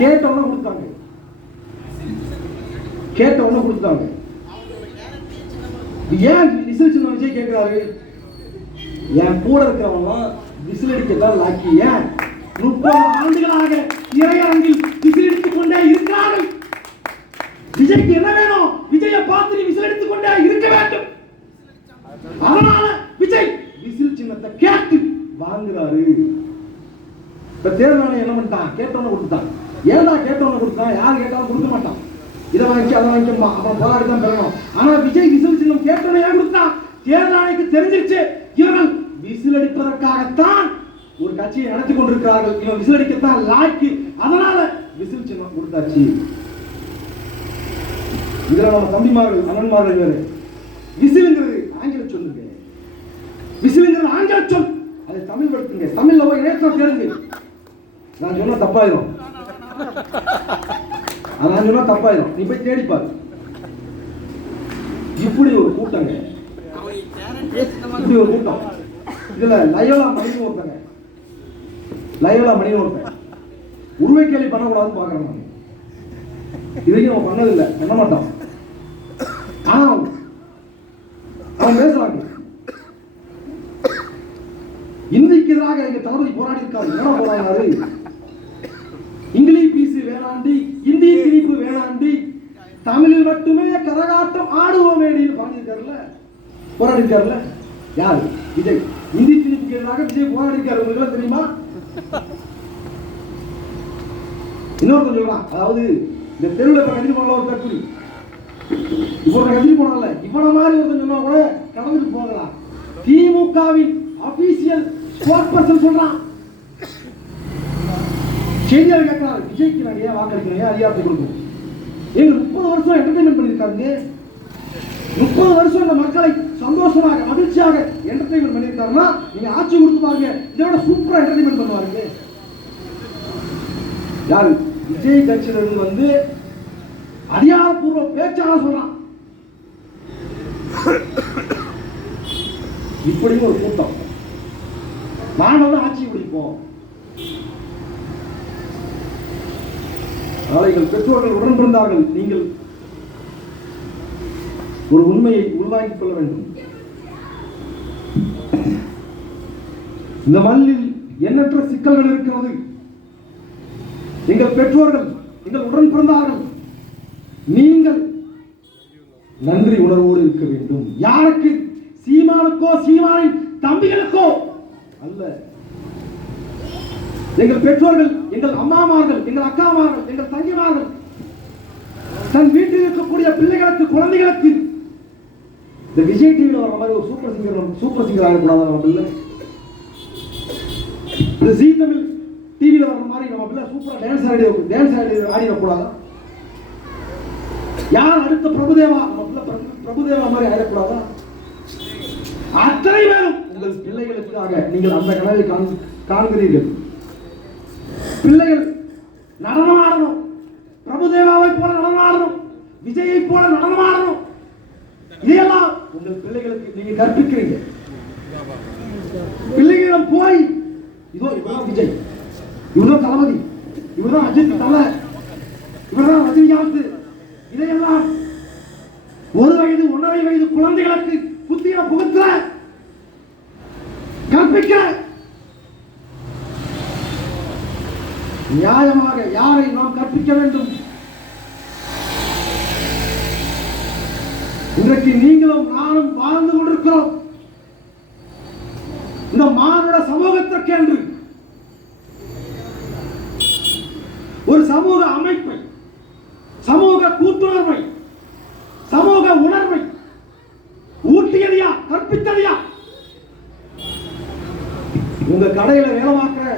கேட்டவன கொடுத்தாங்க. கேட்டவன கொடுத்தாங்க. ஏன் விசில் சின்னம் விஜய் கேட்கிறாரு? என் கூட இருக்கிறவங்க விசில் அடிக்கத்தான் லாக்கி. ஏன்? 30 ஆண்டுகளாக திரையரங்கில் விசில் அடித்துக் கொண்டே இருக்கிறார்கள். விஜய்க்கு என்ன வேணும்? விஜயை பார்த்து நீ விசில் அடித்துக் கொண்டே இருக்க வேண்டும். அதனால விஜய் விசில் சின்னத்தை கேட்டு வாங்குறாரு. இப்ப தேர்தல் ஆணையம் என்ன பண்ணிட்டான்? கேட்டவன கொடுத்தான். ஏன்டா கேட்டவன கொடுத்தான்? யார் கேட்டாலும் கொடுக்க மாட்டான். இதை வாங்கி அதை வாங்கிக்கமா, அவன் போராடி தான் பெறணும். ஆனா விஜய் விசில் சின்னம் கேட்டவன ஏன் கொடுத்தான்? தேர்தல் ஆணையத்துக்கு தெரிஞ்சிருச்சு இவர்கள் விசில் அடிப்பதற்காகத்தான் ஒரு கட்சியை நடத்தி கொண்டிருக்கிறார்கள். இவன் விசில் அடிக்கத்தான் லாக்கி. அதனால விசில் சின்னம் கொடுத்தாச்சு. இதுல நம்ம தம்பிமார்கள் அண்ணன்மார்கள் வேறு. விசிலுங்கிறது ஆங்கில சொல்லுங்க. விசிலுங்கிறது ஆங்கில சொல். அதை தமிழ் படுத்துங்க. தமிழ்ல போய் இணையத்தில் தேடுங்க. நான் சொன்னா தப்பாயிரும். நான் சொன்னா தப்பாயிரும். நீ போய் தேடிப்பாரு. இப்படி ஒரு கூட்டங்க, இப்படி ஒரு கூட்டம். இதுல லயோலா மணின்னு ஒருத்தங்க, லயோலா மணின்னு ஒருத்தன் உருவை கேள்வி பண்ணக்கூடாதுன்னு பாக்குறேன் நான். இதுக்கு நம்ம பண்ணதில்லை, பண்ண மாட்டோம். ஆனா அவன் பேசுறாங்க. இந்திக்கு எதிராக எங்க தளபதி போராடி இருக்காரு. என்ன போராடினாரு? இங்கிலீஷ் பீஸ் வேணாண்டி, இந்தி திணிப்பு வேணாண்டி, தமிழில் மட்டுமே கரகாட்டம் ஆடுவோமேடின்னு பாடியிருக்காருல்ல, போராடி இருக்காருல்ல. யாரு? விஜய். இந்தி திணிப்புக்கு எதிராக விஜய் போராடி இருக்காரு. உங்களுக்கு தெரியுமா? இன்னொரு சொல்றான். அதாவது இந்த தெருவில் கதிரி போனல ஒரு தற்கொலை, இவரோட கதிரி போனால இவன மாதிரி ஒருத்தன் சொன்னா கூட கடந்துட்டு போகலாம். திமுகவின் அபிஷியல் ஸ்போர்ட் பர்சன் சொல்றான். செய்தியாளர் கேட்கிறாரு, விஜய்க்கு நாங்க ஏன் வாக்களிக்கிறோம், ஏன் அதிகாரத்தை கொடுக்கணும்? எங்க 30 வருஷம் என்டர்டைன்மெண்ட் பண்ணிருக்காங்க. 30 வருஷம் இந்த மக்களை சந்தோஷமாக மகிழ்ச்சியாக என்டர்டைன்மெண்ட் பண்ணியிருக்காருன்னா நீங்க ஆட்சி கொடுத்து பாருங்க, இதோட சூப்பரா என்டர்டைன்மெண்ட் பண்ணுவாருங்க. யாரு? விஜய் கட்சியிலிருந்து வந்து அதிகாரப்பூர்வ பேச்சாளர் சொல்றான், இப்படி ஒரு கூட்டம் நாங்கள் ஆட்சி பிடிப்போம். நாளைகள் பெற்றோர்கள் உடன் பிறந்தார்கள். நீங்கள் ஒரு உண்மையை உள்வாங்கிக் கொள்ள வேண்டும். இந்த மண்ணில் எண்ணற்ற சிக்கல்கள் இருக்கிறது. எங்கள் பெற்றோர்கள், எங்கள் உடன் பிறந்தார்கள், நீங்கள் நன்றி உணர்வோடு இருக்க வேண்டும். யாருக்கு? சீமானுக்கோ சீமானின் தம்பிகளுக்கோ அல்ல. எங்கள் பெற்றோர்கள், எங்கள் அம்மாமார்கள், எங்கள் அக்காமார்கள், எங்கள் தங்கிமார்கள் தன் வீட்டில் இருக்கக்கூடிய பிள்ளைகளுக்கு, குழந்தைகளுக்கு இந்த விஜய் டிவியில் வர மாதிரி ஒரு சூப்பர் சிங்கர் ஆகக்கூடாது. நம்ம பிள்ளை இந்த ஜீ தமிழ் டிவியில் வர்ற மாதிரி நம்ம பிள்ளை சூப்பரா டான்ஸ் ஆடிடக்கூடாது. யார் அடுத்த பிரபுதேவா? நம்ம பிள்ளை பிரபுதேவா மாதிரி ஆயிடக்கூடாதா? அத்தனை பேரும் உங்கள் பிள்ளைகளுக்காக நீங்கள் அந்த கனவை காண்கிறீர்கள். பிள்ளைகள் நடனம் ஆடணும், பிரபுதேவாவை போல நடனம் ஆடணும், விஜயை போல நடனம் ஆடணும். இதையெல்லாம் உங்கள் பிள்ளைகளுக்கு நீங்க கற்பிக்கிறீங்க. பிள்ளைகளிடம் போய் இதோ இவர்தான் விஜய், இவர்தான் தளபதி, இவர்தான் அஜித் தலை, இவர்தான் ரஜினிகாந்த், இதையெல்லாம் 1 வயது 1.5 வயது குழந்தைகளுக்கு புத்திய புகுத்த கற்பிக்க நியாயமாக யாரை நாம் கற்பிக்க வேண்டும்? இன்றைக்கு நீங்களும் நானும் வாழ்ந்து கொண்டிருக்கிறோம் இந்த மானுட சமூகத்திற்கென்று ஒரு சமூக அமைப்பை, சமூக கூட்டுணர்வை, சமூக உணர்வை ஊட்டியதையா, கற்பித்ததையா? உங்க கடையில வேலை பார்க்கிற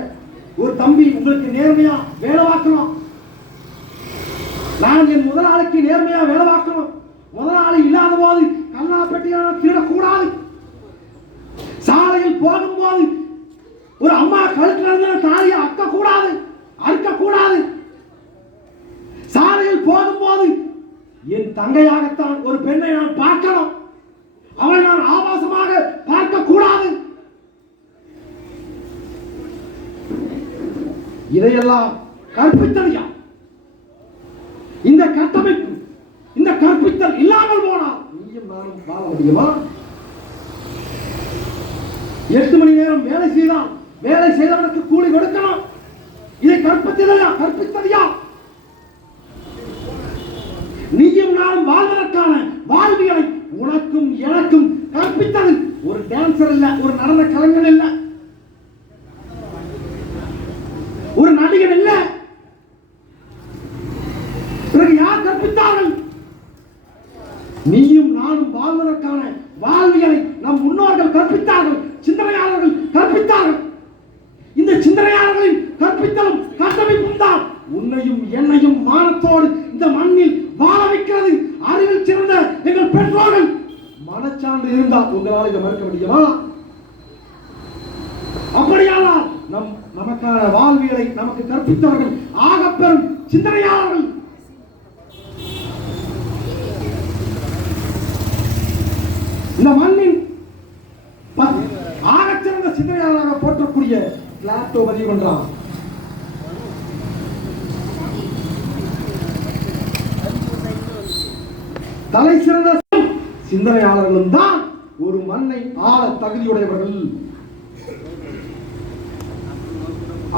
ஒரு தம்பி உங்களுக்கு நேர்மையா வேலை பார்க்கணும். நான் என் முதலாளிக்கு நேர்மையா வேலை பார்க்கணும். முதலாளி இல்லாத போது கல்லா பெட்டியான திருடக்கூடாது. சாலையில் போகும்போது ஒரு அம்மா கழுத்துல இருந்த தாலியை அறுக்கக்கூடாது. சாலையில் போகும்போது என் தங்கையாகத்தான் ஒரு பெண்ணை நான் பார்க்கணும். அவளை நான் ஆபாசமாக பார்க்க கூடாது. இதையெல்லாம் கற்பித்தலையா? இந்த கட்டமைப்பு, இந்த கற்பித்தல் இல்லாமல் போனால் நீயும் நானும் வாழ முடியுமா? 8 மணி நேரம் வேலை செய்தால் வேலை செய்தவனுக்கு கூலி கொடுக்கணும். இதை கற்பித்தலையா? நீயும் நானும் வாழ்வதற்கான வாழ்வியலை உனக்கும் எனக்கும் கற்பித்தது ஒரு டான்சர் இல்ல, ஒரு நடன கலைஞர் இல்ல, ஒரு நடிகர் இல்ல. பிறகு யார் கற்பித்தார்கள்? நீயும் நானும் வாழ்வதற்கான வாழ்வியலை நம் முன்னோர்கள் கற்பித்தார்கள், சிந்தனையாளர்கள் கற்பித்தார்கள். இந்த சிந்தனையாளர்களின் கற்பித்தலும் கட்டமைப்பும் தான் உன்னையும் என்னையும் மானத்தோடு இந்த மண்ணில் வாழ வைக்கிறது. அறிவில் சிறந்த எங்கள் பெற்றோர்கள் மனச்சான்று இருந்தால் உங்களால் இதை மறுக்க முடியுமா? அப்படியானால் நமக்கான வாழ்வியலை நமக்கு கற்பித்தவர்கள் ஆகப்பெரும் சிந்தனையாளர்கள். இந்த மண்ணின் ஆகச்சிறந்த சிந்தனையாளராக போற்றக்கூடிய பிளாட்டோ பதிவு பண்றான். தலை சிறந்த சிந்தனையாளர்களும் தான் ஒரு மண்ணை ஆள தகுதியுடையவர்கள்.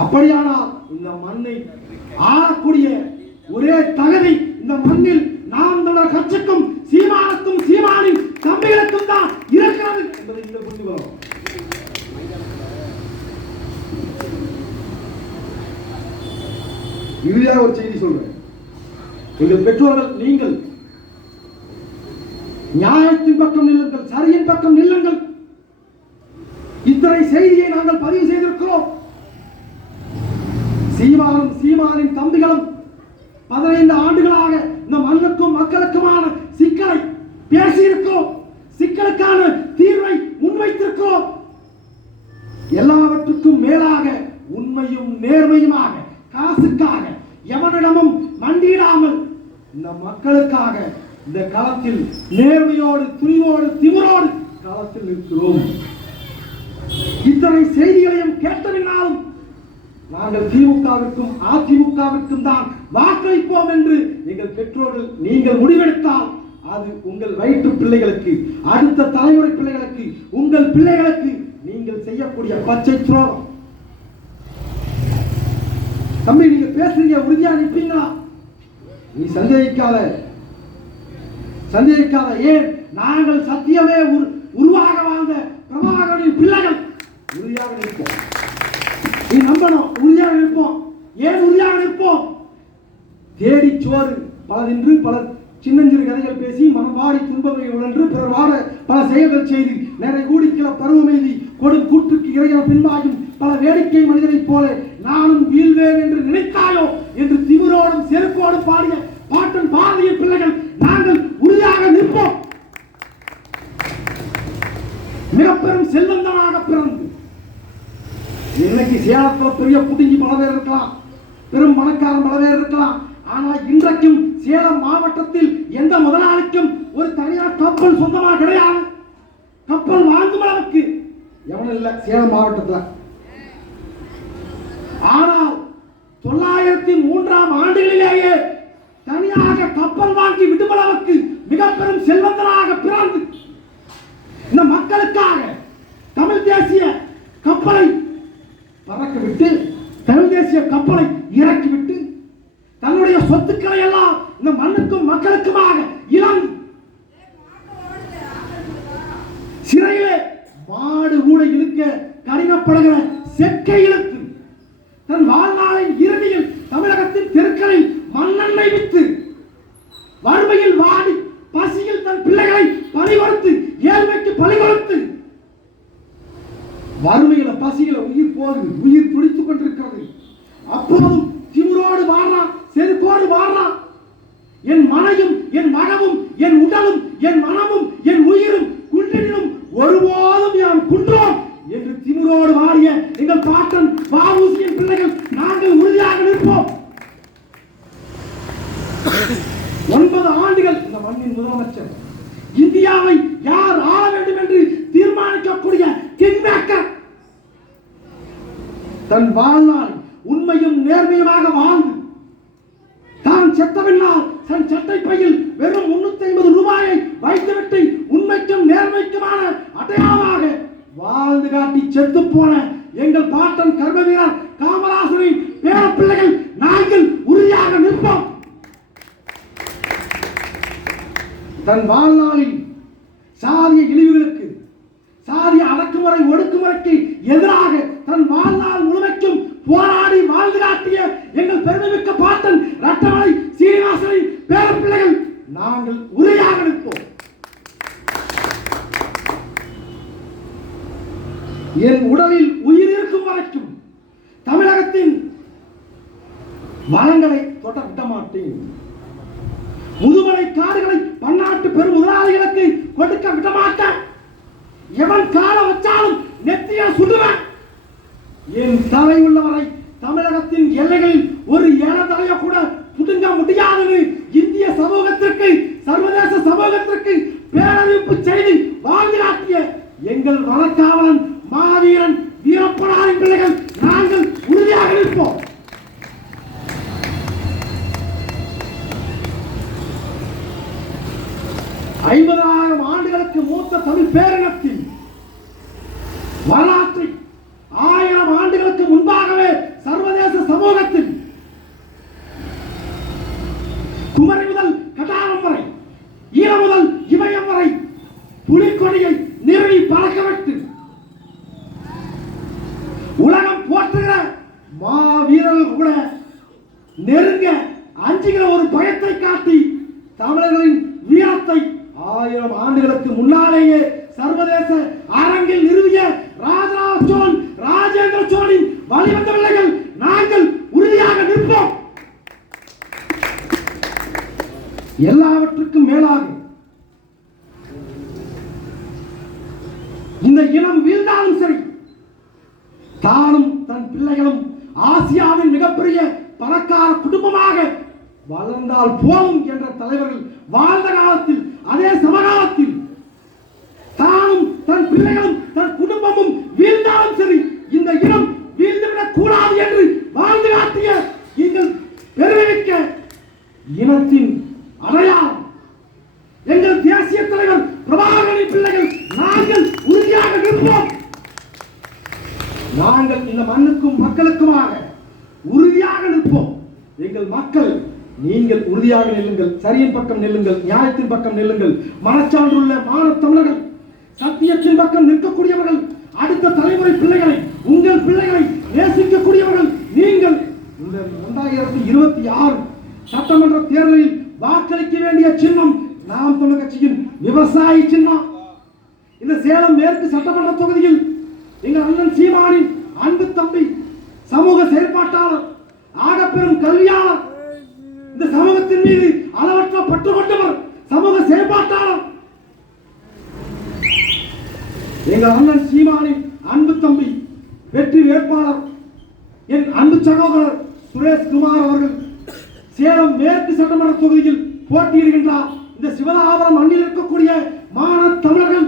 அப்படியானால் இந்த மண்ணை ஆளக்கூடிய ஒரே தகுதி இந்த மண்ணில் நாம் தமிழர் கட்சிக்கும் சீமானுக்கும் சீமானின் தம்பிகளுக்கும் தான் இருக்கிறது என்பதை நீங்கள் புரிந்து கொள்ளலாம். இறுதியாக ஒரு செய்தி சொல்றேன். எங்கள் பெற்றோர்கள் நீங்கள் நியாயத்தின் பக்கம் நில்லுங்கள், சரியின் பக்கம் நில்லுங்கள். இத்தனை செய்தியை நாங்கள் பதிவு செய்திருக்கிறோம். சீமானும் சீமானின் தம்பிகளும் 15 ஆண்டுகளாக இந்த மண்ணுக்கும் மக்களுக்குமான சிக்கலை பேசியிருக்கிறோம், சிக்கலுக்கான தீர்வை முன்வைத்திருக்கிறோம். எல்லாவற்றுக்கும் மேலாக உண்மையும் நேர்மையுமாக, காசுக்காக எவனிடமும் மண்டியிடாமல் இந்த மக்களுக்காக இந்த களத்தில் நேர்மையோடு, துணிவோடு, திமிரோடு களத்தில் நிற்கிறோம். இத்தனை செய்திகளையும் கேட்டதினாலும் நாங்கள் திமுகவிற்கும் அதிமுகவிற்கும் தான் வாக்களிப்போம் என்று எங்கள் பெற்றோர்கள் நீங்கள் முடிவெடுத்தால் அது உங்கள் வயிற்று பிள்ளைகளுக்கு, அடுத்த தலைமுறை பிள்ளைகளுக்கு, உங்கள் பிள்ளைகளுக்கு நீங்கள் செய்யக்கூடிய பச்சை துரோகம். தம்பி, நீங்க பேசுறீங்க, உறுதியா நிற்பீங்களா? நீ சந்தேகிக்காத. ஏன் நாங்கள் சத்தியமே உருவாக வாழ்ந்த பிரபாகரனின் பிள்ளைகள். உறுதியாக நிற்போம். நீ நம்பணும், உறுதியாக நிற்போம். ஏன் உறுதியாக நிற்போம்? தேடி சோறு பலதின்று பல சின்னஞ்சிறு கதைகள் பேசி மனவாடி துன்பங்களை உழன்று பிறர் வாட பல செயல்கள் செய்து நிறை கூடிக்கிற பருவமெய்தி கொடும் கூற்றுக்கு இறைகிற பின்பாயும் பல வேடிக்கை மனிதரைப் போல நானும் வீழ்வேன் என்று நினைத்தாயோ என்று திமிரோடும் செருக்கோடும் பாடிய பாட்டன் பாரதியின் பிள்ளைகள் நாங்கள் உறுதியாக நிற்போம். மிக பெரும் செல்வந்தனாக பிறந்து இன்னைக்கு சேலத்துல பெரிய புடுங்கி பல பேர் இருக்கலாம், பெரும் பணக்காரன் பல பேர் இருக்கலாம். ஆனால் இன்றைக்கும் சேலம் மாவட்டத்தில் எந்த முதலாளிக்கும் ஒரு தனியார் கப்பல் சொந்தமாக கிடையாது. கப்பல் வாங்கும் அளவுக்கு எவனும் இல்லை சேலம் மாவட்டத்தில். ஆனால் 903ஆம் ஆண்டுகளிலேயே தனியாக கப்பல் வாங்கி விடும் அளவுக்கு மிக பெரும் செல்வந்தனாக பிறந்து இந்த மக்களுக்காக தமிழ் தேசிய கப்பலை பறக்கவிட்டு, தமிழ் தேசிய கப்பலை இறக்கிவிட்டு தன்னுடைய சொத்துக்களை எல்லாம் இந்த மண்ணுக்கும் மக்களுக்குமாக இழந்து சிறையிலே மாடு கூட இழுக்க கடினப்படுகிற செக்கை இழுத்து தன் வாழ்நாளின் இறுதியில் தமிழகத்தின் தெருக்களில் மண்ணெண்ணெய் வித்து வறுமையில் வாடி பசியில் தன் பிள்ளைகளை பறிகொடுத்து, ஏழ்மைக்கு பறிகொடுத்து, வறுமையில பசியில உயிர் போகுது, உயிர் துடித்துக் கொண்டிருக்கிறது. அப்போதும் திமிரோடு வாழலாம், செருக்கோடு வாழலாம். என் மனையும் என் மனமும் என் உடலும் என் மனமும் என் உயிரும் குன்றினும் ஒருபோதும் யான் குன்றோம் என்று திமிரோடு வாழிய எங்கள் பாட்டன் வ.உ.சி.யின் பிள்ளைகள் நாங்கள் உறுதியாக நிற்போம். 9 ஆண்டுகள் இந்த மண்ணின் முதலமைச்சர், இந்தியாவை யார் ஆள வேண்டும் என்று தீர்மானிக்கக்கூடிய கிங்மேக்கர், தன் வாழ்நாள் உண்மையும் நேர்மையுமாக வாழ்ந்து தான் செத்தபின்னால் தன் சட்டை பையில் வெறும் 350 ரூபாயை வைத்துவிட்டு உண்மைக்கும் நேர்மைக்குமான அடையாளமாக வாழ்ந்து காட்டி செத்து போன எங்கள் பாட்டன் கர்ம வீரர் காமராசரின் பேர பிள்ளைகள் நாங்கள் உறுதியாக நிற்போம். தன் வாழ்நாளில் சாதிய இழிவுகளுக்கு, சாதிய அடக்குமுறை ஒடுக்குமுறைக்கு எதிராக தன் வாழ்நாள் முழுமைக்கும் போராடி வாழ்ந்து காட்டிய எங்கள் பெருமைமிக்க பாட்டன் ரட்டமலை சீனிவாசனின் பேர பிள்ளைகள் நாங்கள் உறுதியாக நிற்போம். என் உடலில் உயிர் இருக்கும் வரைக்கும் தமிழகத்தின் வளங்களை தொட விட மாட்டேன். முதுமலை காடுகளை பன்னாட்டு பெரும் முதலாளிகளுக்கு கொடுக்க விட மாட்டேன். எவன் கால வச்சாலும் நெத்திய சுடுவேன். என் தலை உள்ளவரை தமிழகத்தின் எல்லைகளில் ஒரு ஏழதலைய கூட புடுங்க முடியாதது இந்திய சமூகத்திற்கு, சர்வதேச சமூகத்திற்கு பேரறிவிப்பு செய்து வாழ்ந்து காட்டிய எங்கள் வனக்காவலன் மாவீரன் வீரப்பனாரின் பிள்ளைகள் நாங்கள் உறுதியாக நிற்போம். ஐம்பதாயிரம் ஆண்டுகளுக்கு மூத்த தமிழ் பேரினத்தின் வரலாற்றை 1000 ஆண்டுகளுக்கு முன்பாகவே சர்வதேச சமூகத்தில் குமரி முதல் கடாரம் வரை, ஈழம் முதல் இமயம் வரை புலிக்கொடியை நிறுவி பறக்கவிட்டு உலகம் போற்றுகிற மாவீரர்கள் கூட நெருங்க அஞ்சுகிற ஒரு பயத்தை காட்டி தமிழர்களின் வீரத்தை 1000 ஆண்டுகளுக்கு முன்னாலேயே சர்வதேச அரங்கில் நிறுவிய ராஜராஜ சோழன், ராஜேந்திர சோழனின் வழிவந்த பிள்ளைகள் நாங்கள் உறுதியாக நிற்போம். எல்லாவற்றுக்கும் மேலாக தானும் தன் பிள்ளைகளும் ஆசியாவின் மிகப்பெரிய பணக்கார குடும்பமாக வளர்ந்தால் போதும் என்ற தலைவர்கள் வாழ்ந்த காலத்தில், அதே சமகாலத்தில் தானும் தன் பிள்ளைகளும் தன் குடும்பமும் வீழ்ந்தாலும் சரி இந்த இனம் வீழ்ந்துவிடக் கூடாது என்று வாழ்ந்து காட்டிய எங்கள் பெருமைமிக்க இனத்தின் அடையாளம் எங்கள் தேசிய தலைவர் பிரபாகரனின் பிள்ளைகள் நாங்கள் உறுதியாக நிற்போம். நாங்கள் இந்த மண்ணுக்கும் மக்களுக்குமாக உறுதியாக நிற்போம். எங்கள் மக்கள், நீங்கள் உறுதியாக நில்லுங்கள், சரியின் பக்கம் நில்லுங்கள், நியாயத்தின் பக்கம் நில்லுங்கள். மனச்சான்றுள்ள மாணவ தமிழர்கள், சத்தியத்தின் பக்கம் நிற்கக்கூடியவர்கள், அடுத்த தலைமுறை பிள்ளைகளை, உங்கள் பிள்ளைகளை நேசிக்கக்கூடியவர்கள் நீங்கள். இந்த 2026 சட்டமன்ற தேர்தலில் வாக்களிக்க வேண்டிய சின்னம் நாம் தமிழர் கட்சியின் விவசாயி சின்னம். இந்த சேலம் மேற்கு சட்டமன்ற தொகுதியில் எங்கள் அண்ணன் சீமானின் அன்பு தம்பி, சமூக செயற்பாட்டாளர், ஆகப்பெரும் கல்வியாளர், இந்த சமூகத்தின் மீது அளவற்ற பற்று கொண்டவர், சமூக செயற்பாட்டாளர் எங்கள் அண்ணன் சீமானின் அன்பு தம்பி, வெற்றி வேட்பாளர் என் அன்பு சகோதரர் சுரேஷ் குமார் அவர்கள் சேலம் மேற்கு சட்டமன்ற தொகுதியில் போட்டியிடுகின்றார். இந்த சிவதாபுரம் மண்ணில் இருக்கக்கூடிய மாணவ தமிழர்கள்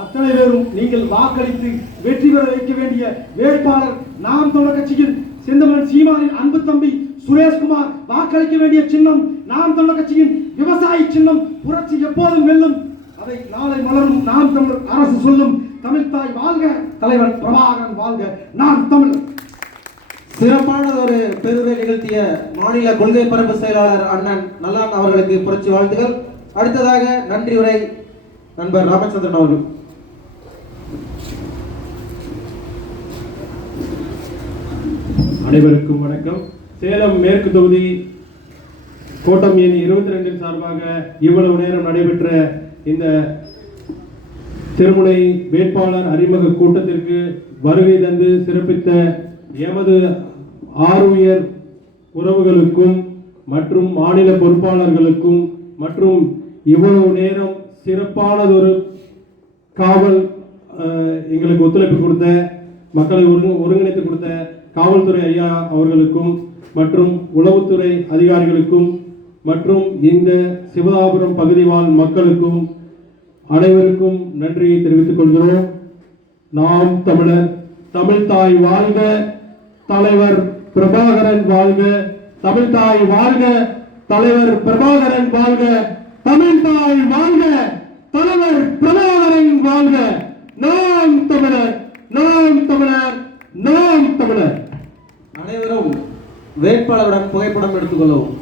அத்தனை பேரும் நீங்கள் வாக்களித்து வெற்றி பெற வைக்க வேண்டிய வேட்பாளர் நாம் தமிழர் கட்சியின் செந்தமன் சீமானின் அன்பு தம்பி சுரேஷ்குமார். வாக்களிக்க வேண்டிய சின்னம் நாம் தமிழர் கட்சியின் விவசாயி சின்னம். புரட்சி எப்போதும் வெல்லும், அதை நாளை மலரும் நாம் தமிழர் அரசு சொல்லும். தமிழ்தாய் வாழ்க, தலைவர் பிரபாகரன் வாழ்க, நாம் தமிழர். சிறப்பான ஒரு பெருமை நிகழ்த்திய மாநில கொள்கை பரப்பு செயலாளர் அண்ணன் நல்லான் அவர்களுக்கு புரட்சி வாழ்த்துகள். அடுத்ததாக நன்றி உரை நண்பர் ராமச்சந்திரன் அவர்கள். அனைவருக்கும் வணக்கம். சேலம் மேற்கு தொகுதி கோட்டம் எண் 22 சார்பாக இவ்வளவு நேரம் நடைபெற்ற இந்த திருமுனை வேட்பாளர் அறிமுக கூட்டத்திற்கு வருகை தந்து சிறப்பித்த எமது ஆர்வலர் உறவுகளுக்கும் மற்றும் மாநில பொறுப்பாளர்களுக்கும் மற்றும் இவ்வளவு நேரம் சிறப்பானதொரு காவல் எங்களுக்கு ஒத்துழைப்பு கொடுத்த, மக்களை ஒருங்கிணைத்து கொடுத்த காவல்துறை ஐயா அவர்களுக்கும் மற்றும் உளவுத்துறை அதிகாரிகளுக்கும் மற்றும் இந்த சிவதாபுரம் பகுதி வாழ் மக்களுக்கும் அனைவருக்கும் நன்றியை தெரிவித்துக் கொள்கிறோம். நாம் தமிழர், தமிழ்தாய் வாழ்க, தலைவர் பிரபாகரன் வாழ்க, தமிழ்தாய் வாழ்க, தலைவர் பிரபாகரன் வாழ்க, தமிழ்தாய் வாழ்க, தலைவர் பிரபாகரன் வாழ்க. நாம் தமிழர், நாம் தமிழர், நாம் தமிழர். அனைவரும் வேட்பாளருடன் புகைப்படம் எடுத்துக்கொள்ளவும்.